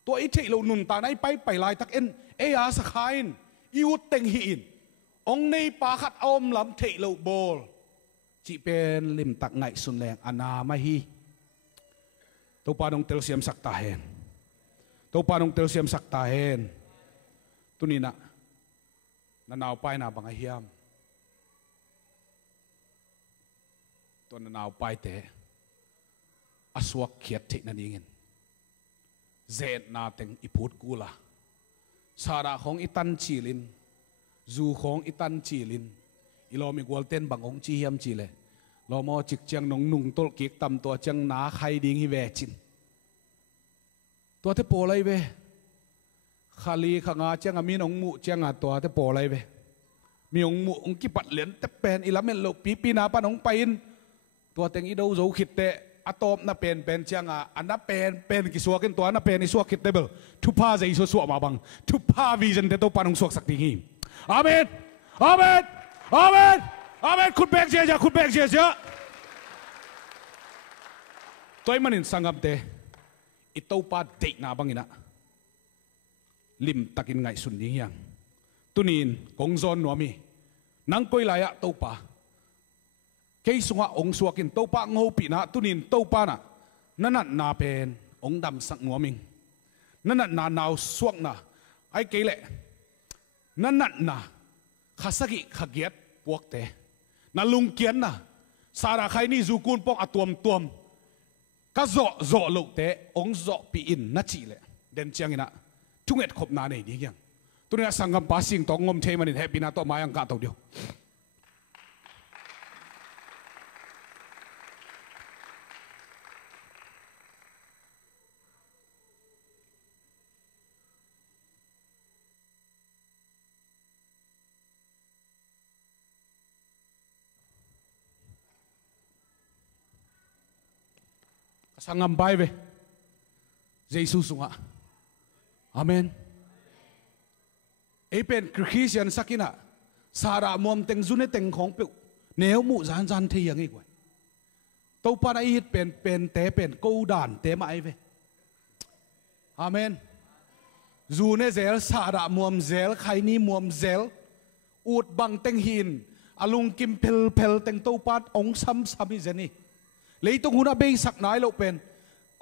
ตัวไอ้เทยเราหนุนตาในไปลายตักเอ็นเอียสกายน์อิวเต็งหินองในปาขัดอมลำเทยเราบอลจีเป็นลิมตักไงสุนแรงอนามาฮีตัวปานองเตลเซียมสักตาเฮนตัวปานองเตลเซียมสักตาเฮนตัวนี้นะนาวไปนาบังไอเฮียมตัวนาวไปเตะอสวกเขียดเทนันเองเจนนาเต็งอิพุดกูละสาระของอิตันจีลินจูของอิตันจีลินอิโลมิกวลเต้นบังองจีเฮียมจีเลยเรามอจิกจังนงนุ่งตลกิกตำตัวจังนาใครดิ้งฮิเวจินตัวเทปโปอะไรเวขาลีขงาจังมีนงมุจังตัวเทปโปอะไรเวมีองมุองกิปัดเหรียญแต่เป็นอิลาเมนโลปีนาปานองไปอินตัวเต็งอิโดโจขิดเตะอะตอมน่ะเป็นจังอันนั้นเป็นกิสวกินตัวน่ะเป็นอิสวกิดเตเบิลทุพาใจอิสวมาบังทุพาวิจันเตตัวปานองสวกสักทีหิมอาเมนอาเมนอาเมนอาเมนคุณแบกเสียจ้ะคุณแบกเสียจ้ะตัวมันอินสังกัมเตอิตัวปาเด็กนาบังอินะลิมตักินไงสุนยิ่งยังตุนินกงซอนนัวมีนังกุยลายะตัวปาเกี่ยสุงะองสวกินตัวปางูปีนะตุนินตัวปานะนั่นนาเป็นองดำสักนัวมิงนั่นนานาวสวกนะไอ้เกี่ยเละนั่นนาข้าสักิขเกียรพวกเตนั่นลุงเกียนนะสาระใครนี่จูกุนปองอตวมก็โจลูกเตองโจปีอินนัดจีเลยเดินเชียงอินะทุกเอ็ดขบนาในดีอย่างตัวนี้สังกัมปาสิงตองงมเทมันเฮปีนาตัวมายังกาตัวเดียวสังกัมไปเวเยซูสุงะอาเมนเอเป็นคริสเตียนสักนะสาระมวมเต็งจุนเต็งของเปียวเนื้อมุจานเทียงอีกว่าตัวปานอิดเป็นเตเป็นกูดานเตมาไอเวอาเมนจูเนเซลสาระมวมเซลใครนี่มวมเซลอูดบังเต็งหินอลุงกิมเพลเต็งตัวปานองซ้ำอีเจนี่เลยตรงหุ่นเบย์สักไหนเราเป็น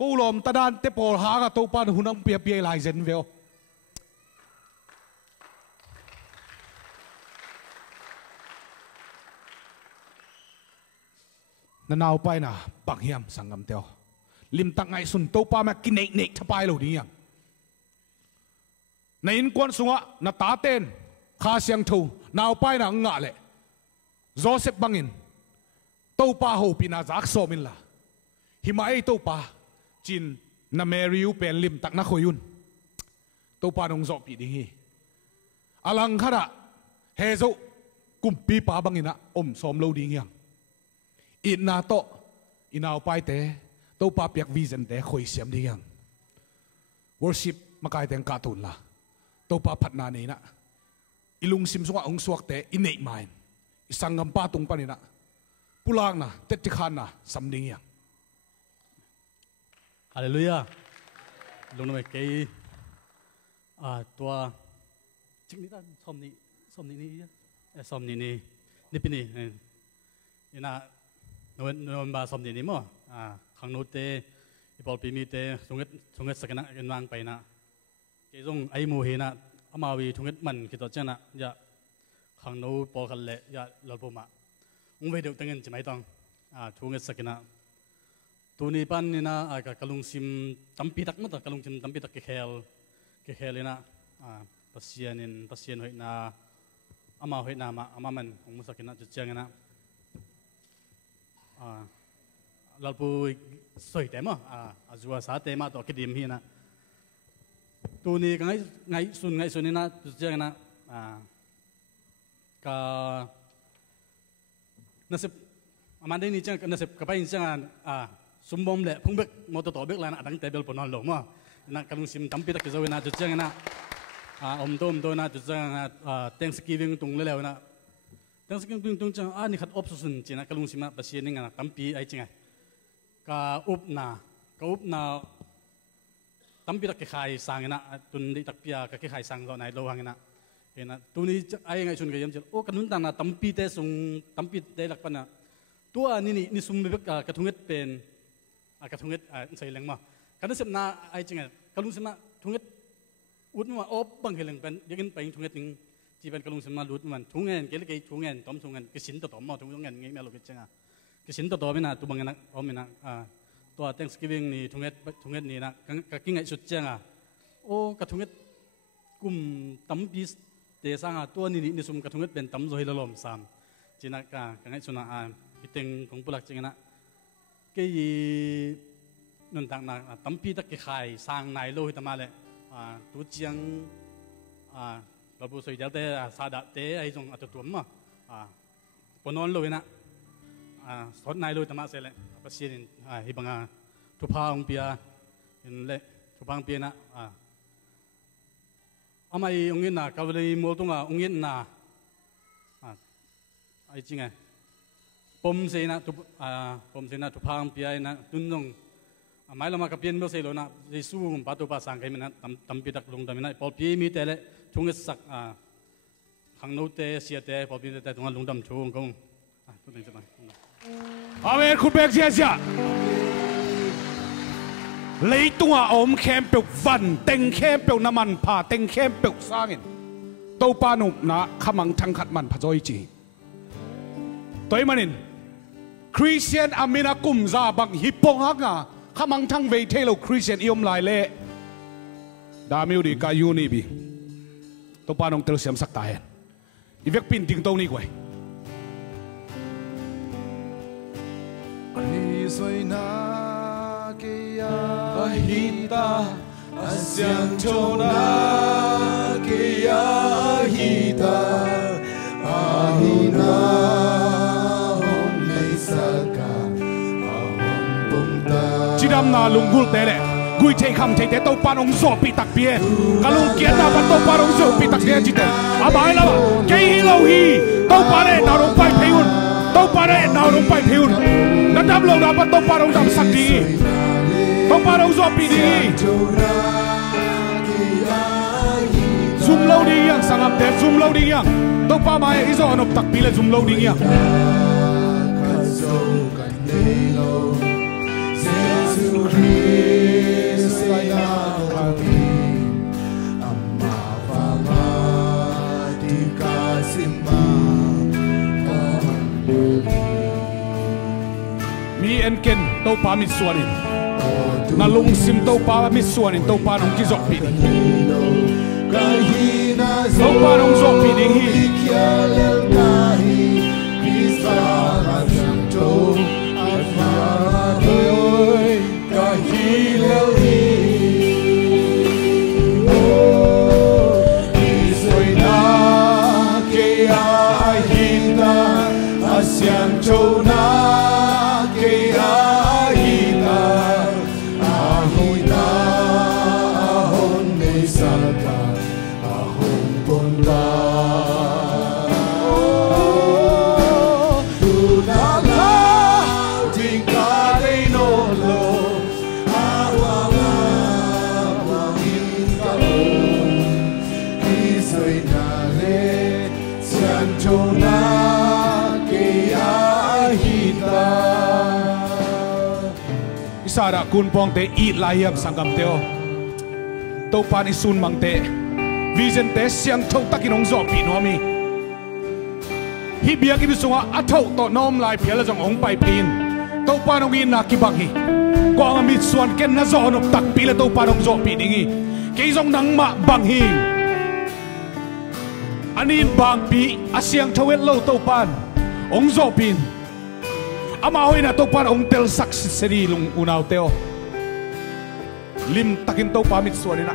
กูลมตาดานเตปอลหากับตัวปานหุ่นเปียลายเซนเวลนั่นเอาไปนะปักเฮียมสังกัมเตียวลิมตักไงสุนตัวปามากินเนกทับไปเหล่านี้ยังในอินกวนสุงะนาตาเต้นข้าเสียงทูน่าไปนะงะเลยโจเซฟบังอินตัวปาหูปีนาจักโซมินละหิมาไอตัวปาจินนาเมริวเป็นลิมตักนักขยุนตัวปานงโจปีดิ้งฮีอลังขระเฮโซกุมปีปาบังอินะสมโลดิ้งยังอินนาโตอินเอาไปเตะตัวปาเปียกวิจันเตะคอยเสียมดิ้งยัง worship มาไกลเต็งกาตุนละตัวปาพัดนานี่นะอิลุงซิมสวะองสวกเตะอินเนกมายสังกัมปาตุงปานี่นะปุลางนะเตติขานนะสัมดิ้งยังฮาเลลูยาลงหน่อยเกยตัวจริงนี่ท่านสมนี่นี่เป็นนี่นะ นบาสมดีมั้งขังโนเตอีพอลปีมีเตสงเกตสักนักกันวางไปนะเกี่ยงไอ้มูเฮนะอามาวีสงเกตมันคิดต่อเจ้านะอย่าขังโนปอลคันเละอย่าเราพูดมาเวเดียวตั้งเงินจะไม่ต้องสงเกตสักนะตัวนี้ปันนี่นะกะลุงซิมตั้มปีตักมั้งกะลุงซิมตั้มปีตักเกลเลยนะปัสเซียนหอยนาอามาหอยนามาอามามันของมุสกินะจุดเจียงนะเราพูดสวยแต่มั้งจัวสาเตมาต่อคิดดีมีนะตัวนี้ไงส่วนนี้นะจุดเจียงนะก็น่าสิอามันได้นี่จังน่าสิกับไปนี่จังสมบูรณ์เลยพุ่งเบกมอเตอร์ต่อเบกแล้วนะตั้งแต่เบลปนอนลงมั้งนะกำลังซิมตั้มปีตักจะเอานะจุดเจียงนะอมตัวนะจุดจังThanksgiving ตรงเร็วๆนะ Thanksgiving ตรงจังนี่ขัดอบสุนจีนะกลุงสิมาประเสียนี่ไงนะตั้มปีไอ้จริงไงก็อุบนาตั้มปีตะเกียขายสังนะตุนดิตะเกียกะเกียขายสังตอนไหนโลหังนะเห็นนะตัวนี้ไอ้ไงชนกันยังจะโอ้กันนู้นต่างนะตั้มปีเตส่งตั้มปีได้หลักปะนะตัวนี่สุ่มเบกกระทุงเอ็ดเป็นกระทุงเอ็ดใส่แรงมากันนั้นเสพนาไอ้จริงไงกลุงสิมาทุงเอ็ดอุดมาอบบังเฮลังเป็นยังไปทุงเงินนึงที่เป็นกระลุงสมาลุดมันทุงเงินเกลี่ยทุงเงินต้มทุงเงินกระสินต่อมาทุงเงินงี้ไม่รู้กี่จังกระสินต่อไม่น่าตัวบางนะอ๋อไม่น่าตัว Thanksgiving นี่ทุงเงินนี่นะกกิ้งไงสุดจังโอ้กระทุงเงินกลุ่มตั้มปีเตะสังตัวนี่สุ่มกระทุงเงินเป็นตั้มโซฮิลลอมสามจีนักกังไงสุนัขพิเศษของผู้หลักจังนะก็ยีนั่นต่างนะตั้มปีตะเกียขายสังนายโลหิตมาเลยตัวเจียงเราพูดสวยเดียวแต่สาดเตะไอ้ตรงอัตตัวมั้งปนอนเลยนะสอนนายเลยธรรมะเสร็จแล้วภาษาเนี่ยฮิบังทุพางเปียเห็นเลยทุพางเปียนะอามาองค์นี้นะกาวลีมัวตรงองค์นี้นะไอ้จริงไงปมเสนาทุพางเปียนะตุนตรงไม่ละมากับเพียนเมื่อเสร็จแล้วนะจะสู้ปาตุปาสังใครมันนะตั้มปีตักลงตั้มนะพอพี่มีแต่เลยทุ่งเอสักขังโนเตเสียแต่พอพี่แต่ตรงนั้นลงตั้มชูงกงทุกท่านจะมาอาเมนคุณเบกเสียเลยตัวอมเข้มเปลวฟันเต็งเข้มเปลวน้ำมันผ่าเต็งเข้มเปลวสร้างเงินตัวปานุนะขมังทั้งขัดมันพระเจ้าอีจีตัวมันนี่คริสเตียนอามินากุมซาบังฮิปปงฮักงาข้ามังทั้งเวทีเราคริสเตียนอิอมลายเล่ดามิวดีกายูนี่บีตัวปานองเตลเสียมสักตายอีเวกปินติงตรงนี้กว่าคริสวยนาเกียฮิตาอาเซียนโจนาเกียฮิตาอาฮินาจีดำนาลุงกุลเตะเลยกุยเทคำเทตัวปานองโซปีตักเปียกะลุงเกียร์นาปันตัวปานองโซปีตักเปียจีเตอาบายละเกี่ยโลฮีตัวปานเอ็นาวลงไปพิวน์ตัวปานเอ็นาวลงไปพิวน์นัดดำลงนาปันตัวปานองดำสักดีตัวปานองโซปีดีซุ่มโลดียังสังกัดเด็ดซุ่มโลดียังตัวปานมาอิโซอนบตักปีเลยซุ่มโลดียังมีเอ็นเกนตัวปามิส่วนนี่นาลุงซิมตัวปามิส่วนนี่ตัวปานองกิจอกปีนี่ตัวปานองจอกปีนี่Jonah, sa da kun pong te i layam sangam teo to pan isun mang te vision te siang thau takinong zo pi no mi hi bia ki bisunga athau to nom lai phela jong ong pai pin to pan ong in na ki bang hi ko ang mit suan ken na zo no tak pi le to pan ong zo pi dingi ke jong nang ma bang hi anin bang pi asiang thawet lo to pan ong zo pin ama hoi na to pan ong tel sak seri lung unaw teo lim takin to pa mit suan na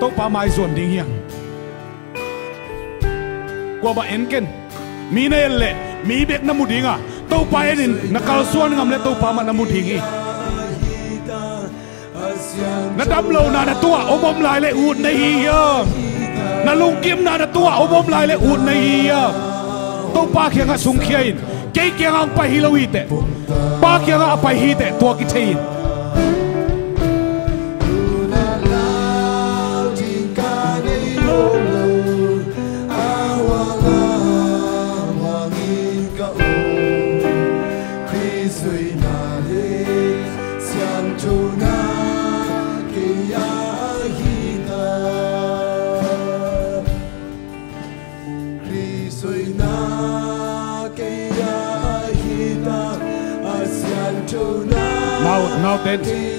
to pa mai zon ding hiang kwa ba enken mi na le mi bek na mudinga to pa enin nakal suan ngam le to pa ma na mudingi na dam lo na na tua omom lai le ut na hi na lung kim na na tua omom lai le ut na hi to pa kya nga sung khiain ke kya nga pa hi lo ite pa kya nga pa hi te to ki thein Now then, to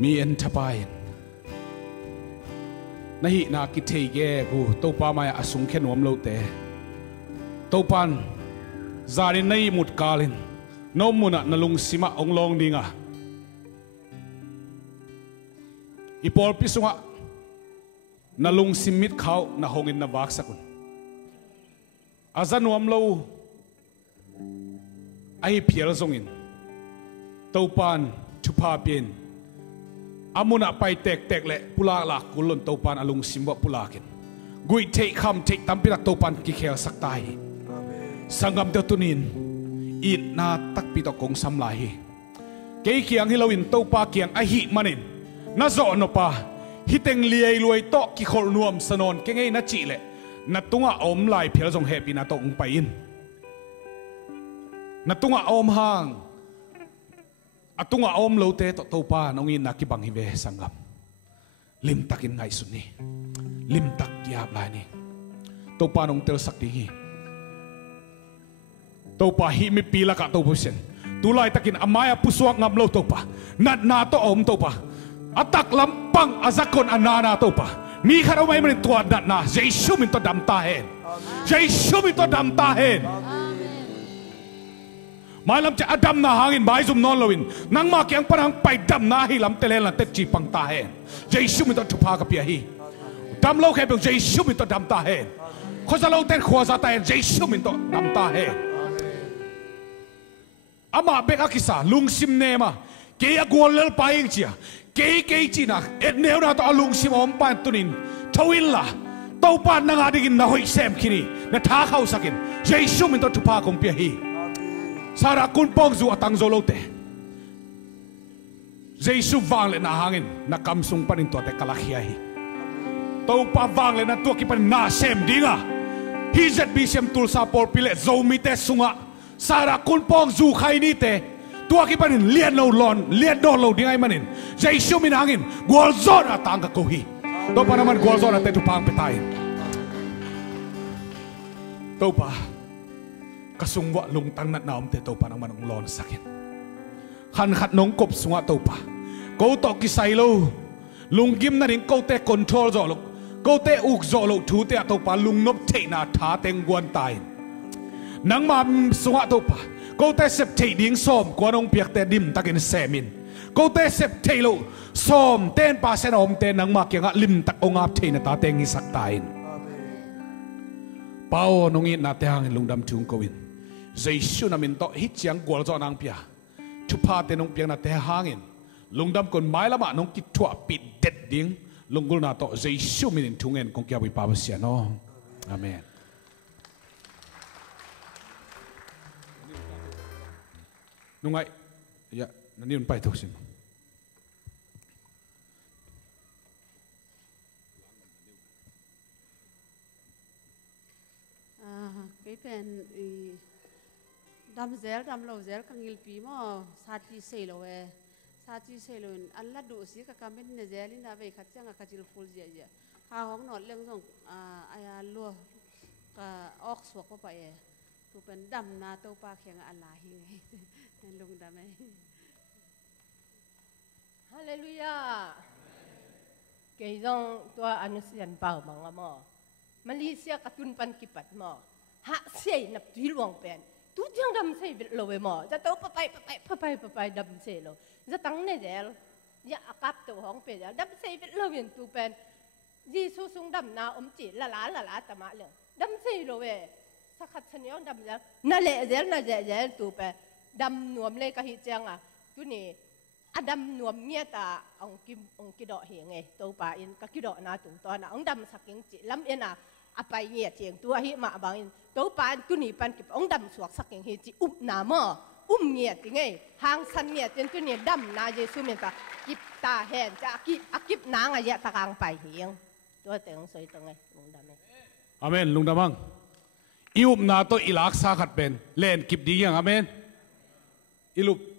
mi en thapain nahi na ki thei ge gu to pa mai asung khenom lo te to pan zari nei mut kalin no muna nalung sima onglong dinga ipol pisunga nalung simit khau na hongin na bak sakun azanuam lo ai phial zongin to pan thupa pin amuna pai tek tek le pula la kulon to pan alung simba pulakin gui take kham take tampira to pan ki khel saktai sangam de tunin in na tak pi to kong sam lai ke cái kiang hilowin tàu pa kiang a hi manin na zo no pa hiteng liai luai to ki khol nuam sanon ke ngei na chi le na tunga om lai phel jong happy na to ung pa in na tunga om hang atunga om lo te to tàu pa nong in na ki bang hi ve sangam lim takin ngai suni lim tak kiap lai ni tàu pa nong tel sak ti tàu pa hi mi pila ka tàu pusen tulai takin amaya pusuak ngam lo tàu pa nat na to om tàu pa atak lampang azakon anana tàu pa mi kharo mai men tua nat na jesu min to dam ta hen jesu min to dam ta hen mai lam cha adam na hangin bai zum non lowin nang ma kyang parang pai dam na hi lam telen la tet chi pang ta hen jesu min to thupa ka pia hi dam lo khe be jesu min to dam ta hen khoza lo ten khoza ta hen jesu min to dam ta hen ama bek akisa lung sim ne ma ke a gol lel paing chia ke chi na et neu na to lung sim om pan tunin thawin la to pan na nga digin na hoi sem kini na tha khau sakin jesu min to thupa kong pia hi sara kun pong zu atang zolote jesu wang le na hangin na kamsung panin to te kalakhia hi to pa wang le na to ki pan na sem dinga hi zet bi sem tul sa por pile zo mi te sunga sara kun pong zu khai ni te tua ki panin lian lo lon lian do lo dingai manin jesu min hangin gol zon atang ka ko hi to pa naman gol zon ate tu pang petai to pa kasungwa lung tang nat naom te to pa naman ang lon sakin khan khat nong kop sunga to pa ko to ki sai lo lung gim na ring ko te control zo lo ko te uk zo lo thu te to pa lung nop te na tha teng guan tai nang mam sunga to pa ko te sep te ding som ko nong piak te dim takin semin ko te sep te lo som ten pa sen om te nang ma kyanga lim tak ongap te na ta teng isak tain pao nong in na te hang lungdam chung ko win jesu na min to hit chiang gol zo nang pia thu pa te nong piang na te hangin lungdam kon mai lama nong ki thua pit det ding lungul na to jesu min thungen kong kya wi pa sia no amen nungai ya nani un pai thoksim cái pen đam zel đam lâu zel kang il pi mo sati selo e sati selo an la du si ka kamen ne zel ina ve khat changa khajil ful je je ha hong not leng jong aya lo ka ok swak pa e tu pen dam na to pa kheng ala hi lung dam e hallelujah ke jong tua anusian pau manga mo Malaysia katun pan kipat mo ha sei nap ti luang pen tu jang dam sei bit lo we mo ja to papai dam sei lo ja tang ne jel ya akap to hong pe ja dam sei bit lo wen tu pen ji su sung dam na om chi la la ta ma le dam sei lo we sakhat chaniao dam ja na le jel tu pe dam nuam le ka hi chang a tu ni adam nuam nia ta ong ki do hi nge to pa in ka ki do na tung to na ong dam saking chi lam ena apai ngia chieng tu hi ma bang to pa tu ni pan ki ong dam suak saking hi chi na mo ngia ti nge hang san ngia ten tu ni dam na jesu men ta kip ta hen ja akip na nga ya ta kang pai hieng to teng soi tong nge lung dam amen lung damang iup na to ilak sa khat pen len kip ding yang amen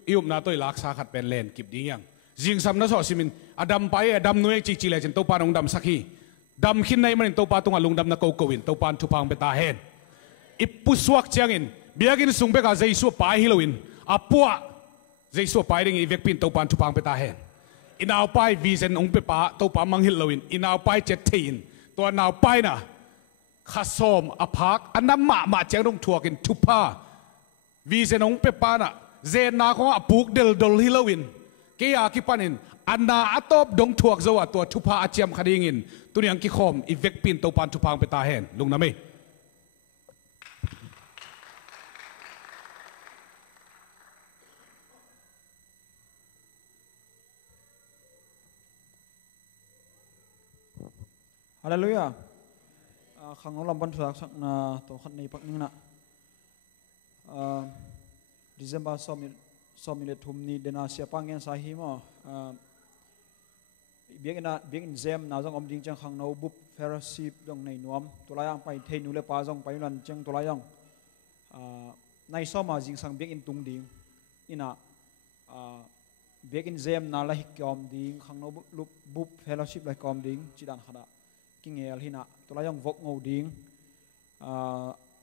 iup na to ilak sa khat pen len kip ding yang jing sam na so simin adam pai adam nuai chi le chen to pa nong dam sakhi dam khin nai manin to pa tunga lung dam na ko win to pan thu pang beta hen ipuswak changin biagin sungbe ka jesu pai hilowin apua jesu pai ring ivek pin to pan thu pang beta hen inaw pai vision ong pe pa to pa mang hilowin inaw pai chet thein to naw pai na khasom aphak anam ma chang rong thuakin thupa vision ong pe pa na zen na ko apuk del dol hilowin ke ya ki panin anna atop dong thuak zo to thupa achiam khadingin tuniang ki khom ivek pin to pan thupang peta hen lung na me hallelujah khang lam ban thuak sak na to khat nei pak ning na December สอมิเลทุมนี่เดนาเสียปังเงินสาหิมอเบียกินเซมนาจงอมดิ้งจังขังโนบุบเฟรซีบจงในนวมตัวลายังไปเทนูเลปาจงไปนันจังตัวลายังในซ้อมมาจิงสังเบียกินตุงดิ้งอินะเบียกินเซมนาลาฮิกอมดิ้งขังโนบุบเฟรซีบลาฮิกอมดิ้งจิดันขดากิงเอลหินะตัวลายังวกงูดิ้ง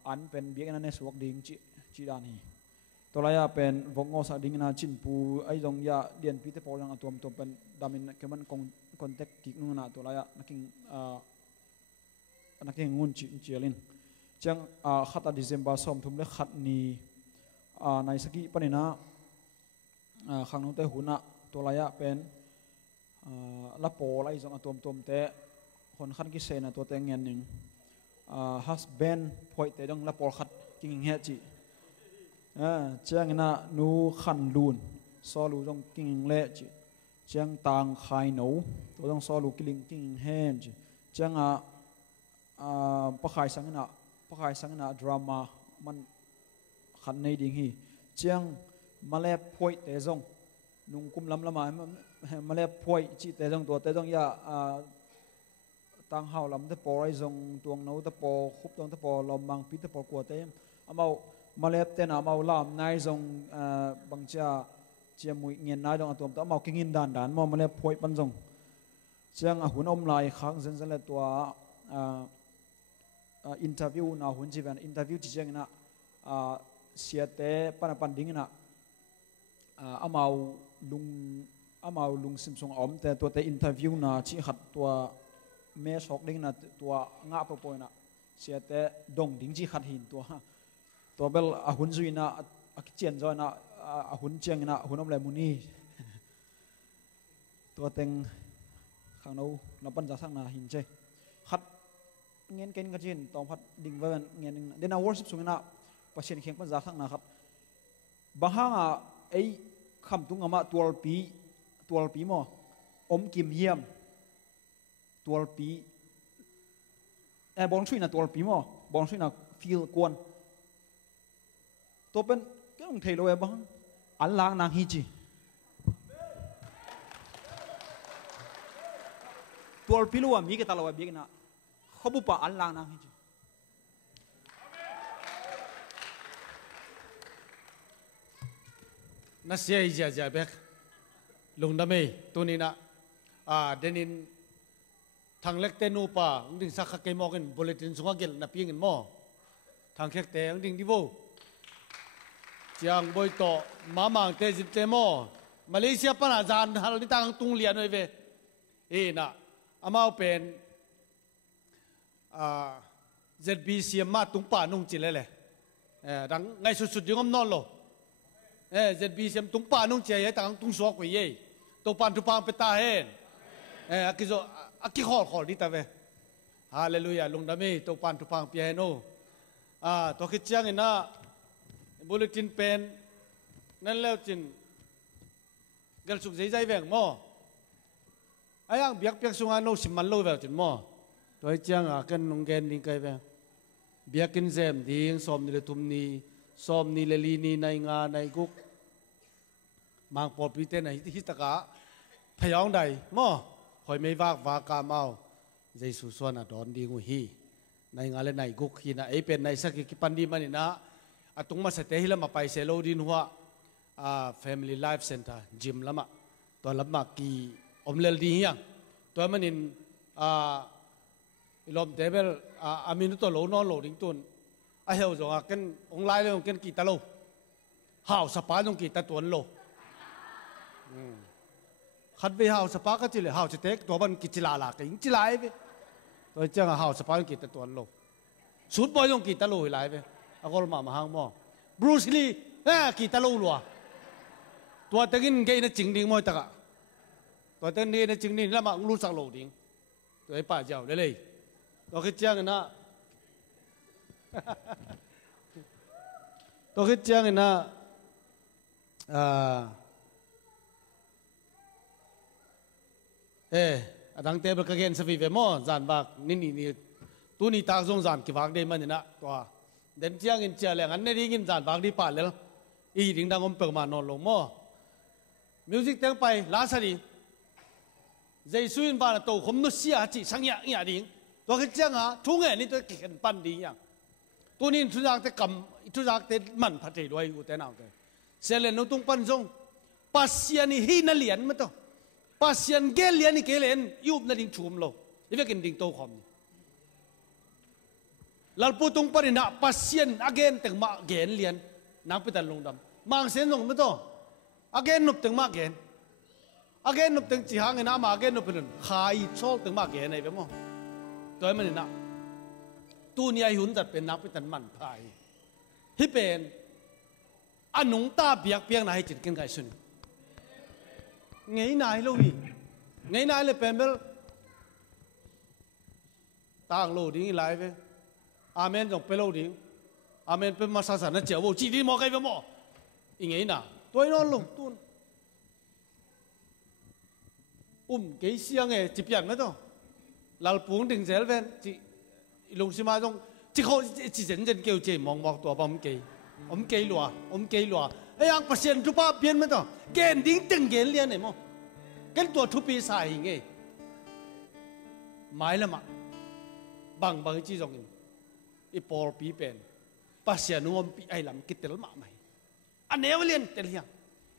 อันเป็นเบียกินนันเนสวกดิ้งจิดันฮีตัวลายเป็นวงโงสักดิ่งนาจินปูไอ้ตรงยาเดียนพิเตปอยังตัวเป็นดามินเกี่ยมันคอนแทคกิกนู่นนะตัวลายนักกิงงุนจิเจลินจังขัดดิเซมบาสอมทุ่มเล็กขัดนีในสกีปนินะขังนู้นเตหุนะตัวลายเป็นละโปไล่ตรงตัวเตะคนขันกิเซนะตัวเตงเงินหนึ่งฮัสเบนพอยเตะตรงละโปขัดกิงเฮจิเจ้าหน้านูขันลูนซอลูต้องกิ่งเละจีเจ้าต่างขายหนูตัวต้องซอลูกิ่งแห้งจีเจ้าปะขายสังนาดราม่ามันขันในดิ่งฮีเจ้ามาเล็บพวยเตะจงนุ่งกุมลำละมามาเล็บพวยจีเตะจงตัวเตะจงยาต่างเฮาลำตะปอไรจงตัวหนูตะปอคุบตัวตะปอลมบางปีตะปอกลัวเต็มเอามาเล็บเต้นเอาลามนายทรงบางจ้าเจียมุยเงินนายดองตัวเอากินด่านมาเล็บพวยปันทรงเชียงหุ่นอมลายครั้งเส้นตัวอินเทอร์วิวน่าหุ่นจีวันอินเทอร์วิวที่เชียงน่ะเสียเตะปันดิ้งน่ะเอาลุงซิมซงอมแต่ตัวเตะอินเทอร์วิวน่ะชี้ขัดตัวเมสอกดิ้งน่ะตัวงาปปอยน่ะเสียเตะดงดิ้งชี้ขัดหินตัวเบลหุ่นจุยน่ะเจียนจอยน่ะหุ่นเจียงน่ะหุ่นอมเลมุนีตัวเต็งข้างนู้นนับปัญจสังนาหินเจขัดเงินเกินกระจินตองพัดดิ่งไว้เงินเดนาวอร์สิบสุงน่ะประเทศเขียงปัญจสังนาครับบางห้างไอ้คำตุงอามาตัวปีมั้งอมกิมเยี่ยมตัวปีบอลช่วยน่ะตัวปีมั้งบอลช่วยน่ะฟิลกวนตัวเป็นก็ต้องเทโลเอบ้างอันล้างนางฮิจิตัวพิลัวมีกันตลอดเบียกนะเขาบุปผาอันล้างนางฮิจิน่าเสียใจเบกลุงดำเมย์ตัวนี้นะเดนินทางเล็กเตนูป่าดิ่งสักเกมอกันบุลเลตินสุงเกลนับยิงกันหม้อทางเล็กเตงดิ่งดิโวจังบอยโตมามังเตจิตเตโมมาเลเซียปนาจานฮัลนิตังตุงเลียนเวนะอามาเป็นZBC มาตุงป่านุ่งจิเลเลยดังไงสุดๆยังงนอนโลZBC ตุงป่านุ่งเจียตังตุงสวกวีตัวปันทุปังเปตาเฮนอากิขอดิตาเวฮาเลลูยาลุงดามีตัวปันทุปังเปียโนตัวคิดจังนะบุลเลตินเป็นนั่นแล้วจินกระสุกใจแหวงหม้อไอ้ยังเบียกสุงานโนสิมันโลแหวงจินหม้อตัวจังกันนงเกนดิ้งไกแหวงเบียกินเซมดิ้งสอมนี่เลทุมนี่สอมนี่เลลีนี่ในงาในกุกมังปอดปีเตนในที่ตะกะพยองใดหม้อคอยไม่วากาเมาใจสุสวนดอนดิ้งหีในงาและในกุกฮีนะไอเป็นในสักกิปันดีมันนี่นะตุงมาสเตหิลมาไปเซโลดินหัวFamily Life Center จิมละมาตัวละมากีอมเลลดียังตัวมันนินลมเทเบลอามินุตัวโลนอนโลดิ้งตุนไอเฮลจงกันองไลเลยกันกีตาโลห่าวสปาจงกีตาตัวโลขัดไปห่าวสปาก็จิเลยห่าวจะเทคตัวมันกิจลาลากันจิลายไปตัวเจ้าห่าวสปาจงกีตาตัวโลสุดบอยจงกีตาโลหิลายไปอากอลมาหางมอบรูซลีกีตาลูลัวตัวตะกินเกยนจิงดิ้งมวยตะกะตัวตะกินจิงดิ้งแล้วมารู้สักโลดิ้งตัวไอ้ป้าเจ้าเลยตัวคิดจังนะตัวคิดจังนะดังเตบกเกนสวีเวมอจานบักนี่ตัวนี้ตากซงจานกี่วักเดมันนะตัวเดินเชียงอินเชียเลยงั้นนี่ดิ้งจานบางดีป่าเลย อีดิ่งดังอมเปิดมานอนลงมั่วมิวสิกเต็งไปลาสดีใจสุยนบ้านโตขมนุษย์จีสังยาดิ่งตัวขึ้นเจ้าหาทุ่งเงินนี่ตัวกินปันดีอย่างตัวนี้ทุกอย่างแต่กำทุกอย่างแต่มันพัฒน์ด้วยอยู่แต่หนาวแต่เสร็จแล้วนุ่งตุ้งปันจงปัสยานี่ฮีนั่นเหรียญมั้งตัวปัสยานเกลียนนี่เกลียนยุบนั่นดิ่งชุ่มโลนี่เป็นกินดิ่งโตขมลัลปูตุ้งปันน่ะปัสยานอเกนตึงมาเกนเหรียญนักพิจารณาลงดำมังเส้นลงมั้งตัวอเกนนุบตึงมาเกนอเกนนุบตึงจีฮังเงินน้ำมาอเกนนุบเป็นขายโชคตึงมาเกนไอ้เป็นมั้งตัวมันน่ะตัวนี้หุ่นจัดเป็นนักพิจารณามันไทยที่เป็นอันนุ่งตาเบียกเบียงนายจิตกันไก่สุนไงนายลูกอีไงนายเลยเป็นเบลต่างโลดิ้งไลฟ์อาเมนจงเป็นโลดิ้งอาเมนเป็นมาศาสนาเจ้าจีดีมอไก่เป็นมออีไงน่ะตัวน้องลงตุนกี่เสียงจีเปียนไหมตัวเราปุ่งดึงเซลเวนจีลงสิมาตรงจีเขาจีเจนเจนเกี่ยวเจมองตัวปั๊มกี่กี่หลัวไอ้ยังเปอร์เซ็นต์ทุบป้าเปลี่ยนไหมตัวเกณฑ์ดิ้งตึงเกณฑ์เลี้ยนไหนมั้งเกณฑ์ตัวทุบปีใส่ไงหมายละมั้งบางจีจงอินอีปอลปีเป็นเปอร์เซ็นต์นู้นปีไอ้ลำกิตเตลมาไหมอันนี้ว่าเลี้ยนเตลยัง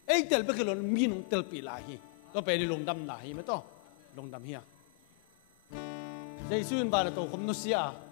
ไอ้เตลไปคือเรามีนุ่งเตลปีลาฮีก็ไปในลงดำหนาฮีไหมตัวลงดำเฮียใจซื่นบาลโตคมนุษย์